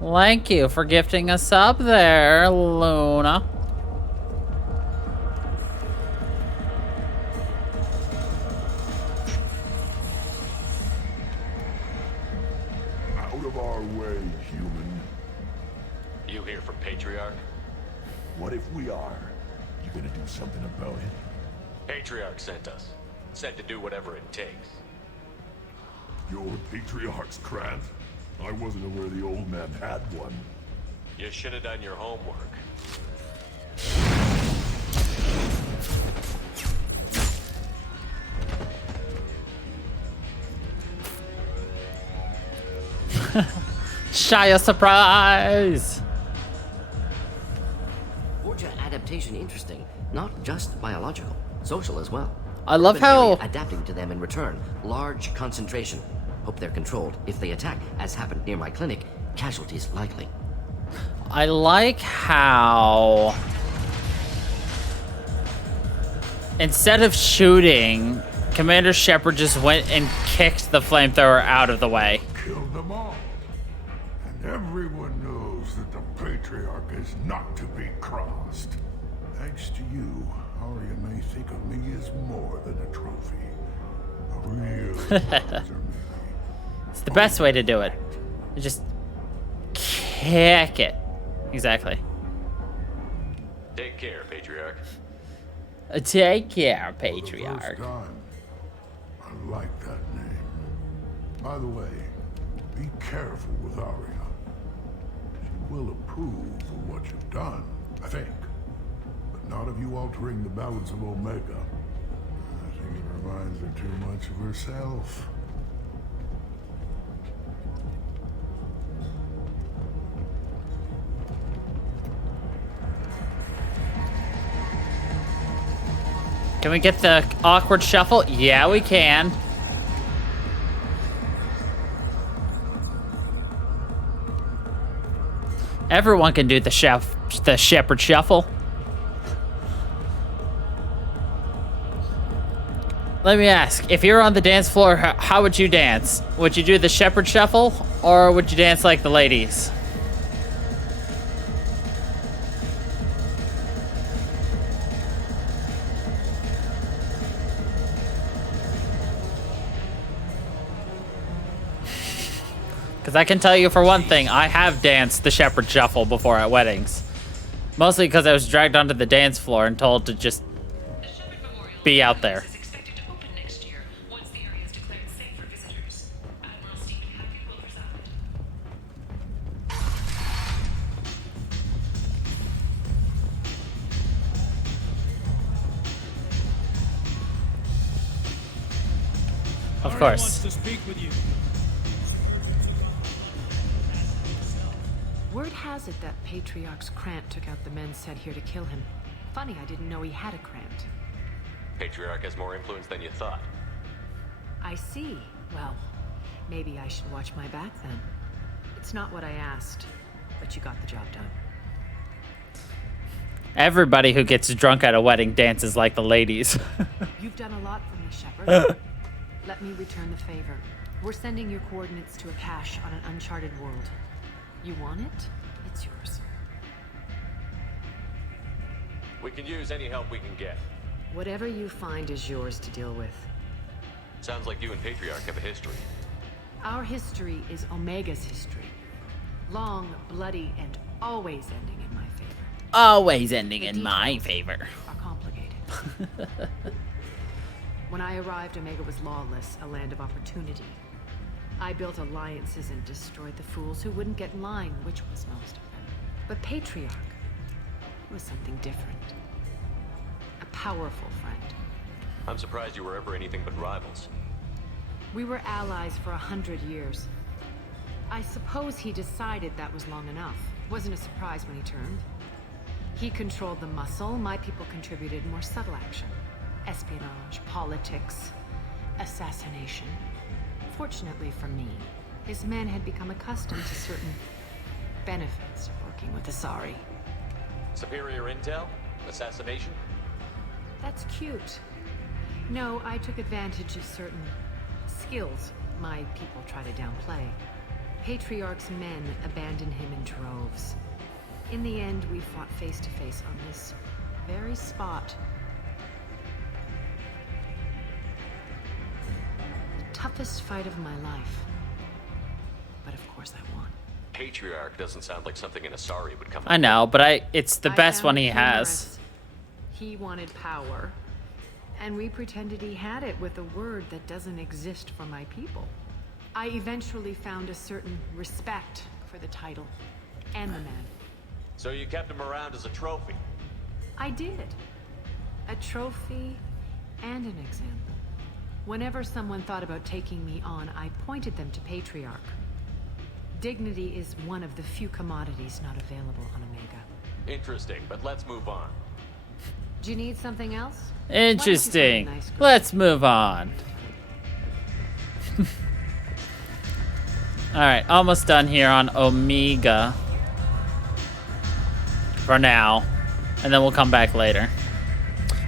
Thank you for gifting us up there, Luna. Out of our way, human. You here from Patriarch? What if we are? You gonna do something about it? Patriarch sent us. Said to do whatever it takes. You're Patriarch's Krant? I wasn't aware the old man had one. You should have done your homework. Shia surprise! Forja adaptation interesting. Not just biological, social as well. I love Urban area how adapting to them in return. Large concentration. Hope they're controlled. If they attack, as happened near my clinic, casualties likely. I like how instead of shooting, Commander Shepard just went and kicked the flamethrower out of the way. Killed them all. And everyone knows that the Patriarch is not to be crossed. Thanks to you, Arya may think of me as more than a trophy. A real prize, or It's the best way to do it. You just kick it. Exactly. Take care, Patriarch. Take care, For the first Patriarch. time, I like that name. By the way, be careful with Arya. She will approve of what you've done, I think. But not of you altering the balance of Omega. I think it reminds her too much of herself. Can we get the awkward shuffle? Yeah, we can. Everyone can do the Shepherd Shuffle. Let me ask, if you're on the dance floor, how would you dance? Would you do the Shepherd Shuffle, or would you dance like the ladies? Because I can tell you for one thing, I have danced the Shepherd Shuffle before at weddings. Mostly because I was dragged onto the dance floor and told to just be out there. Of Arya course. wants to speak with you. Word has it that Patriarch's Krant took out the men sent here to kill him. Funny, I didn't know he had a Krant. Patriarch has more influence than you thought. I see. Well, maybe I should watch my back then. It's not what I asked, but you got the job done. Everybody who gets drunk at a wedding dances like the ladies. You've done a lot for me, Shepard. Let me return the favor. We're sending your coordinates to a cache on an uncharted world. You want it? It's yours. We can use any help we can get. Whatever you find is yours to deal with. Sounds like you and Patriarch have a history. Our history is Omega's history. Long, bloody, and always ending in my favor. Always ending in my favor. Are complicated. When I arrived, Omega was lawless, a land of opportunity. I built alliances and destroyed the fools who wouldn't get in line, which was most of them. But Patriarch was something different. A powerful friend. I'm surprised you were ever anything but rivals. We were allies for 100 years. I suppose he decided that was long enough. Wasn't a surprise when he turned. He controlled the muscle, my people contributed more subtle action. Espionage, politics, assassination. Fortunately for me, his men had become accustomed to certain benefits of working with Asari. Superior intel? Assassination? That's cute. No, I took advantage of certain skills my people try to downplay. Patriarch's men abandoned him in droves. In the end, we fought face to face on this very spot. The toughest fight of my life. But of course I won. Patriarch doesn't sound like something an Asari would come I know, but it's the best one he has. Humorous. He wanted power, and we pretended he had it with a word that doesn't exist for my people. I eventually found a certain respect for the title and the man. So you kept him around as a trophy? I did. A trophy and an example. Whenever someone thought about taking me on, I pointed them to Patriarch. Dignity is one of the few commodities not available on Omega. Interesting, but let's move on. Do you need something else? Interesting. Why don't you find a nice girl? Let's move on. Alright, almost done here on Omega. For now. And then we'll come back later.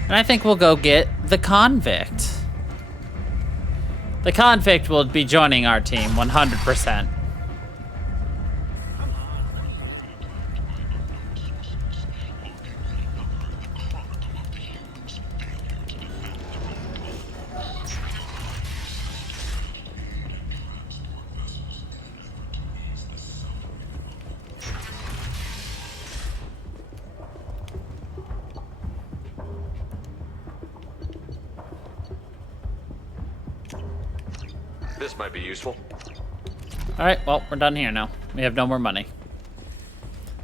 And I think we'll go get the convict. The convict will be joining our team 100%. This might be useful. Alright, well, we're done here now. We have no more money.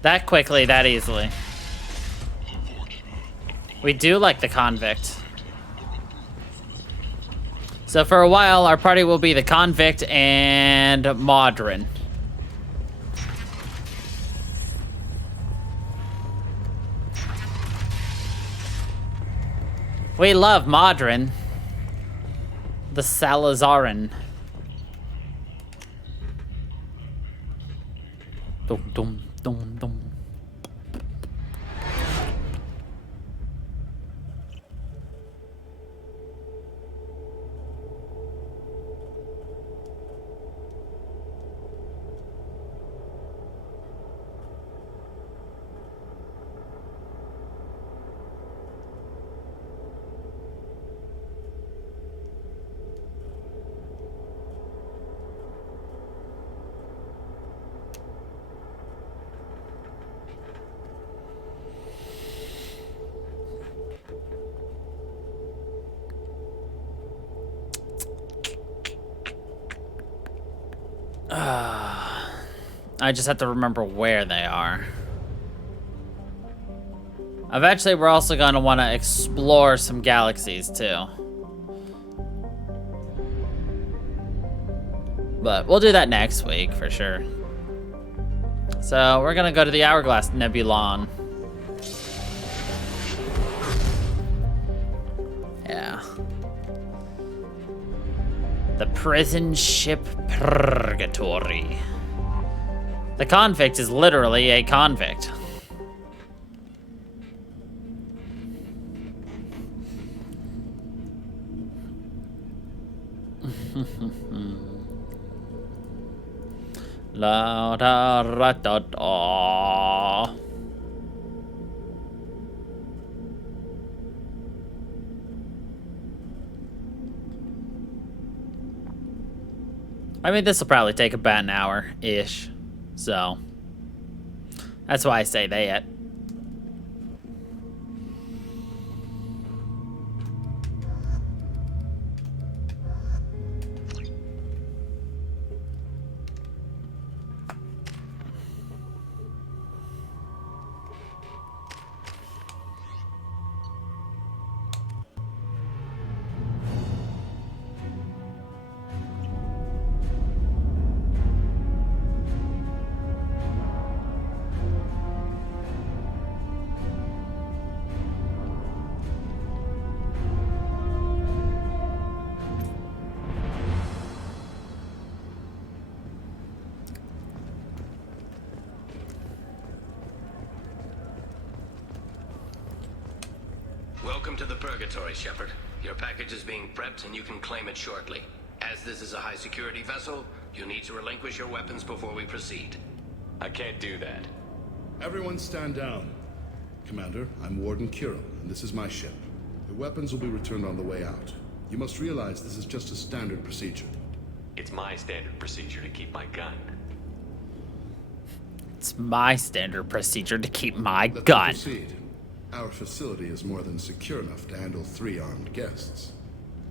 That quickly, that easily. We do like the convict. So for a while, our party will be the convict and Modron. We love Modron. The Salazaran. Dum dum dum dum. I just have to remember where they are. Eventually, we're also going to want to explore some galaxies, too. But we'll do that next week, for sure. So, we're going to go to the Hourglass Nebulon. Yeah. The prison ship Purgatory. The convict is literally a convict. La da ra da da. I mean, this will probably take about an hour-ish. So, that's why I say that. Welcome to the Purgatory, Shepard. Your package is being prepped and you can claim it shortly. As this is a high-security vessel, you'll need to relinquish your weapons before we proceed. I can't do that. Everyone stand down. Commander, I'm Warden Kiro, and this is my ship. Your weapons will be returned on the way out. You must realize this is just a standard procedure. It's my standard procedure to keep my gun. It's my standard procedure to keep my Let gun. me proceed. Our facility is more than secure enough to handle 3 armed guests.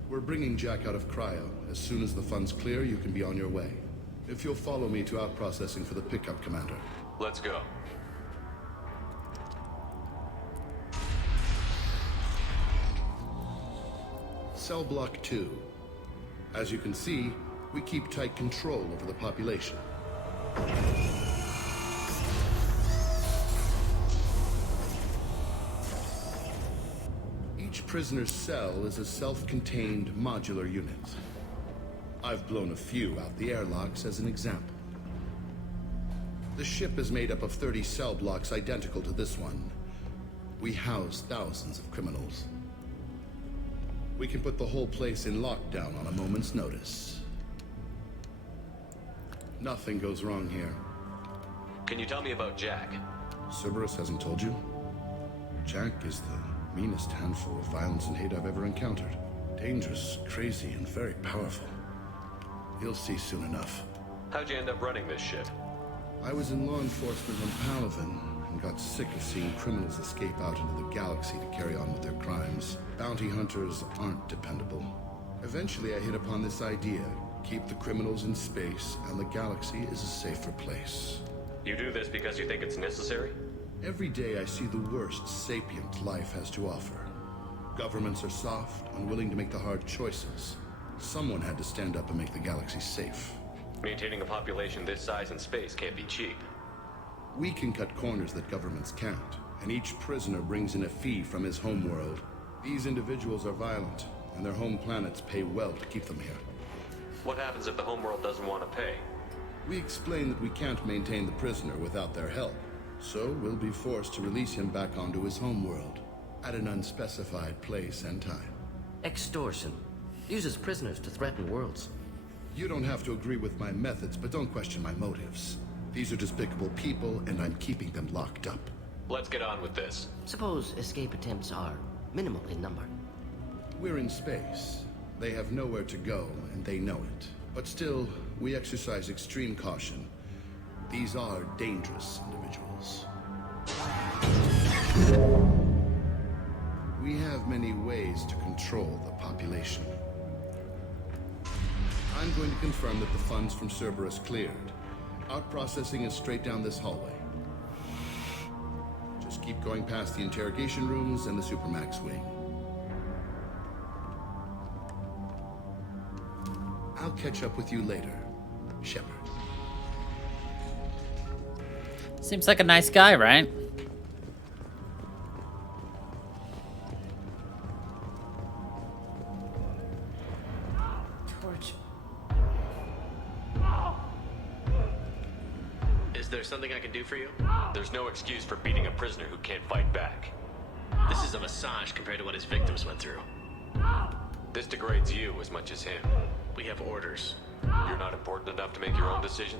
We're bringing Jack out of cryo. As soon as the funds clear, you can be on your way. If you'll follow me to out processing for the pickup, Commander. Let's go. Cell Block 2. As you can see, we keep tight control over the population. Each prisoner's cell is a self-contained modular unit. I've blown a few out the airlocks as an example. The ship is made up of 30 cell blocks identical to this one. We house thousands of criminals. We can put the whole place in lockdown on a moment's notice. Nothing goes wrong here. Can you tell me about Jack? Cerberus hasn't told you? Jack is the meanest handful of violence and hate I've ever encountered. Dangerous, crazy, and very powerful. You'll see soon enough. How'd you end up running this ship? I was in law enforcement on Palaven and got sick of seeing criminals escape out into the galaxy to carry on with their crimes. Bounty hunters aren't dependable. Eventually I hit upon this idea. Keep the criminals in space and the galaxy is a safer place. You do this because you think it's necessary? Every day I see the worst sapient life has to offer. Governments are soft, unwilling to make the hard choices. Someone had to stand up and make the galaxy safe. Maintaining a population this size in space can't be cheap. We can cut corners that governments can't, and each prisoner brings in a fee from his homeworld. These individuals are violent, and their home planets pay well to keep them here. What happens if the homeworld doesn't want to pay? We explain that we can't maintain the prisoner without their help, so we'll be forced to release him back onto his homeworld, at an unspecified place and time. Extortion. Uses prisoners to threaten worlds. You don't have to agree with my methods, but don't question my motives. These are despicable people, and I'm keeping them locked up. Let's get on with this. Suppose escape attempts are minimal in number. We're in space. They have nowhere to go, and they know it. But still, we exercise extreme caution. These are dangerous individuals. We have many ways to control the population. I'm going to confirm that the funds from Cerberus cleared. Out processing is straight down this hallway. Just keep going past the interrogation rooms and the Supermax wing. I'll catch up with you later, Shepard. Seems like a nice guy, right? Torch. Is there something I can do for you? There's no excuse for beating a prisoner who can't fight back. This is a massage compared to what his victims went through. This degrades you as much as him. We have orders. You're not important enough to make your own decision?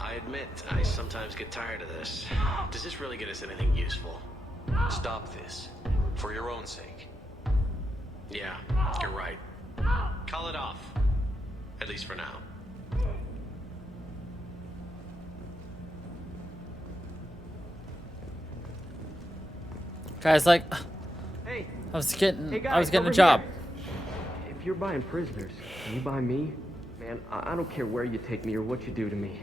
I admit, I sometimes get tired of this. Does this really get us anything useful? Stop this. For your own sake. Yeah, you're right. Call it off. At least for now. Guys, like, Hey. I was getting guys, a over job. here. If you're buying prisoners, can you buy me? Man, I don't care where you take me or what you do to me.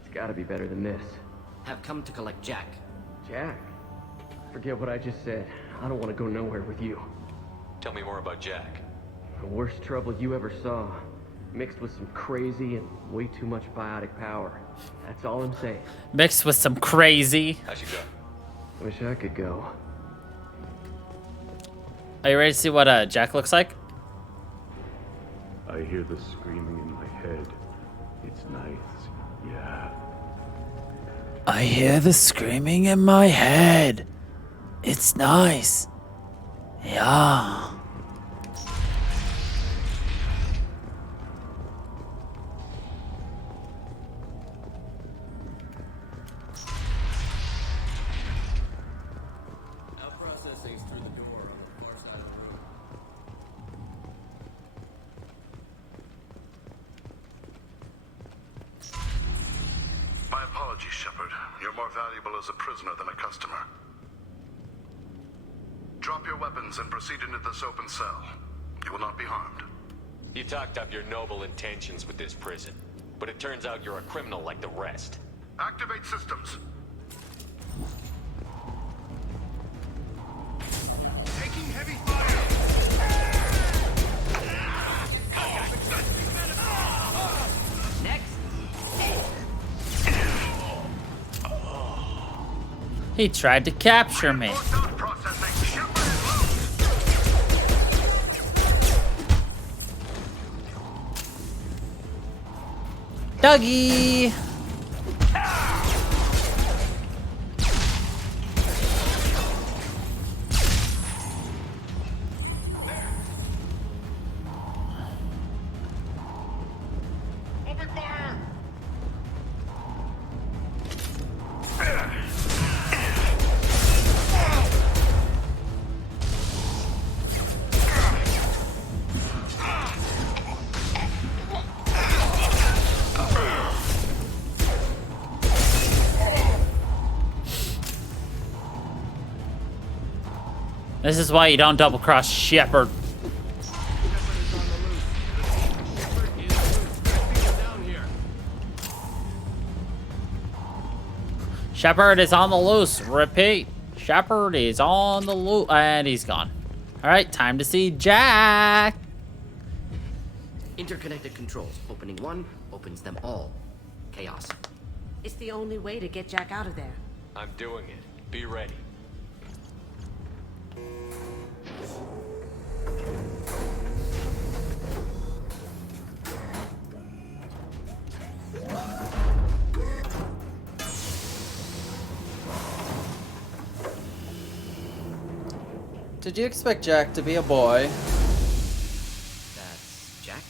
It's gotta be better than this. Have come to collect Jack. Jack? Forget what I just said. I don't want to go nowhere with you. Tell me more about Jack. The worst trouble you ever saw. Mixed with some crazy and way too much biotic power. That's all I'm saying. Mixed with some crazy. I should go. Wish I could go. Are you ready to see what Jack looks like? I hear the screaming in my head. It's nice, yeah. I hear the screaming in my head. It's nice. Yeah. Processing's through the door on the far side of the room. My apologies, Shepard. You're more valuable as a prisoner than a customer. Drop your weapons and proceed into this open cell. You will not be harmed. You talked up your noble intentions with this prison, but it turns out you're a criminal like the rest. Activate systems. Taking heavy fire! Next. He tried to capture me. Dougie! This is why you don't double-cross Shepard. Shepard is on the loose. Repeat. Shepard is on the loose. And he's gone. Alright, time to see Jack. Interconnected controls. Opening one opens them all. Chaos. It's the only way to get Jack out of there. I'm doing it. Be ready. Did you expect Jack to be a boy? That's Jack?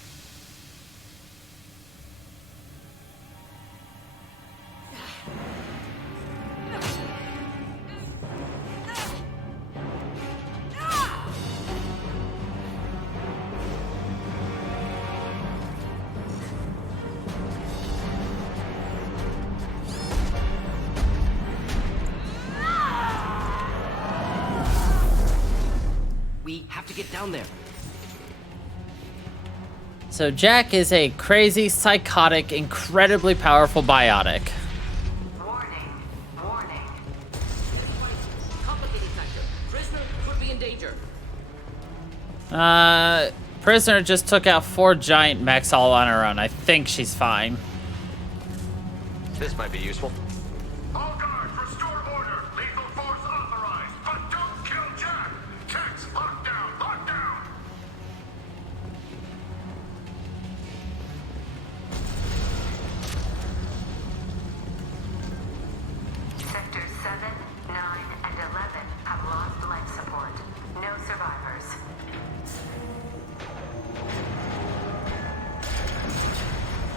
We have to get down there. So Jack is a crazy, psychotic, incredibly powerful biotic. Warning. Complicated factor. Prisoner could be in danger. Prisoner just took out 4 giant mechs all on her own. I think she's fine. This might be useful. All guards, restore order. Lethal force authorized, but don't kill Jack. Tex, lock down, lock down. Sectors 7, 9, and 11 have lost life support. No survivors.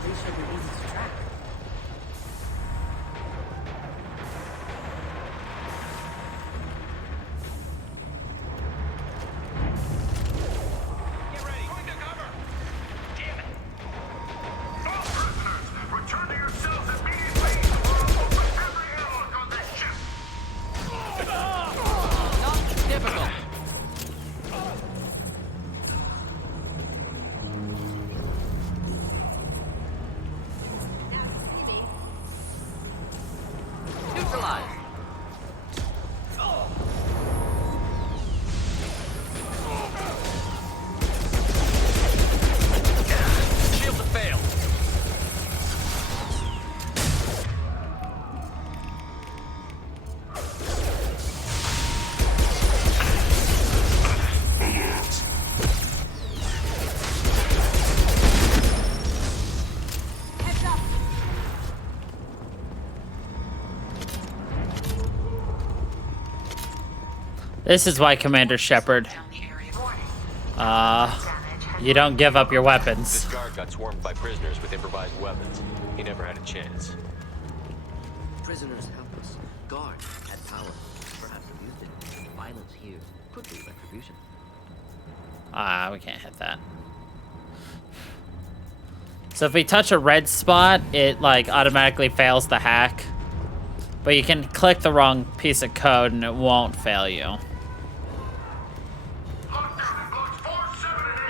These should be easy to track. Return to yourselves immediately, or I'll open every airlock on this ship. Not difficult. Neutralized. Shields have failed. This is why Commander Shepard, you don't give up your weapons. This guard got swarmed by prisoners with improvised weapons. He never had a chance. Prisoners helpless. Guard had power. Perhaps abused it. Violence here could be retribution. We can't hit that. So if we touch a red spot, it like automatically fails the hack. But you can click the wrong piece of code and it won't fail you. Lockdown in blocks 4, 7, and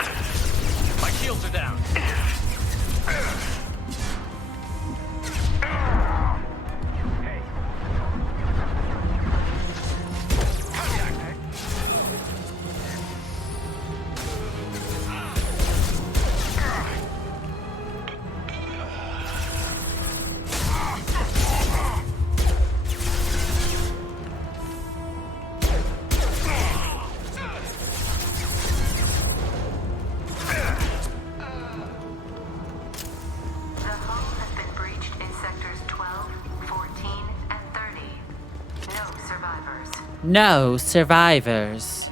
8. My shields are down. No survivors.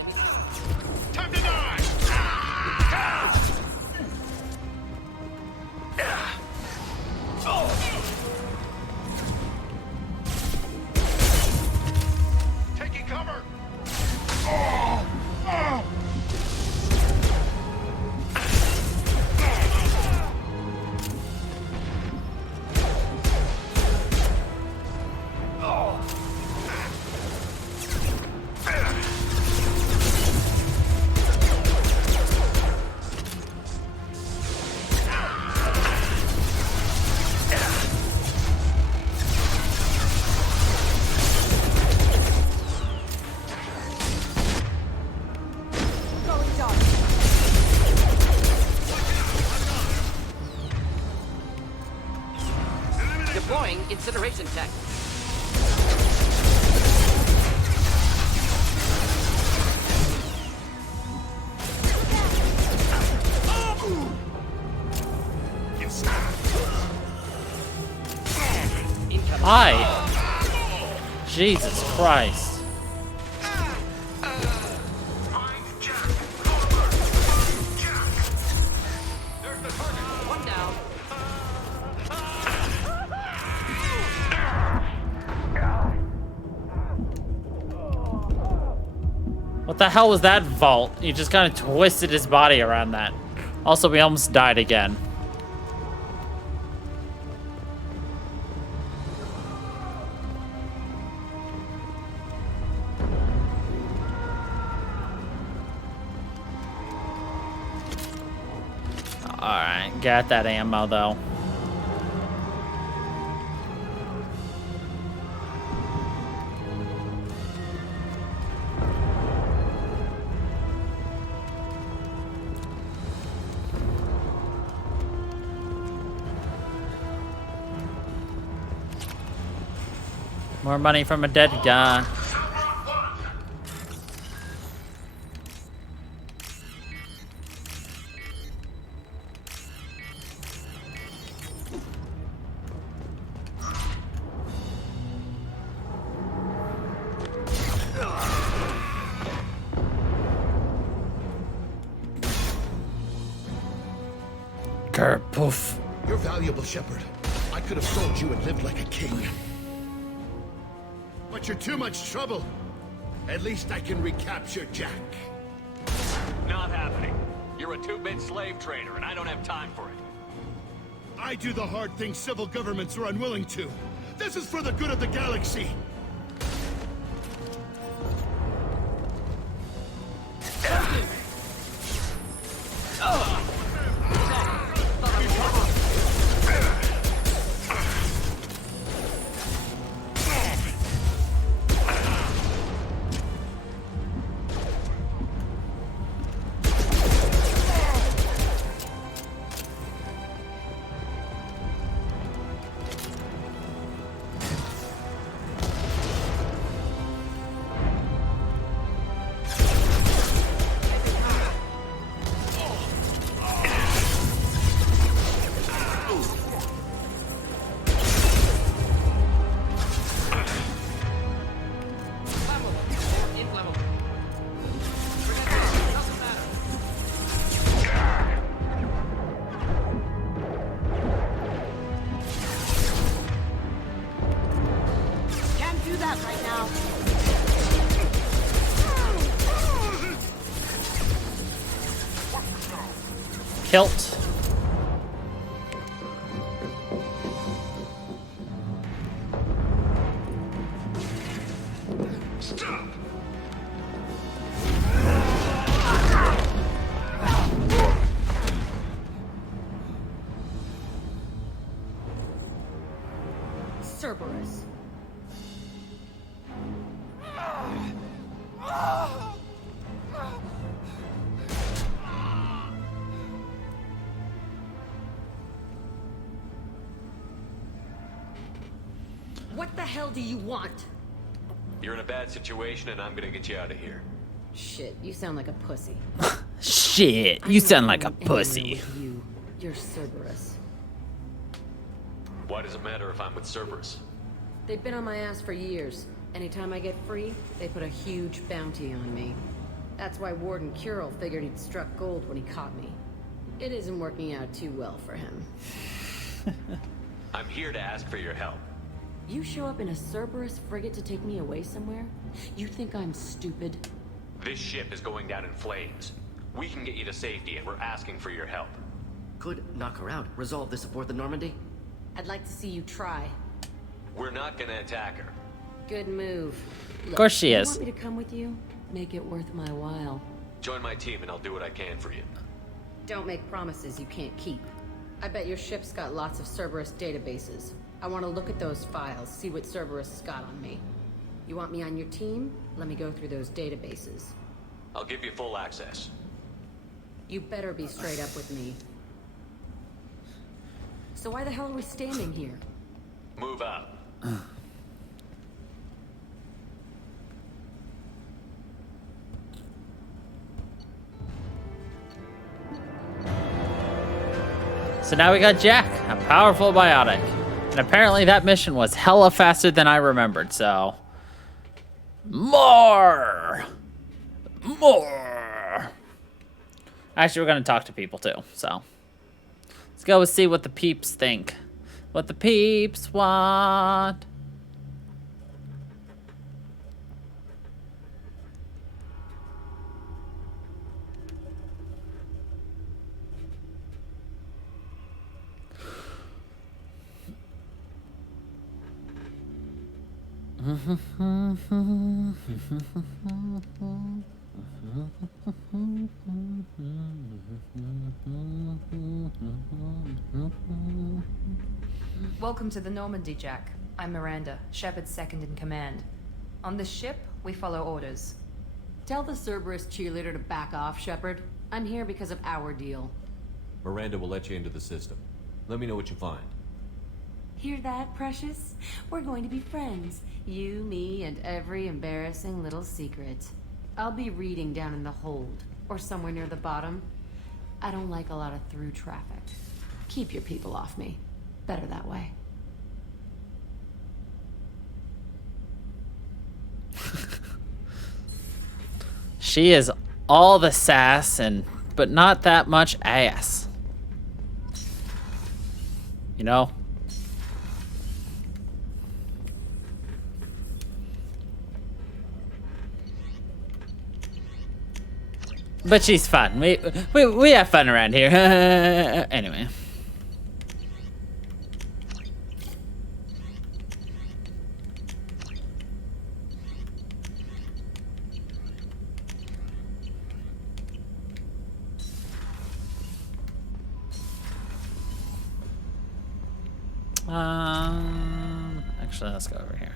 Taking cover! Deploying incineration tech. Hi. Jesus Christ. One down. What the hell was that vault? He just kind of twisted his body around that. Also, we almost died again. Alright, got that ammo though. More money from a dead guy. Kerpoof. You're valuable, Shepard. I could have sold you and lived like a king. But you're too much trouble. At least I can recapture Jack. Not happening. You're a two-bit slave trader, and I don't have time for it. I do the hard things civil governments are unwilling to. This is for the good of the galaxy. Kilt. Stop! Cerberus. What the hell do you want? You're in a bad situation, and I'm gonna get you out of here. Shit, you sound like a pussy. Shit, you sound like a pussy. You're Cerberus. Why does it matter if I'm with Cerberus? They've been on my ass for years. Anytime I get free, they put a huge bounty on me. That's why Warden Curel figured he'd struck gold when he caught me. It isn't working out too well for him. I'm here to ask for your help. You show up in a Cerberus frigate to take me away somewhere? You think I'm stupid? This ship is going down in flames. We can get you to safety, and we're asking for your help. Could knock her out. Resolve this aboard the Normandy? I'd like to see you try. We're not gonna attack her. Good move. Of course she is. You want me to come with you? Make it worth my while. Join my team and I'll do what I can for you. Don't make promises you can't keep. I bet your ship's got lots of Cerberus databases. I want to look at those files, see what Cerberus has got on me. You want me on your team? Let me go through those databases. I'll give you full access. You better be straight up with me. So why the hell are we standing here? Move out. So now we got Jack, a powerful biotic. And apparently that mission was hella faster than I remembered, so... More! Actually, we're gonna talk to people too, so... Let's go and see what the peeps think. What the peeps want. Welcome to the Normandy, Jack. I'm Miranda, Shepard's second in command. On this ship, we follow orders. Tell the Cerberus cheerleader to back off, Shepard. I'm here because of our deal. Miranda will let you into the system. Let me know what you find. Hear that, Precious? We're going to be friends. You, me, and every embarrassing little secret. I'll be reading down in the hold, or somewhere near the bottom. I don't like a lot of through traffic. Keep your people off me. Better that way. She is all the sass, but not that much ass. You know? But she's fun. We have fun around here. Anyway. Actually, let's go over here.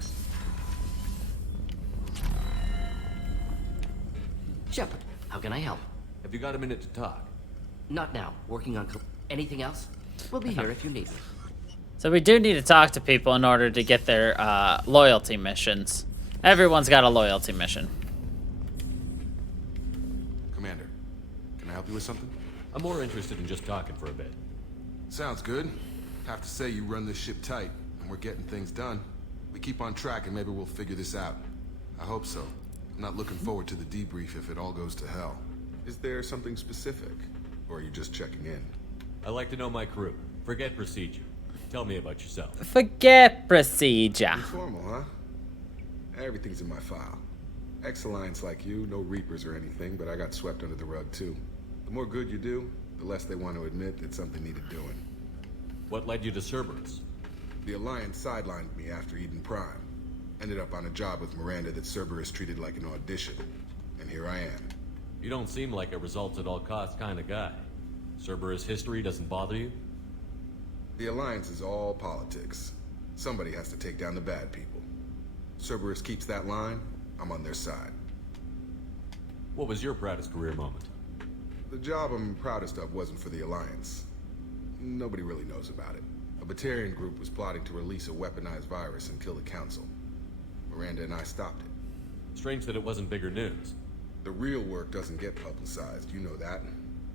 Shepard, how can I help? Have you got a minute to talk? Not now. Working on anything else? We'll be here if you need me. So we do need to talk to people in order to get their loyalty missions. Everyone's got a loyalty mission. Commander, can I help you with something? I'm more interested in just talking for a bit. Sounds good. Have to say you run this ship tight, and we're getting things done. We keep on track and maybe we'll figure this out. I hope so. I'm not looking forward to the debrief if it all goes to hell. Is there something specific? Or are you just checking in? I like to know my crew. Forget procedure. Tell me about yourself. Forget procedure. Informal, huh? Everything's in my file. Ex-Alliance like you, no Reapers or anything, but I got swept under the rug too. The more good you do, the less they want to admit that something needed doing. What led you to Cerberus? The Alliance sidelined me after Eden Prime. Ended up on a job with Miranda that Cerberus treated like an audition. And here I am. You don't seem like a results-at-all-costs kind of guy. Cerberus history doesn't bother you? The Alliance is all politics. Somebody has to take down the bad people. Cerberus keeps that line, I'm on their side. What was your proudest career moment? The job I'm proudest of wasn't for the Alliance. Nobody really knows about it. A Batarian group was plotting to release a weaponized virus and kill the Council. Miranda and I stopped it. Strange that it wasn't bigger news. The real work doesn't get publicized, you know that.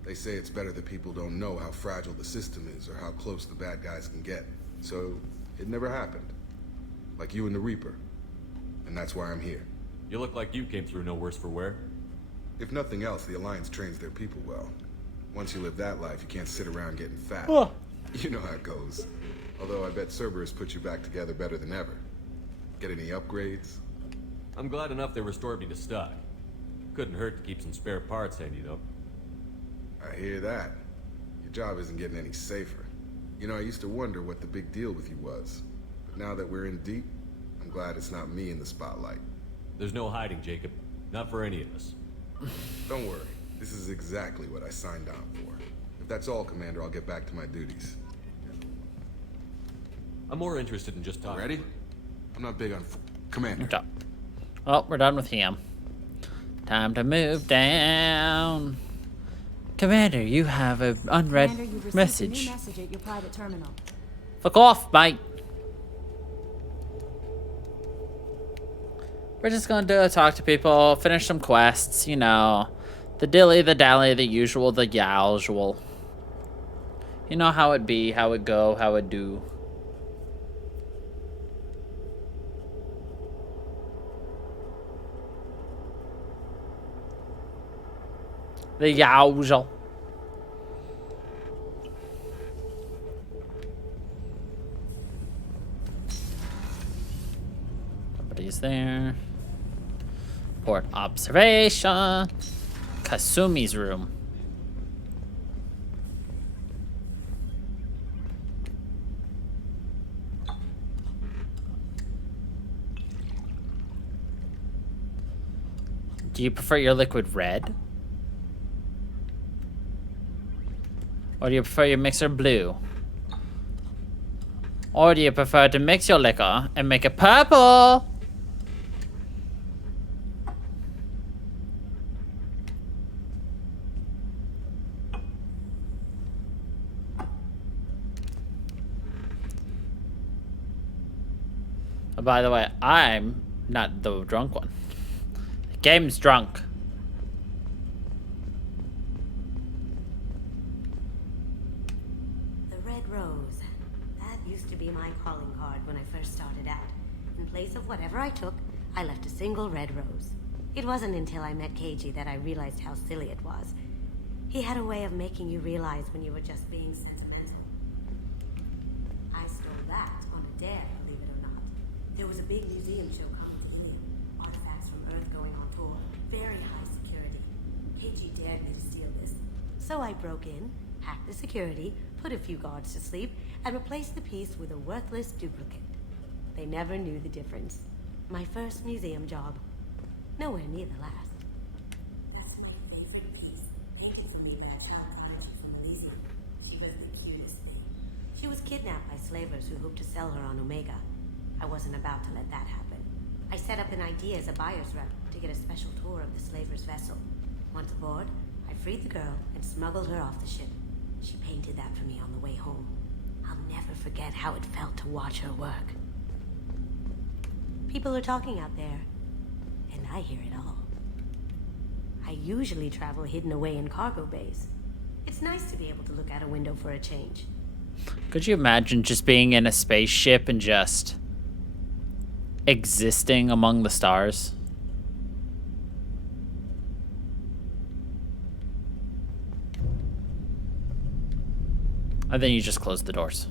They say it's better that people don't know how fragile the system is or how close the bad guys can get. So, it never happened. Like you and the Reaper. and that's why I'm here. You look like you came through no worse for wear. If nothing else, the Alliance trains their people well. Once you live that life, you can't sit around getting fat. Oh. You know how it goes. Although I bet Cerberus put you back together better than ever. Get any upgrades? I'm glad enough they restored me to stock. Couldn't hurt to keep some spare parts handy, though. I hear that. Your job isn't getting any safer. You know, I used to wonder what the big deal with you was. But now that we're in deep, I'm glad it's not me in the spotlight. There's no hiding, Jacob. Not for any of us. Don't worry. This is exactly what I signed on for. If that's all, Commander, I'll get back to my duties. I'm more interested in just talking. Ready? I'm not big on... Commander. Okay. Well, we're done with him. Time to move down. Commander, you have an unread Commander, you've received message. A new message at your private terminal. Fuck off, mate. We're just gonna talk to people, finish some quests, you know. The dilly, the dally, the usual, the usual. You know how it be, how it go, how it do. The usual. Nobody's there. Port observation. Kasumi's room. Do you prefer your liquid red? Or do you prefer your mixer blue? Or do you prefer to mix your liquor and make it purple? Oh, by the way, I'm not the drunk one. The game's drunk. The Red Rose. That used to be my calling card when I first started out. In place of whatever I took, I left a single red rose. It wasn't until I met Keiji that I realized how silly it was. He had a way of making you realize when you were just being sentimental. I stole that on a dare, believe it or not. There was a big museum show coming to Ilium. Artifacts from Earth going on tour. Very high security. Keiji dared me to steal this. So I broke in, hacked the security, put a few guards to sleep, and replaced the piece with a worthless duplicate. They never knew the difference. My first museum job. Nowhere near the last. That's my favorite piece. Painted for me by a child artist from Elysium. She was the cutest thing. She was kidnapped by slavers who hoped to sell her on Omega. I wasn't about to let that happen. I set up an idea as a buyer's rep to get a special tour of the slaver's vessel. Once aboard, I freed the girl and smuggled her off the ship. She painted that for me on the way home. I'll never forget how it felt to watch her work. People are talking out there, and I hear it all. I usually travel hidden away in cargo bays. It's nice to be able to look out a window for a change. Could you imagine just being in a spaceship and just existing among the stars? And then you just close the doors.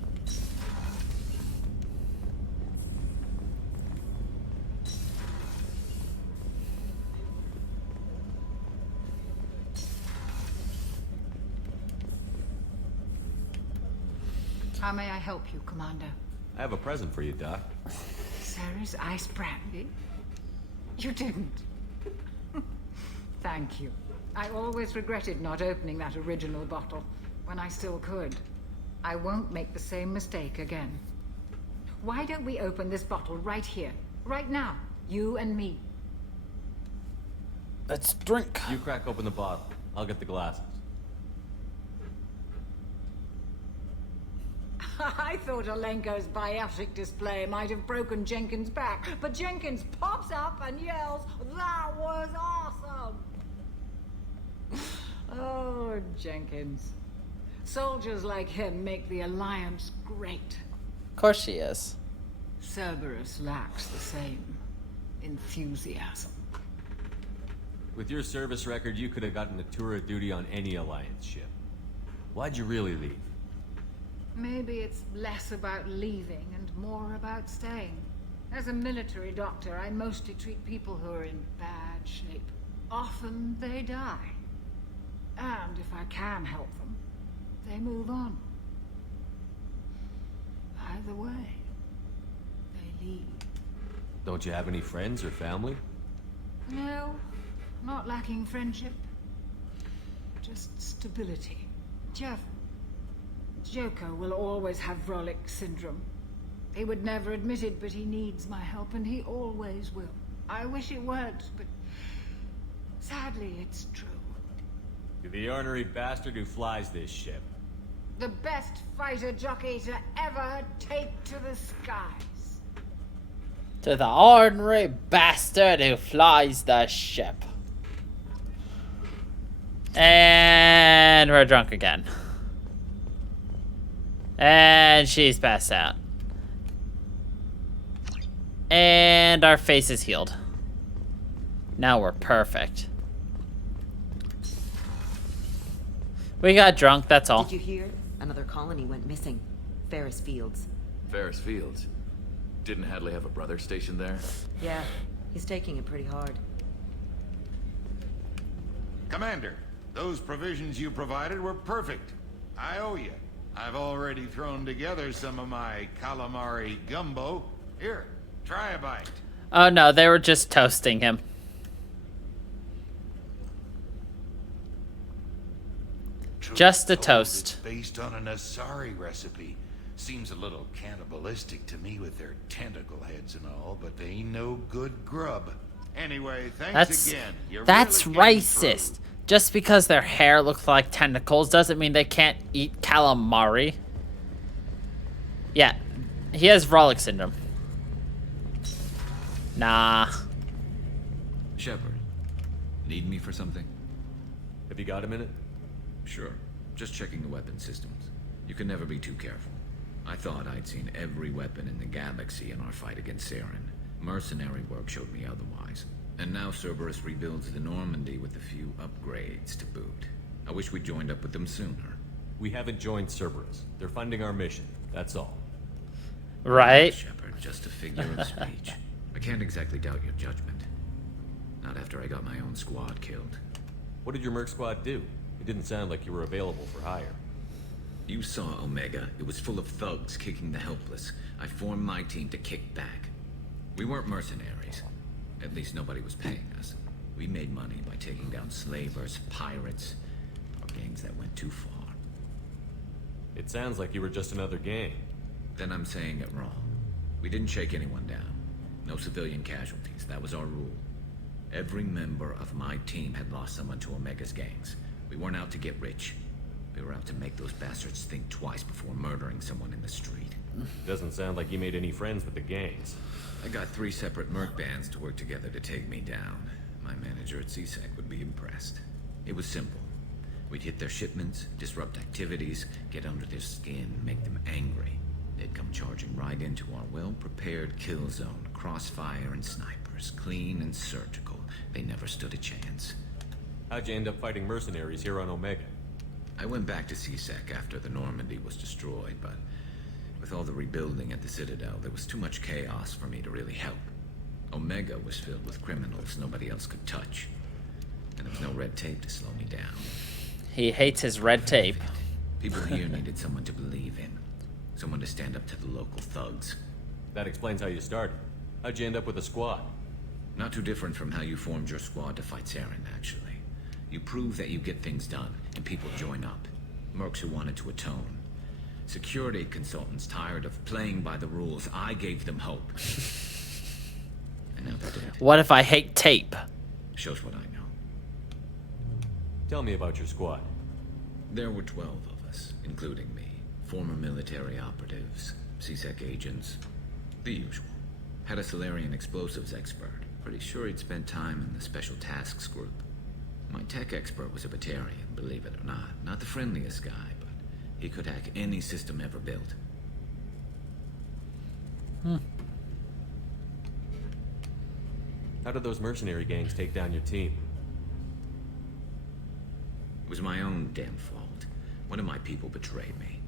How may I help you, Commander? I have a present for you, Doc. Sarah's ice brandy? You didn't. Thank you. I always regretted not opening that original bottle when I still could. I won't make the same mistake again. Why don't we open this bottle right here, right now, you and me? Let's drink. You crack open the bottle. I'll get the glasses. I thought Alenko's biotic display might have broken Jenkins' back, but Jenkins pops up and yells, "That was awesome!" Oh, Jenkins. Soldiers like him make the Alliance great. Of course she is. Cerberus lacks the same. enthusiasm. With your service record, you could have gotten a tour of duty on any Alliance ship. Why'd you really leave? Maybe it's less about leaving and more about staying. As a military doctor, I mostly treat people who are in bad shape. Often they die. And if I can help them, they move on. Either way, they leave. Don't you have any friends or family? No, not lacking friendship. Just stability. Jeff, Joker will always have Vrolic syndrome. He would never admit it, but he needs my help, and he always will. I wish it weren't, but sadly, it's true. You're the ornery bastard who flies this ship. The best fighter jockey to ever take to the skies. To the ordinary bastard who flies the ship. And we're drunk again. And she's passed out. And our face is healed. Now we're perfect. We got drunk, that's all. Did you hear? Another colony went missing. Ferris Fields. Ferris Fields? Didn't Hadley have a brother stationed there? Yeah, he's taking it pretty hard. Commander, those provisions you provided were perfect. I owe you. I've already thrown together some of my calamari gumbo. Here, try a bite. Oh no, they were just toasting him. Just a toast. It's based on an Asari recipe. Seems a little cannibalistic to me with their tentacle heads and all, but they ain't no good grub. Anyway, thanks again. That's really racist. Just because their hair looks like tentacles doesn't mean they can't eat calamari. Yeah, he has Vrolic syndrome. Nah. Shepard, need me for something? Have you got a minute? Sure. Just checking the weapon systems. You can never be too careful. I thought I'd seen every weapon in the galaxy in our fight against Saren. Mercenary work showed me otherwise. And now Cerberus rebuilds the Normandy with a few upgrades to boot. I wish we'd joined up with them sooner. We haven't joined Cerberus. They're funding our mission. That's all. Right? Shepard, just a figure of speech. I can't exactly doubt your judgment. Not after I got my own squad killed. What did your merc squad do? It didn't sound like you were available for hire. You saw Omega. It was full of thugs kicking the helpless. I formed my team to kick back. We weren't mercenaries. At least nobody was paying us. We made money by taking down slavers, pirates, or gangs that went too far. It sounds like you were just another gang. Then I'm saying it wrong. We didn't shake anyone down. No civilian casualties. That was our rule. Every member of my team had lost someone to Omega's gangs. We weren't out to get rich. We were out to make those bastards think twice before murdering someone in the street. Doesn't sound like you made any friends with the gangs. I got 3 separate merc bands to work together to take me down. My manager at CSEC would be impressed. It was simple. We'd hit their shipments, disrupt activities, get under their skin, make them angry. They'd come charging right into our well-prepared kill zone, crossfire and snipers, clean and surgical. They never stood a chance. How'd you end up fighting mercenaries here on Omega? I went back to CSEC after the Normandy was destroyed, but with all the rebuilding at the Citadel, there was too much chaos for me to really help. Omega was filled with criminals nobody else could touch. And there was no red tape to slow me down. He hates his red tape. People here needed someone to believe in. Someone to stand up to the local thugs. That explains how you started. How'd you end up with a squad? Not too different from how you formed your squad to fight Saren, actually. You prove that you get things done, and people join up. Mercs who wanted to atone. Security consultants tired of playing by the rules. I gave them hope. And now they're dead. What if I hate tape? Shows what I know. Tell me about your squad. There were 12 of us, including me. Former military operatives, CSEC agents, the usual. Had a Solarian explosives expert. Pretty sure he'd spent time in the Special Tasks Group. My tech expert was a Batarian, believe it or not. Not the friendliest guy, but he could hack any system ever built. How did those mercenary gangs take down your team? It was my own damn fault. One of my people betrayed me.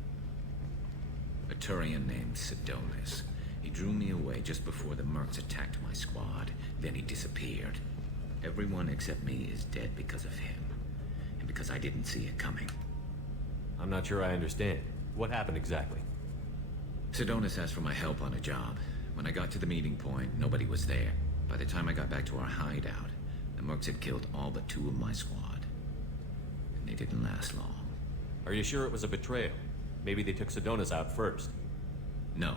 A Turian named Sidonis. He drew me away just before the mercs attacked my squad. Then he disappeared. Everyone except me is dead because of him. And because I didn't see it coming. I'm not sure I understand. What happened exactly? Sidonis asked for my help on a job. When I got to the meeting point, nobody was there. By the time I got back to our hideout, the mercs had killed all but 2 of my squad. And they didn't last long. Are you sure it was a betrayal? Maybe they took Sidonis out first. No.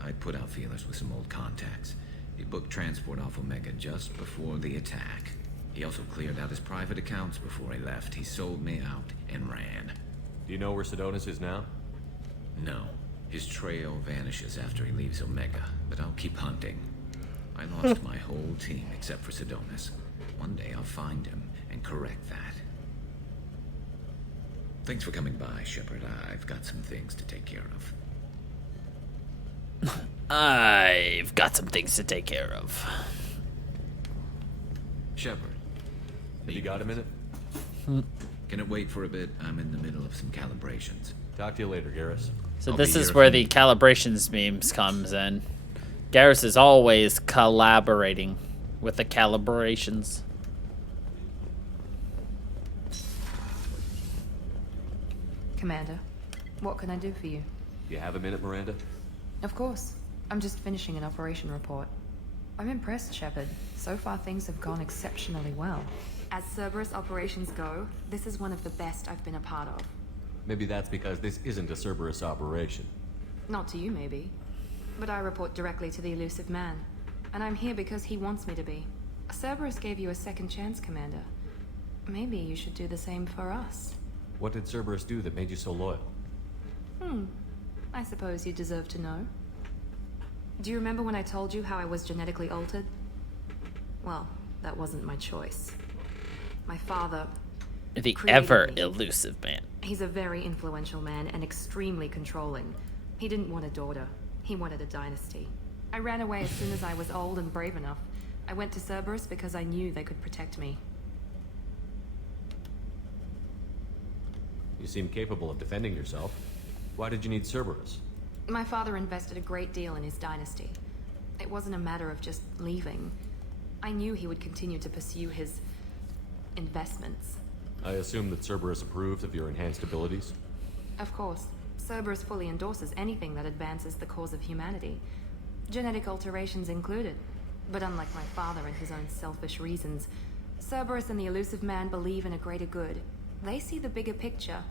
I put out feelers with some old contacts. He booked transport off Omega just before the attack. He also cleared out his private accounts before he left. He sold me out and ran. Do you know where Sidonis is now? No. His trail vanishes after he leaves Omega, but I'll keep hunting. I lost my whole team except for Sidonis. One day I'll find him and correct that. Thanks for coming by, Shepard. I've got some things to take care of. I've got some things to take care of. Shepard. Have you got a minute? Can it wait for a bit? I'm in the middle of some calibrations. Talk to you later, Garrus. So this is where the calibrations memes comes in. Garrus is always collaborating with the calibrations. Commander, what can I do for you? Do you have a minute, Miranda? Of course. I'm just finishing an operation report. I'm impressed, Shepard. So far things have gone exceptionally well. As Cerberus operations go, this is one of the best I've been a part of. Maybe that's because this isn't a Cerberus operation. Not to you, maybe. But I report directly to the elusive man. And I'm here because he wants me to be. Cerberus gave you a second chance, Commander. Maybe you should do the same for us. What did Cerberus do that made you so loyal? I suppose you deserve to know. Do you remember when I told you how I was genetically altered? Well, that wasn't my choice. My father... The created ever me. elusive man. He's a very influential man and extremely controlling. He didn't want a daughter. He wanted a dynasty. I ran away as soon as I was old and brave enough. I went to Cerberus because I knew they could protect me. You seem capable of defending yourself. Why did you need Cerberus? My father invested a great deal in his dynasty. It wasn't a matter of just leaving. I knew he would continue to pursue his... investments. I assume that Cerberus approves of your enhanced abilities? Of course. Cerberus fully endorses anything that advances the cause of humanity. Genetic alterations included. But unlike my father and his own selfish reasons, Cerberus and the elusive man believe in a greater good. They see the bigger picture,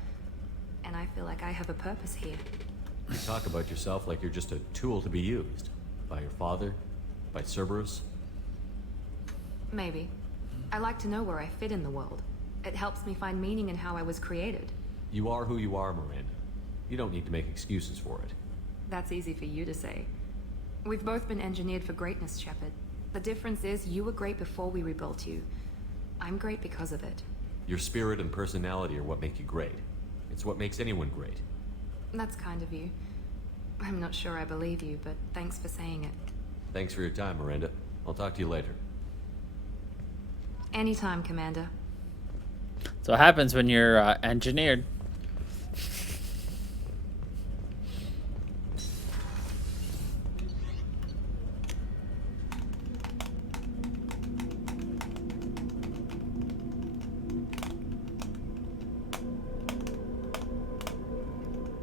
and I feel like I have a purpose here. You talk about yourself like you're just a tool to be used. By your father? By Cerberus? Maybe. I like to know where I fit in the world. It helps me find meaning in how I was created. You are who you are, Miranda. You don't need to make excuses for it. That's easy for you to say. We've both been engineered for greatness, Shepard. The difference is you were great before we rebuilt you. I'm great because of it. Your spirit and personality are what make you great. It's what makes anyone great. That's kind of you. I'm not sure I believe you, but thanks for saying it. Thanks for your time, Miranda. I'll talk to you later. Anytime, Commander. So what happens when you're engineered?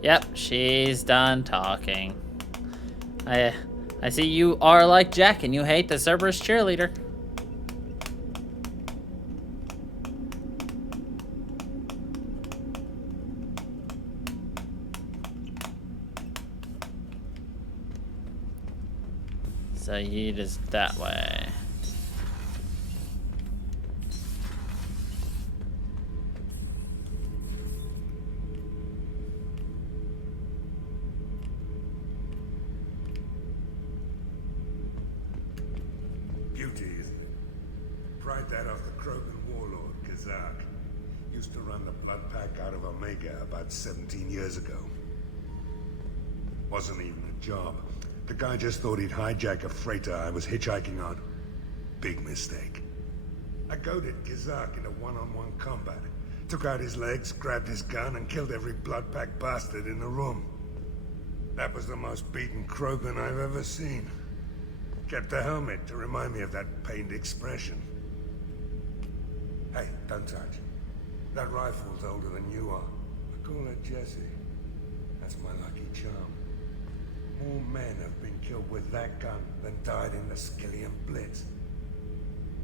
Yep, she's done talking. I see you are like Jack and you hate the Cerberus cheerleader. Zaid is that way. Beauty, isn't it? Pried that off the Krogan warlord, Kazak. Used to run the blood pack out of Omega about 17 years ago. Wasn't even a job. The guy just thought he'd hijack a freighter I was hitchhiking on. big mistake. I goaded Gazak into one-on-one combat. Took out his legs, grabbed his gun, and killed every blood-packed bastard in the room. That was the most beaten Krogan I've ever seen. Kept a helmet to remind me of that pained expression. Hey, don't touch. That rifle's older than you are. I call her Jessie. That's my lucky charm. More men have been killed with that gun than died in the Skillian Blitz.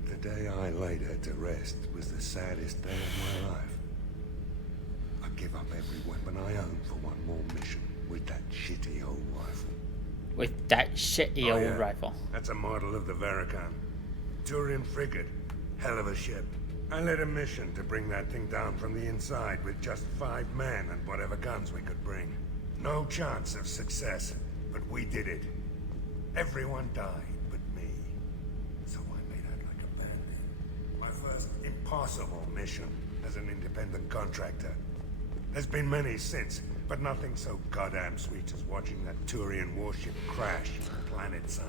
The day I laid her to rest was the saddest day of my life. I give up every weapon I own for one more mission with that shitty old rifle. With that shitty old rifle. That's a model of the Varakan. Turian frigate. Hell of a ship. I led a mission to bring that thing down from the inside with just 5 men and whatever guns we could bring. No chance of success, but we did it. Everyone died but me. So I made out like a bandit. My first impossible mission as an independent contractor. There's been many since, but nothing so goddamn sweet as watching that Turian warship crash planet side.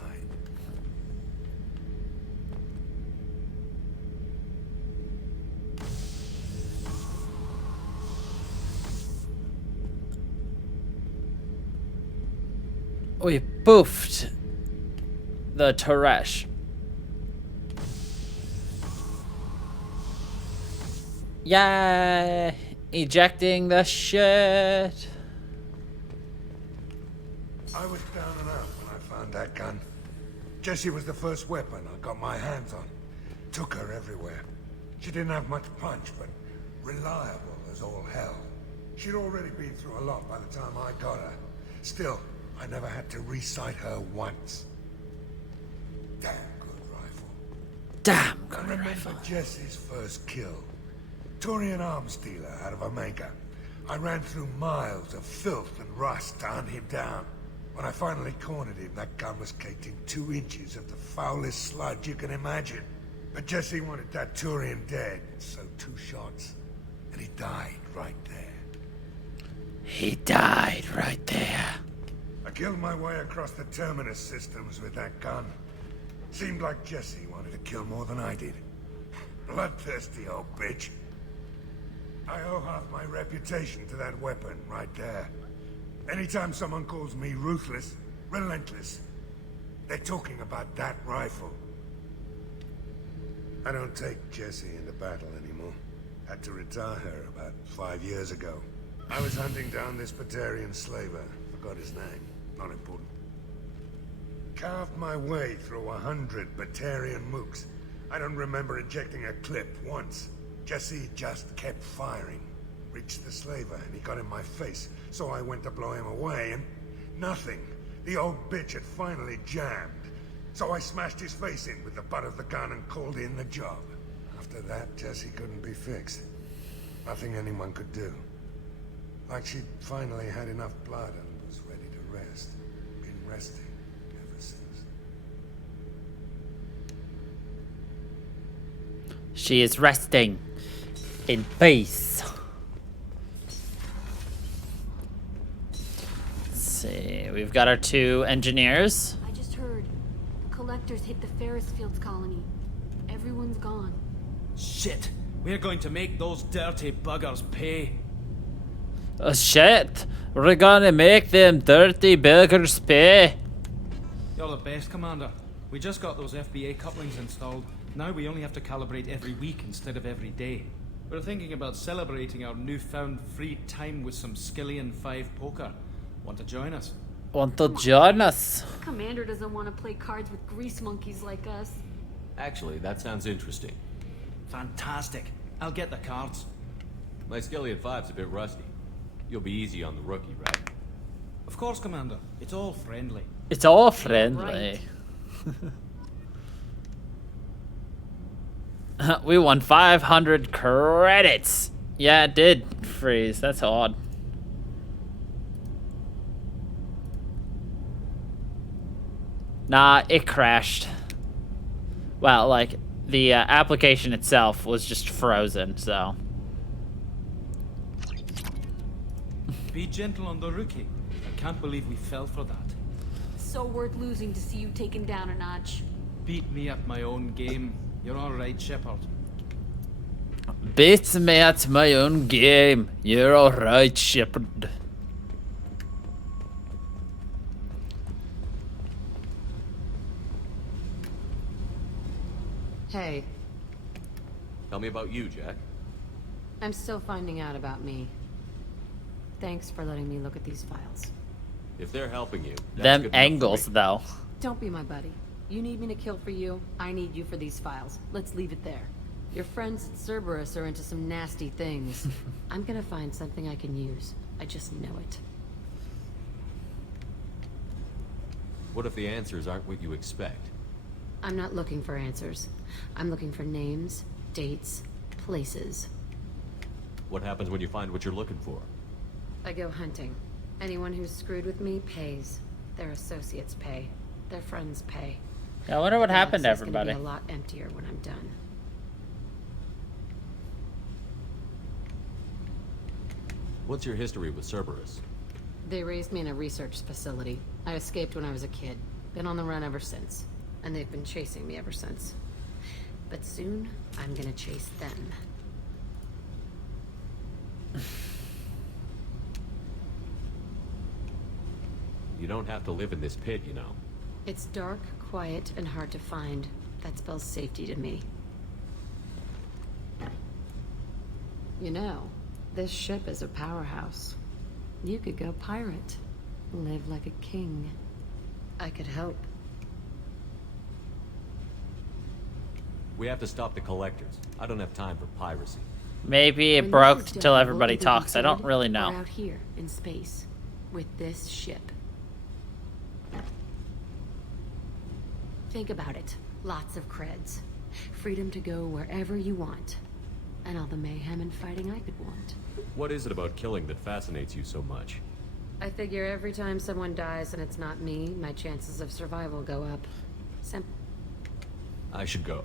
We boofed the Teresh. Yeah, ejecting the shit. I was down and out when I found that gun. Jessie was the first weapon I got my hands on. Took her everywhere. She didn't have much punch, but reliable as all hell. She'd already been through a lot by the time I got her. Still, I never had to re-sight her once. Damn good rifle. Damn good I remember rifle. Jessie's first kill. Turian arms dealer out of Omega. I ran through miles of filth and rust to hunt him down. When I finally cornered him, that gun was caked in 2 inches of the foulest sludge you can imagine. But Jessie wanted that Turian dead, so 2 shots, and he died right there. He died right there. I killed my way across the Terminus systems with that gun. Seemed like Jessie wanted to kill more than I did. Bloodthirsty old bitch. I owe half my reputation to that weapon right there. Anytime someone calls me ruthless, relentless, they're talking about that rifle. I don't take Jessie into battle anymore. Had to retire her about 5 years ago. I was hunting down this Batarian slaver. Forgot his name. Not important. Carved my way through 100 Batarian mooks. I don't remember ejecting a clip once. Jessie just kept firing. Reached the slaver and he got in my face, so I went to blow him away and nothing. The old bitch had finally jammed. So I smashed his face in with the butt of the gun and called in the job. After that, Jessie couldn't be fixed. Nothing anyone could do. Like she'd finally had enough blood and was ready to rest. Been resting ever since. She is resting in peace. Let's see, we've got our 2 engineers. I just heard the collectors hit the Ferris Fields colony. Everyone's gone. Shit! We're going to make those dirty buggers pay. Oh shit! We're gonna make them dirty buggers pay. You're the best, Commander. We just got those FBA couplings installed. Now we only have to calibrate every week instead of every day. We're thinking about celebrating our newfound free time with some Skillian 5 poker. Want to join us? Want to join us? Commander doesn't want to play cards with grease monkeys like us. Actually, that sounds interesting. Fantastic. I'll get the cards. My Skillian 5's a bit rusty. You'll be easy on the rookie, right? Of course, Commander. It's all friendly. It's all friendly. We won 500 credits. Yeah, it did freeze. That's odd. Nah, it crashed. Well, like, the application itself was just frozen, so. Be gentle on the rookie. I can't believe we fell for that. So worth losing to see you taken down a notch. beat me at my own game. You're all right, Shepard. Beats me at my own game. You're alright, Shepard. Hey, Tell me about you, Jack. I'm still finding out about me. Thanks for letting me look at these files. If they're helping you, that's Them good enough for angles, me. though. Don't be my buddy. You need me to kill for you, I need you for these files. Let's leave it there. Your friends at Cerberus are into some nasty things. I'm gonna find something I can use. I just know it. What if the answers aren't what you expect? I'm not looking for answers. I'm looking for names, dates, places. What happens when you find what you're looking for? I go hunting. Anyone who's screwed with me pays. Their associates pay. Their friends pay. Yeah, I wonder what happened to It's gonna everybody. be a lot emptier when I'm done. What's your history with Cerberus? They raised me in a research facility. I escaped when I was a kid. Been on the run ever since. And they've been chasing me ever since. But soon, I'm gonna chase them. You don't have to live in this pit, you know. It's dark, quiet, and hard to find. That spells safety to me. You know, this ship is a powerhouse. You could go pirate. Live like a king. I could help. We have to stop the collectors. I don't have time for piracy. Maybe it When broke this is till done, everybody we'll either be talks. I don't dead really or know. out here in space with this ship. Think about it. Lots of creds. Freedom to go wherever you want. And all the mayhem and fighting I could want. What is it about killing that fascinates you so much? I figure every time someone dies and it's not me, my chances of survival go up. Simple. I should go.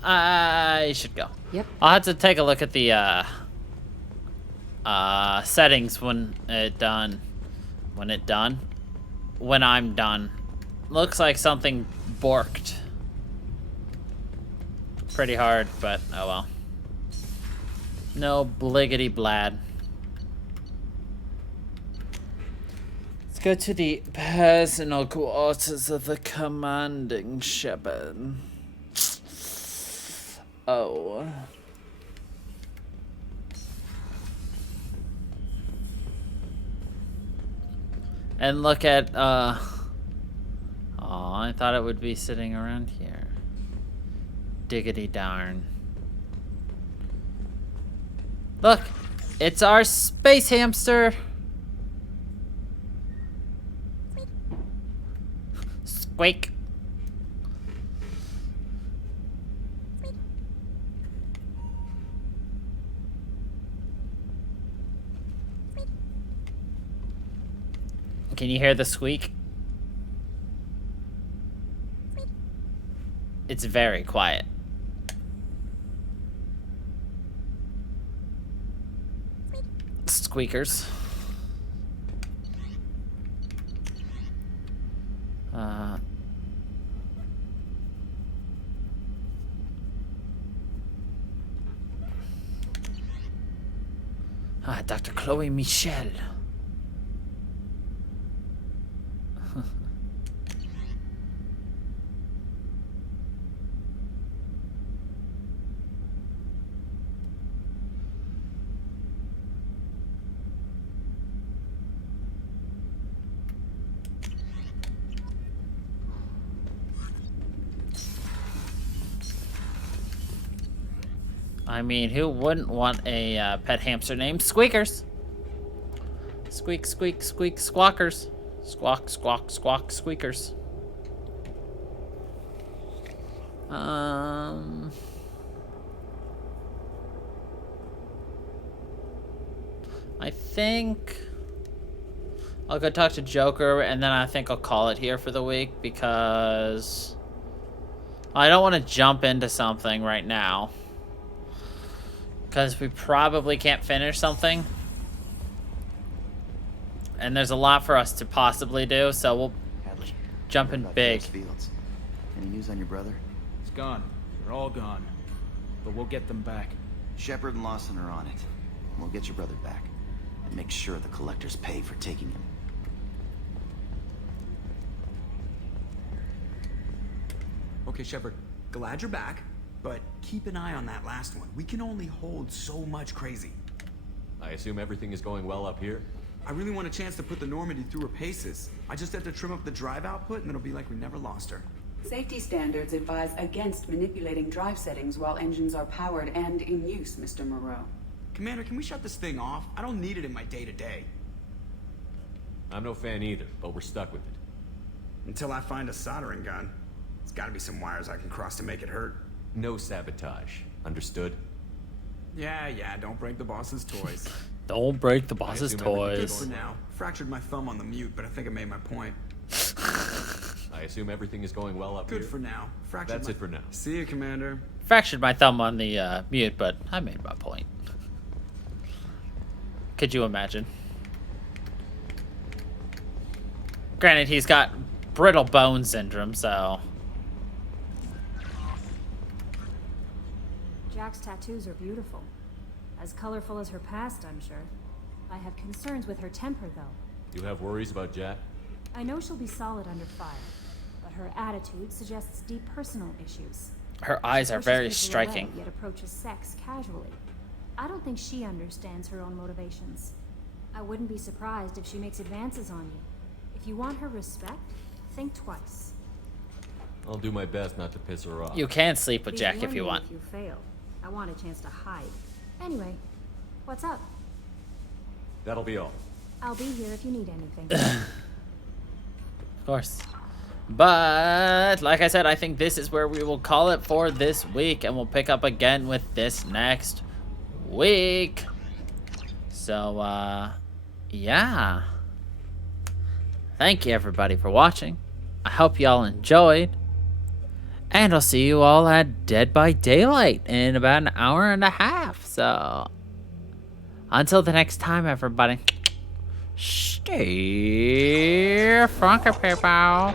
I should go. Yep. I'll have to take a look at the settings when it done. When I'm done. Looks like something borked. Pretty hard, but oh well. No bliggity blad. Let's go to the personal quarters of the commanding shepherd. Oh. And look at, oh, I thought it would be sitting around here. Diggity darn. Look, it's our space hamster. Squeak. Can you hear the squeak? It's very quiet. Squeakers. Dr. Chloe Michelle. I mean, who wouldn't want a pet hamster named Squeakers? Squeak, squeak, squeak, squawkers. Squawk, squawk, squawk, squeakers. I think I'll go talk to Joker, and then I think I'll call it here for the week, because I don't want to jump into something right now, because we probably can't finish something, and there's a lot for us to possibly do, so we'll jump in big. Any news on your brother? He's gone. They're all gone. But we'll get them back. Shepard and Lawson are on it. We'll get your brother back. And make sure the collectors pay for taking him. Okay, Shepard. Glad you're back, but keep an eye on that last one. We can only hold so much crazy. I assume everything is going well up here? I really want a chance to put the Normandy through her paces. I just have to trim up the drive output and it'll be like we never lost her. Safety standards advise against manipulating drive settings while engines are powered and in use, Mr. Moreau. Commander, can we shut this thing off? I don't need it in my day-to-day. I'm no fan either, but we're stuck with it. Until I find a soldering gun. There's gotta be some wires I can cross to make it hurt. No sabotage. Understood? Yeah, don't break the boss's toys. Don't break the boss's Good toys. for now. Fractured my thumb on the mute, but I think I made my point. I assume everything is going well up here? Good for now. Fractured That's it for now. See you, Commander. Fractured my thumb on the mute, but I made my point. Could you imagine? Granted, he's got brittle bone syndrome, so... Jack's tattoos are beautiful. As colorful as her past, I'm sure. I have concerns with her temper, though. You have worries about Jack? I know she'll be solid under fire, but her attitude suggests deep personal issues. Her eyes are Pushes very people striking. away, yet approaches sex casually. I don't think she understands her own motivations. I wouldn't be surprised if she makes advances on you. If you want her respect, think twice. I'll do my best not to piss her off. You can sleep with Be Jack if warned you want. If you fail, I want a chance to hide. Anyway, what's up? That'll be all. I'll be here if you need anything. Of course. But, like I said, I think this is where we will call it for this week. And we'll pick up again with this next week. So, yeah. Thank you, everybody, for watching. I hope y'all enjoyed. And I'll see you all at Dead by Daylight in about an hour and a half. So, until the next time, everybody. Stay funky, people.